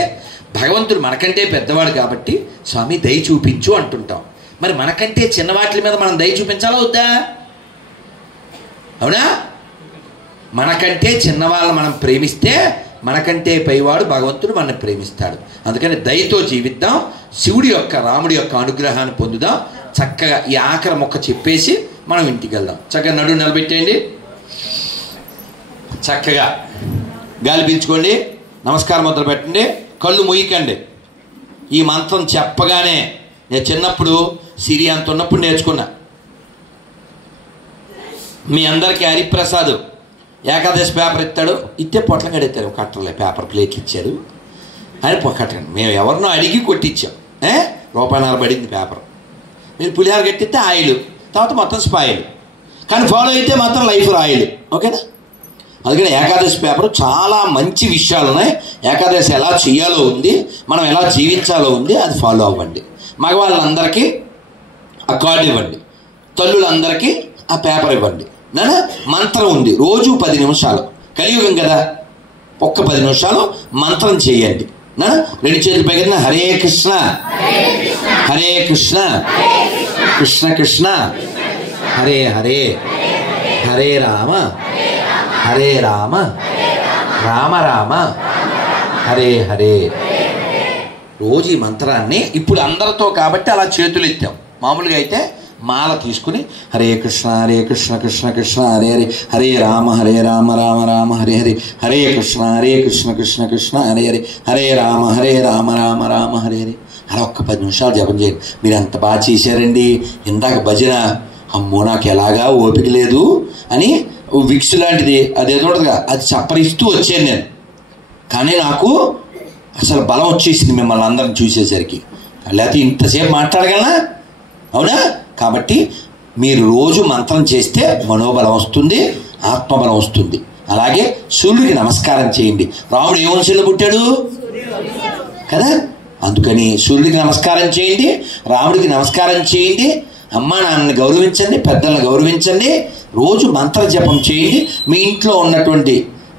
భగవంతుడు మనకంటే పెద్దవాడు కాబట్టి స్వామి దయ చూపించు అంటుంటాం. మరి మనకంటే చిన్న వాటి మీద మనం దయ చూపించాలా వద్దా? అవునా? మనకంటే చిన్నవాళ్ళని మనం ప్రేమిస్తే మనకంటే పైవాడు భగవంతుడు మనల్ని ప్రేమిస్తాడు. అందుకని దయతో జీవిద్దాం, శివుడి యొక్క రాముడి యొక్క అనుగ్రహాన్ని పొందుదాం. చక్కగా ఈ ఆఖరి మొక్క చెప్పేసి మనం ఇంటికి వెళ్దాం. చక్కగా నడు నిలబెట్టేయండి, చక్కగా గాలి పీల్చుకోండి, నమస్కారం మొదలు పెట్టండి, కళ్ళు మూయకండి. ఈ మంత్రం చెప్పగానే నేను చిన్నప్పుడు సిరి అంత ఉన్నప్పుడు నేర్చుకున్నా. మీ అందరికీ హరిప్రసాద్ ఏకాదశి పేపర్ ఇస్తాడు, ఇస్తే పొట్లం కడెత్తాడు, కట్టలే పేపర్ ప్లేట్లు ఇచ్చాడు అని కట్టండి. మేము ఎవరినో అడిగి కొట్టించాం, ₹1.5 పడింది పేపర్. మీరు పులిహార కట్టిస్తే ఆయిల్, తర్వాత మొత్తం స్పాయిల్, కానీ ఫాలో అయితే మాత్రం లైఫ్ రాయిల్. ఓకేనా? అందుకని ఏకాదశి పేపర్ చాలా మంచి విషయాలు ఉన్నాయి. ఏకాదశి ఎలా చేయాలో ఉంది, మనం ఎలా జీవించాలో ఉంది, అది ఫాలో అవ్వండి. మగవాళ్ళందరికీ ఆ కార్డు ఇవ్వండి, తల్లులందరికీ ఆ పేపర్ ఇవ్వండి. నానా మంత్రం ఉంది, రోజు 10 నిమిషాలు, కలియుగం కదా, ఒక్క 10 నిమిషాలు మంత్రం చేయండి. నానా 2 చేతులు పైన హరే కృష్ణ హరే కృష్ణ కృష్ణ కృష్ణ హరే హరే హరే రామ హరే రామ రామ రామ హరే హరే. రోజు ఈ మంత్రాన్ని ఇప్పుడు అందరితో కాబట్టి అలా చేతులు ఎత్తాం. మామూలుగా అయితే మాల తీసుకుని హరే కృష్ణ కృష్ణ కృష్ణ హరే హరే హరే రామ రామ రామ హరే హరే హరే కృష్ణ కృష్ణ కృష్ణ హరే హరే హరే రామ రామ రామ హరే హరే అలా ఒక్క 10 నిమిషాలు జపం చేయండి. మీరు అంత బాగా చేశారండి, ఇందాక భజన అమ్మో నాకు ఎలాగా ఓపిక లేదు అని విక్స్ లాంటిది అదేదో ఉంటుందిగా, అది చప్పరిస్తూ వచ్చాను నేను. కానీ నాకు అసలు బలం వచ్చేసింది మిమ్మల్ని అందరిని చూసేసరికి, లేకపోతే ఇంతసేపు మాట్లాడగలనా? అవునా? కాబట్టి మీరు రోజు మంత్రం చేస్తే మనోబలం వస్తుంది, ఆత్మబలం వస్తుంది. అలాగే సూర్యుడికి నమస్కారం చేయండి. రాముడు ఏ వంశంలో పుట్టాడు కదా, అందుకని సూర్యుడికి నమస్కారం చేయండి, రాముడికి నమస్కారం చేయండి, అమ్మా నాన్నని గౌరవించండి, పెద్దలను గౌరవించండి, రోజు మంత్ర జపం చేయండి. మీ ఇంట్లో ఉన్నటువంటి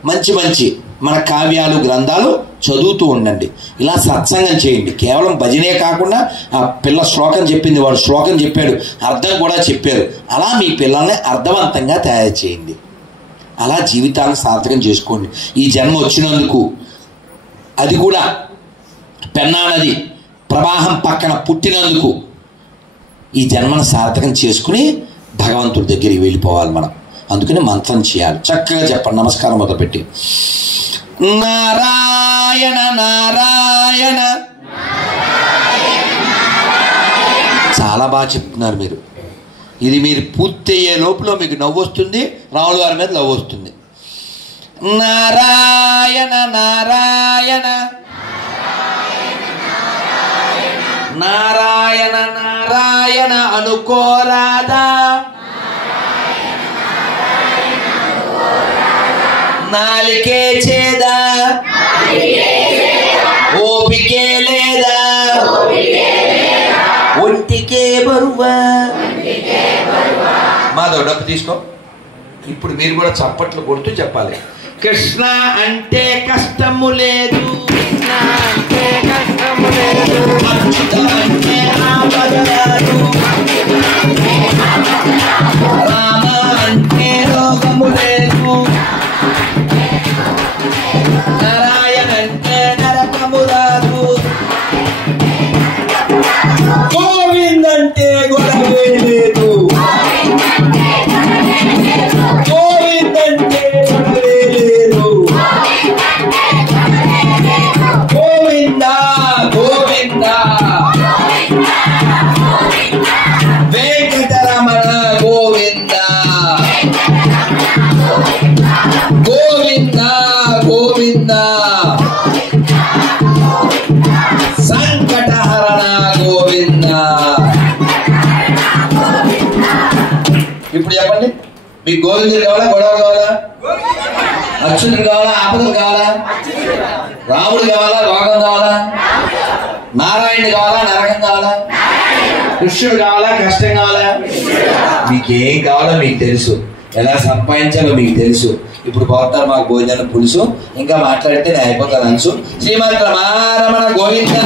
మంచి మంచి మన కావ్యాలు గ్రంథాలు చదువుతూ ఉండండి. ఇలా సత్సంగం చేయండి. కేవలం భజనే కాకుండా ఆ పిల్ల శ్లోకం చెప్పింది, వాడు శ్లోకం చెప్పాడు, అర్థం కూడా చెప్పారు. అలా మీ పిల్లల్ని అర్థవంతంగా తయారు చేయండి. అలా జీవితాలను సార్థకం చేసుకోండి. ఈ జన్మ వచ్చినందుకు, అది కూడా పెన్నా నది ప్రవాహం పక్కన పుట్టినందుకు ఈ జన్మను సార్థకం చేసుకుని భగవంతుడి దగ్గరికి వెళ్ళిపోవాలి మనం. అందుకని మంత్రం చేయాలి. చక్కగా చెప్పండి. నమస్కారం మొదలుపెట్టి నారాయణ నారాయణ. చాలా బాగా చెప్తున్నారు మీరు. ఇది మీరు పూర్తి అయ్యే లోపల మీకు నవ్వు వస్తుంది, రాముల వారి మీద నవ్వు వస్తుంది. నారాయణ నారాయణ నారాయణ నారాయణ అనుకోరాదా, నాలికే చేదా, ఓపికే లేదా, ఒంటికే బరువా. మాధవ డబ్బు తీసుకో. ఇప్పుడు మీరు కూడా చప్పట్లు కొడుతూ చెప్పాలి. కృష్ణ అంటే కష్టము లేదు, కృష్ణ అంటే కష్టము లేదు, అచ్యుత అంటే ఆపద రాదు, రామ అంటే రోగము లేదు, నారాయణ అంటే నరకము రాదు, గోవింద్ అంటే గొడవే లేదు, గోవింద్ అంటే గొడవే లేదు, గోవింద గోవింద వెంకటరమణ గోవింద గోవింద గోవింద సంకటహరణ గోవింద. ఇప్పుడు చెప్పండి, మీకు గోవిందుడు కావాలా, గొడవ కావాలా, అచ్యుతుడు కావాలా, ఆపదలు కావాలా, రాముడు కావాలా, రోగం కావాలా, నారాయణుడు కావాలా, నరకం కావాలా, కృష్ణుడు కావాలా, కష్టం కావాలా, మీకేం కావాలో మీకు తెలుసు. ఎలా సంపాదించాలో మీకు తెలుసు. ఇప్పుడు పోతారు మాకు భోజనం పులుసు, ఇంకా మాట్లాడితే నేను అయిపోతాను అంచు. శ్రీమద్ రమారమణ గోవింద,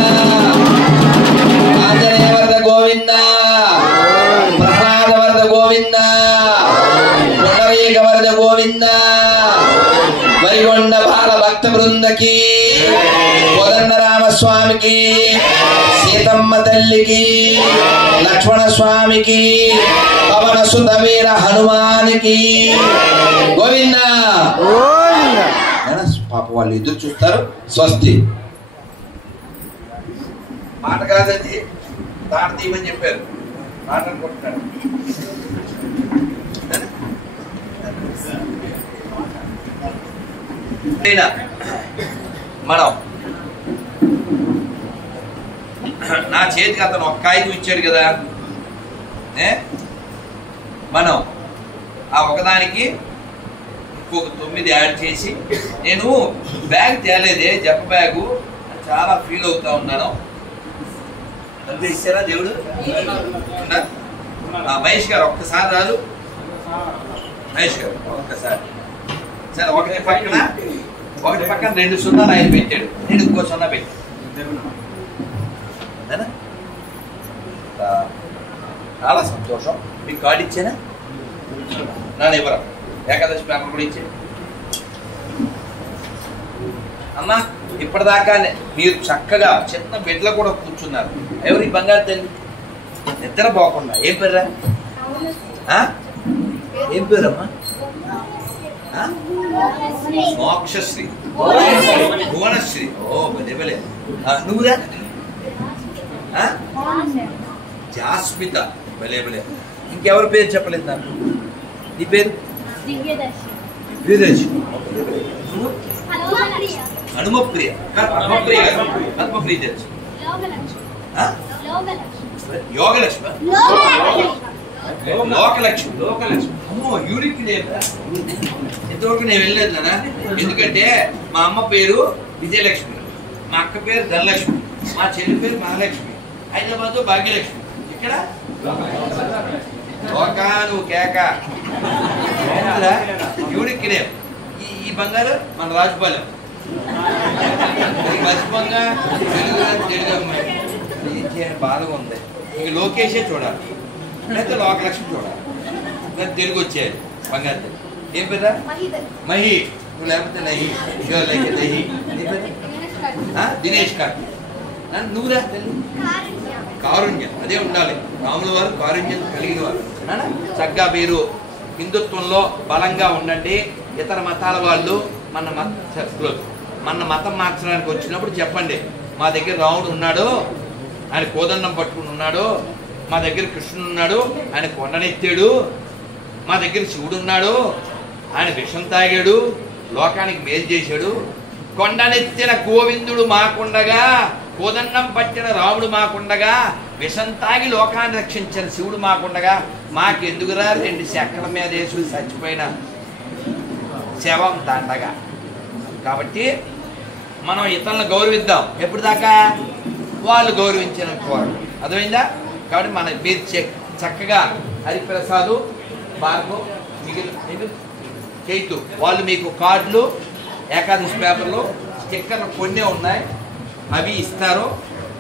ఆంజనేయ వరద గోవింద, ప్రసాద వరద గోవింద, పుండరీక వరద గోవింద, వైగొండ బాల భక్త బృందకి, కోదండరామస్వామికి, సీతమ్మ తల్లికి, లక్ష్మణ స్వామికి, పవన సుత వీర హనుమానికి గోవింద. పాప వాళ్ళు ఎదురు చూస్తారు. స్వస్తి. మాట కాదండి, తాట తీయమని చెప్పారు. మాట అనుకుంటున్నాడు. మనం నా చేతికి అతను ఒక కాగితం ఇచ్చాడు కదా, మనం ఆ ఒకదానికి ఇంకొక 9 యాడ్ చేసి, నేను బ్యాగ్ తేలేదే జప్ప బ్యాగు, చాలా ఫీల్ అవుతా ఉన్నాను. అంతే ఇచ్చారా దేవుడు? మహేష్ గారు ఒక్కసారి రాదు. మహేష్ గారు ఒక్కసారి సరే. ఒకటి పక్కన 2 సున్నాలు ఆయన పెట్టాడు, నేను ఇంకో 0 పెట్టాను. చాలా సంతోషం. మీకు కార్డు ఇచ్చానా? నాన్న ఇవ్వరా? ఏకాదశి పేపర్ కూడా ఇచ్చాను. అమ్మా ఇప్పటిదాకా మీరు చక్కగా చిన్న బెడ్లో కూడా కూర్చున్నారు. ఎవరి బంగారు తల్లి నిద్ర పోకుండా. ఏం పేర్రా? ఏం పేరమ్మా? మోక్షశ్రీ, భువనశ్రీ. ఓ బలే. నువ్వురా? జాస్మిత. భలే. ఇంకెవరి పేరు చెప్పలేదు నాకు. నీ పేరు? హనుమప్రియ. పద్మప్రియ గారు. పద్మప్రియ తెలుసు. యోగలక్ష్మి. లోకలక్ష్మి. అమ్మో యూనిక్ నేమ్. ఇంతవరకు నేను వెళ్ళలేదు నాన్న. ఎందుకంటే మా అమ్మ పేరు విజయలక్ష్మి, మా అక్క పేరు ధనలక్ష్మి, మా చెల్లి పేరు మహాలక్ష్మి, హైదరాబాద్ భాగ్యలక్ష్మి. ఇక్కడ లోకాను కేక. Unique name. ఈ బంగారు మన రాజుపాలెం. మర్చిపోగా తెలుగు బాధగా ఉంది. ఇక లోకేషే చూడాలి, లేకపోతే లోకలక్ష్మి చూడాలి. తెలుగు వచ్చేయాలి బంగారు తల్లి. ఏం పేరా? మహి. నువ్వు లేకపోతే నహి. నహి. దినేష్ కార్తి. నువ్వురా తల్లి? కారుణ్యం. అదే ఉండాలి. రాముల వారు కారుణ్యం కలిగిన వారు. చక్కగా మీరు హిందుత్వంలో బలంగా ఉండండి. ఇతర మతాల వాళ్ళు మన మతం మార్చడానికి వచ్చినప్పుడు చెప్పండి, మా దగ్గర రాముడు ఉన్నాడు, ఆయన కోదండం పట్టుకుని ఉన్నాడు, మా దగ్గర కృష్ణుడు ఉన్నాడు, ఆయన కొండనెత్తాడు, మా దగ్గర శివుడు ఉన్నాడు, ఆయన విషం తాగాడు, లోకానికి మేలు చేశాడు. కొండనెత్తిన గోవిందుడు మాకుండగా, కోదండం పట్టిన రాముడు మాకుండగా, విషం తాగి లోకాన్ని రక్షించిన శివుడు మాకుండగా, మాకెందుకురా 2 చక్రాల మీద వేసి చచ్చిపోయిన శవం దండగా. కాబట్టి మనం ఇతరులను గౌరవిద్దాం. ఎప్పుడు దాకా? వాళ్ళు గౌరవించిన కోరు. అర్థమైందా? కాబట్టి మీరు చక్కగా హరిప్రసాద్, భార్గవ్, మిగిలిన చైతు వాళ్ళు మీకు కార్డులు, ఏకాదశి పేపర్లు, స్టిక్కర్లు కొన్ని ఉన్నాయి, అవి ఇస్తారు.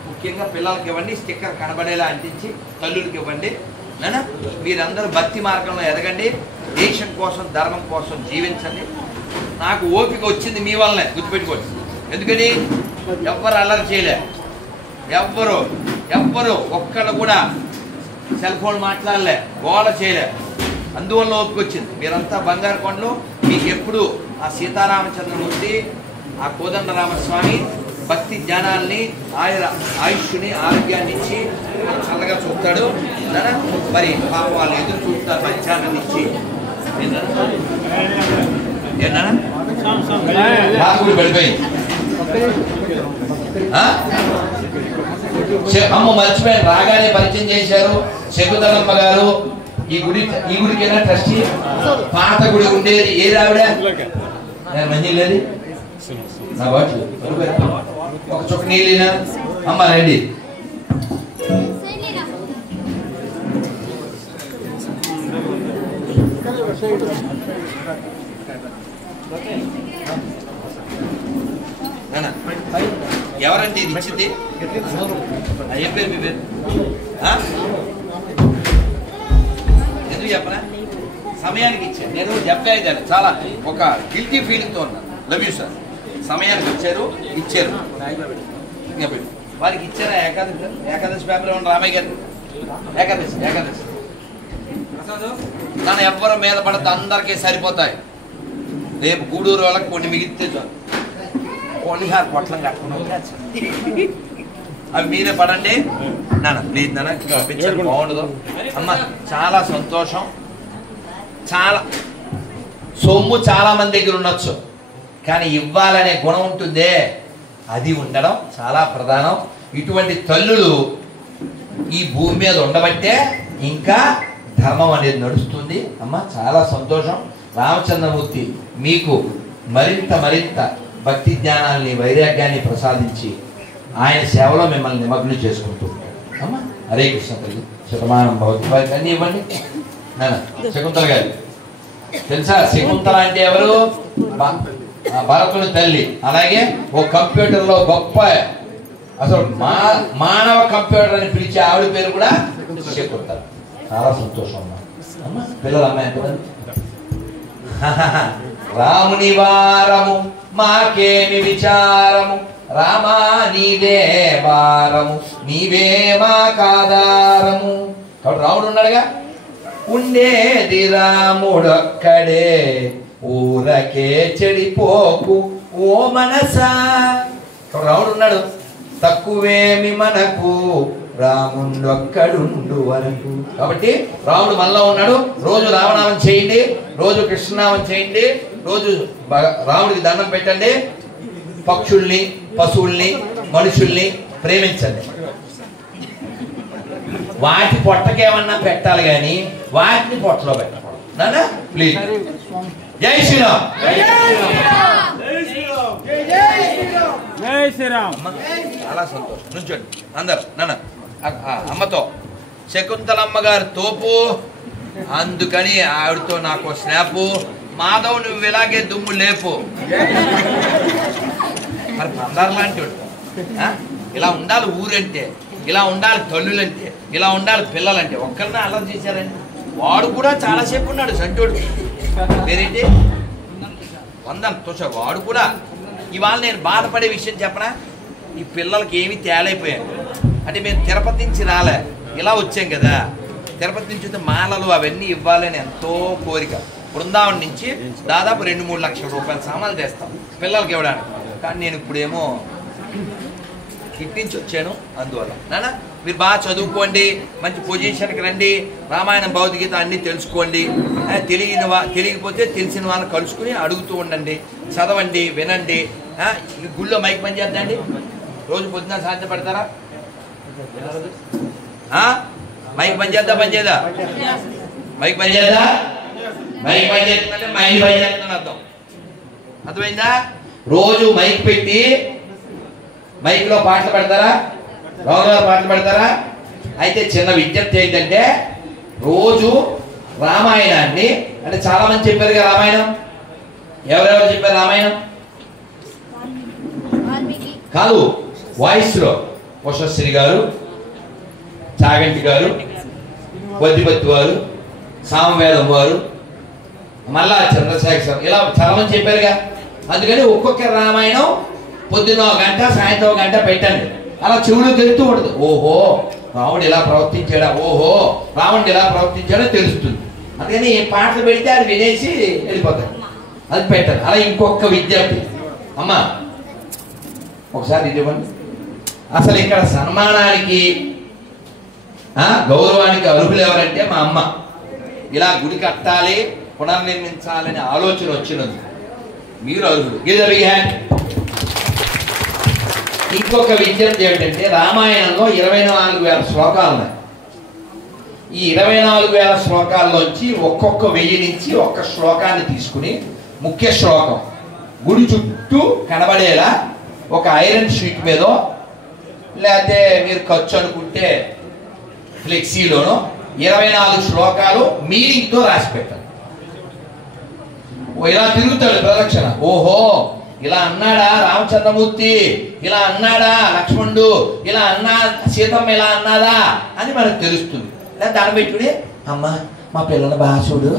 ముఖ్యంగా పిల్లలకి ఇవ్వండి. స్టిక్కర్ కనబడేలా అంటించి తల్లుడికి ఇవ్వండి. నాన్న మీరందరూ భక్తి మార్గంలో ఎదగండి. దేశం కోసం, ధర్మం కోసం జీవించండి. నాకు ఓపిక వచ్చింది మీ వల్లనే, గుర్తుపెట్టుకోండి. ఎందుకని ఎవ్వరు అల్లరి చేయలే, ఎవ్వరు ఒక్కళ్ళు కూడా సెల్ ఫోన్ మాట్లాడలే, గోళ చేయలే. అందువల్ల ఓపిక వచ్చింది. మీరంతా బంగారు కొండలు. మీకు ఎప్పుడు ఆ సీతారామచంద్రమూర్తి, ఆ కోదండరామస్వామి భక్తి జ్ఞానాల్ని, ఆయుష్ని, ఆరోగ్యాన్ని ఇచ్చి చల్లగా చూస్తాడు. మరి పాప వాళ్ళు ఎదురు చూస్తారు మధ్యాహ్నం నుంచి. ఏనా పడిపోయింది. అమ్మ మర్చిపోయాను, రాగానే పరిచయం చేశారు శకుతలమ్మ గారు. ఈ గుడికైనా ట్రస్టీ. పాత గుడి ఉండేది ఏది ఆవిడ? మంచి లేదు నా బాట్లు. ఒక చుక్క నీళ్ళినా అమ్మ రండి. ఎవరంటే ఇది ఇచ్చింది? ఏం పేరు మీ పేరు? ఎందుకు చెప్పనా? సమయానికి ఇచ్చాను. నేను చెప్పేదాన్ని చాలా ఒక గిల్టీ ఫీలింగ్తో ఉన్నాను. Love you sir. సమయానికి వచ్చారు, ఇచ్చారు. వారికి ఇచ్చారా ఏకాదశి పేపర్ ఏమన్నా రామయ్య గారు? ఏకాదశి నన్ను ఎవ్వరు మీద పడితే అందరికీ సరిపోతాయి. రేపు గూడూరు వాళ్ళకి కొన్ని మిగిలితే చాలు. కొలిహార్ పొట్లం కట్టుకున్నా అవి మీరే పడండి నాన్న. ప్లీజ్ నాన్న పంపించారు, బాగుండదు అమ్మ. చాలా సంతోషం. చాలా సొమ్ము చాలా మంది దగ్గర ఉండొచ్చు, కానీ ఇవ్వాలనే గుణం ఉంటుందే, అది ఉండడం చాలా ప్రధానం. ఇటువంటి తల్లులు ఈ భూమి మీద ఉండబట్టే ఇంకా ధర్మం అనేది నడుస్తుంది. అమ్మ చాలా సంతోషం. రామచంద్రమూర్తి మీకు మరింత భక్తి జ్ఞానాన్ని, వైరాగ్యాన్ని ప్రసాదించి ఆయన సేవలో మిమ్మల్ని నిమగ్నం చేసుకుంటూ ఉంటాడు. అమ్మ హరే కృష్ణ తల్లి. శతమానం భవతి. వారికి అన్ని ఇవ్వండి నాన్న. శకుంతల గారు తెలుసా? శకుంతల అంటే ఎవరు? భరతుని తల్లి. అలాగే ఓ కంప్యూటర్లో గొప్ప అసలు మానవ కంప్యూటర్ అని పిలిచే ఆవిడ పేరు కూడా శకుంతల. చాలా సంతోషం అమ్మ. పిల్లలు అమ్మాయి కదా. రాముని వారము మాకేమి విచారము, రామా నీదే వారము, నీవే మా కాదారము. కాబట్టి రాముడు ఉన్నాడుగా. ఉండేది రాముడొక్కడే, ఊరకే చెడిపోకు ఓ మనసా. రాముడు ఉన్నాడు. తక్కువేమి మనకు, రాముడొక్కడుండు వరకు. కాబట్టి రాముడు మనలో ఉన్నాడు. రోజు రామనామం చేయండి, రోజు కృష్ణనామం చేయండి, రోజు రాముడికి దండం పెట్టండి. పక్షుల్ని, పశువుల్ని, మనుషుల్ని ప్రేమించండి. వాటి పొట్టకేమన్నా పెట్టాలి కానీ వాటిని పొట్టలో పెట్టకూడదు నాన్న. ప్లీజ్. జై శ్రీరామ్. చాలా సంతోషం. నుంచోండి అందరు నాన్న. అమ్మతో శకుంతలమ్మ గారు తోపు, అందుకని ఆవిడతో నాకు స్నాపు. మాధవ్ నువ్వు ఇలాగే దుమ్ము లేపు. మరి బంగారు లాంటి ఇలా ఉండాలి ఊరంటే, ఇలా ఉండాలి తల్లులంటే, ఇలా ఉండాలి పిల్లలంటే. ఒక్కరినే అల్లరి చేశారండి. వాడు కూడా చాలాసేపు ఉన్నాడు సంటోడు. పేరేంటి? వందన్ తోష. వాడు కూడా. ఇవాళ నేను బాధపడే విషయం చెప్పనా? ఈ పిల్లలకి ఏమి తేలైపోయాను అంటే, మేము తిరుపతి నుంచి రాలే, ఇలా వచ్చాం కదా. తిరుపతి నుంచి వస్తే మాలలు అవన్నీ ఇవ్వాలని ఎంతో కోరిక. బృందావనం నుంచి దాదాపు 2-3 లక్షల రూపాయల సామాన్లు తెస్తాం పిల్లలకి ఇవ్వడానికి. కానీ నేను ఇప్పుడేమో ఇట్టించి వచ్చాను. అందువల్ల నాన్న మీరు బాగా చదువుకోండి, మంచి పొజిషన్కి రండి, రామాయణం భగవద్గీత అన్నీ తెలుసుకోండి. తెలియకపోతే తెలిసిన వాళ్ళని కలుసుకుని అడుగుతూ ఉండండి, చదవండి, వినండి. ఈ గుళ్ళో మైక్ పని చేద్దండి. రోజు పొద్దున సాధ్య పడతారా? మైక్ పని చేద్దా? మైక్ పని చేద్దా? మైక్ పని చేస్తుందంటే మైండ్ పని చేస్తుందని అర్థం. అర్థమైందా? రోజు మైక్ పెట్టి మైక్ లో పాటలు పెడతారా? రావుగారు పాటలు పెడతారా? అయితే చిన్న విజ్ఞప్తి ఏంటంటే, రోజు రామాయణాన్ని, అంటే చాలా మంది చెప్పారు కదా రామాయణం. ఎవరెవరు చెప్పారు రామాయణం? కాదు, వాయిస్ లో ఉషశ్రీ గారు, చాగంటి గారు, వద్దిపత్తి వారు, సామవేదం వారు, మళ్ళా చంద్రశేఖర్, ఇలా చాలా మంది చెప్పారుగా. అందుకని ఒక్కొక్క రామాయణం పొద్దున్న 1 గంట, సాయంత్రం 1 గంట పెట్టండి. అలా చెవులు తెలుస్తూ ఉండదు. ఓహో రాముడు ఇలా ప్రవర్తించాడా, ఓహో రావణుడు ఇలా ప్రవర్తించాడో తెలుస్తుంది. అందుకని పాటలు పెడితే అది వినేసి వెళ్ళిపోతాడు. అది పెట్టాలి. అలా ఇంకొక విద్యార్థి అమ్మ ఒకసారి ఇది ఇవ్వండి. అసలు ఇక్కడ సన్మానానికి గౌరవానికి అర్హులు ఎవరంటే మా అమ్మ. ఇలా గుడి కట్టాలి, పునర్నిర్మించాలనే ఆలోచన వచ్చినది. మీరు అర్హులు. ఇంకొక విజ్ఞప్తి ఏమిటంటే, రామాయణంలో 24,000 శ్లోకాలు ఉన్నాయి. ఈ 24,000 శ్లోకాల్లోంచి ఒక్కొక్క 1000 నుంచి ఒక్క శ్లోకాన్ని తీసుకుని, ముఖ్య శ్లోకం గుడి చుట్టూ కనబడేలా ఒక ఐరన్ షీట్ మీదో, లేకపోతే మీరు ఖర్చు అనుకుంటే ఫ్లెక్సీలోనో 24 శ్లోకాలు మీనింగ్తో రాసి పెట్టాలి. ఇలా తిరుగుతాడు ప్రదక్షిణ. ఓహో ఇలా అన్నాడా రామచంద్రమూర్తి, ఇలా అన్నాడా లక్ష్మణుడు, ఇలా అన్నా సీతమ్మ ఇలా అన్నాదా అని మనకు తెలుస్తుంది. లేదా దాన్ని పెట్టుకుని అమ్మ మా పిల్లల బాగా చూడు,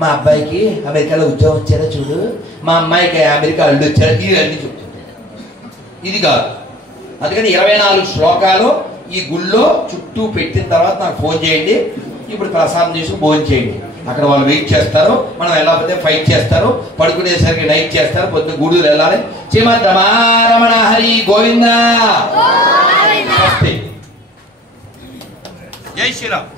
మా అబ్బాయికి అమెరికాలో ఉద్యోగం వచ్చారో చూడు, మా అమ్మాయికి అమెరికా అల్లు వచ్చారు, ఇవన్నీ చెప్తుంది. ఇది కాదు. అందుకని 24 శ్లోకాలు ఈ గుళ్ళో చుట్టూ పెట్టిన తర్వాత నాకు ఫోన్ చేయండి. ఇప్పుడు ప్రసాదం తీసుకుని భోజనం చేయండి. అక్కడ వాళ్ళు వెయిట్ చేస్తారు. మనం వెళ్ళకపోతే ఫైట్ చేస్తారు, పడుకునేసరికి నైట్ చేస్తారు, పొద్దున్న గూడూరు వెళ్ళాలి. శ్రీమద్రమణ హరి గోవింద. జై శ్రీరామ్.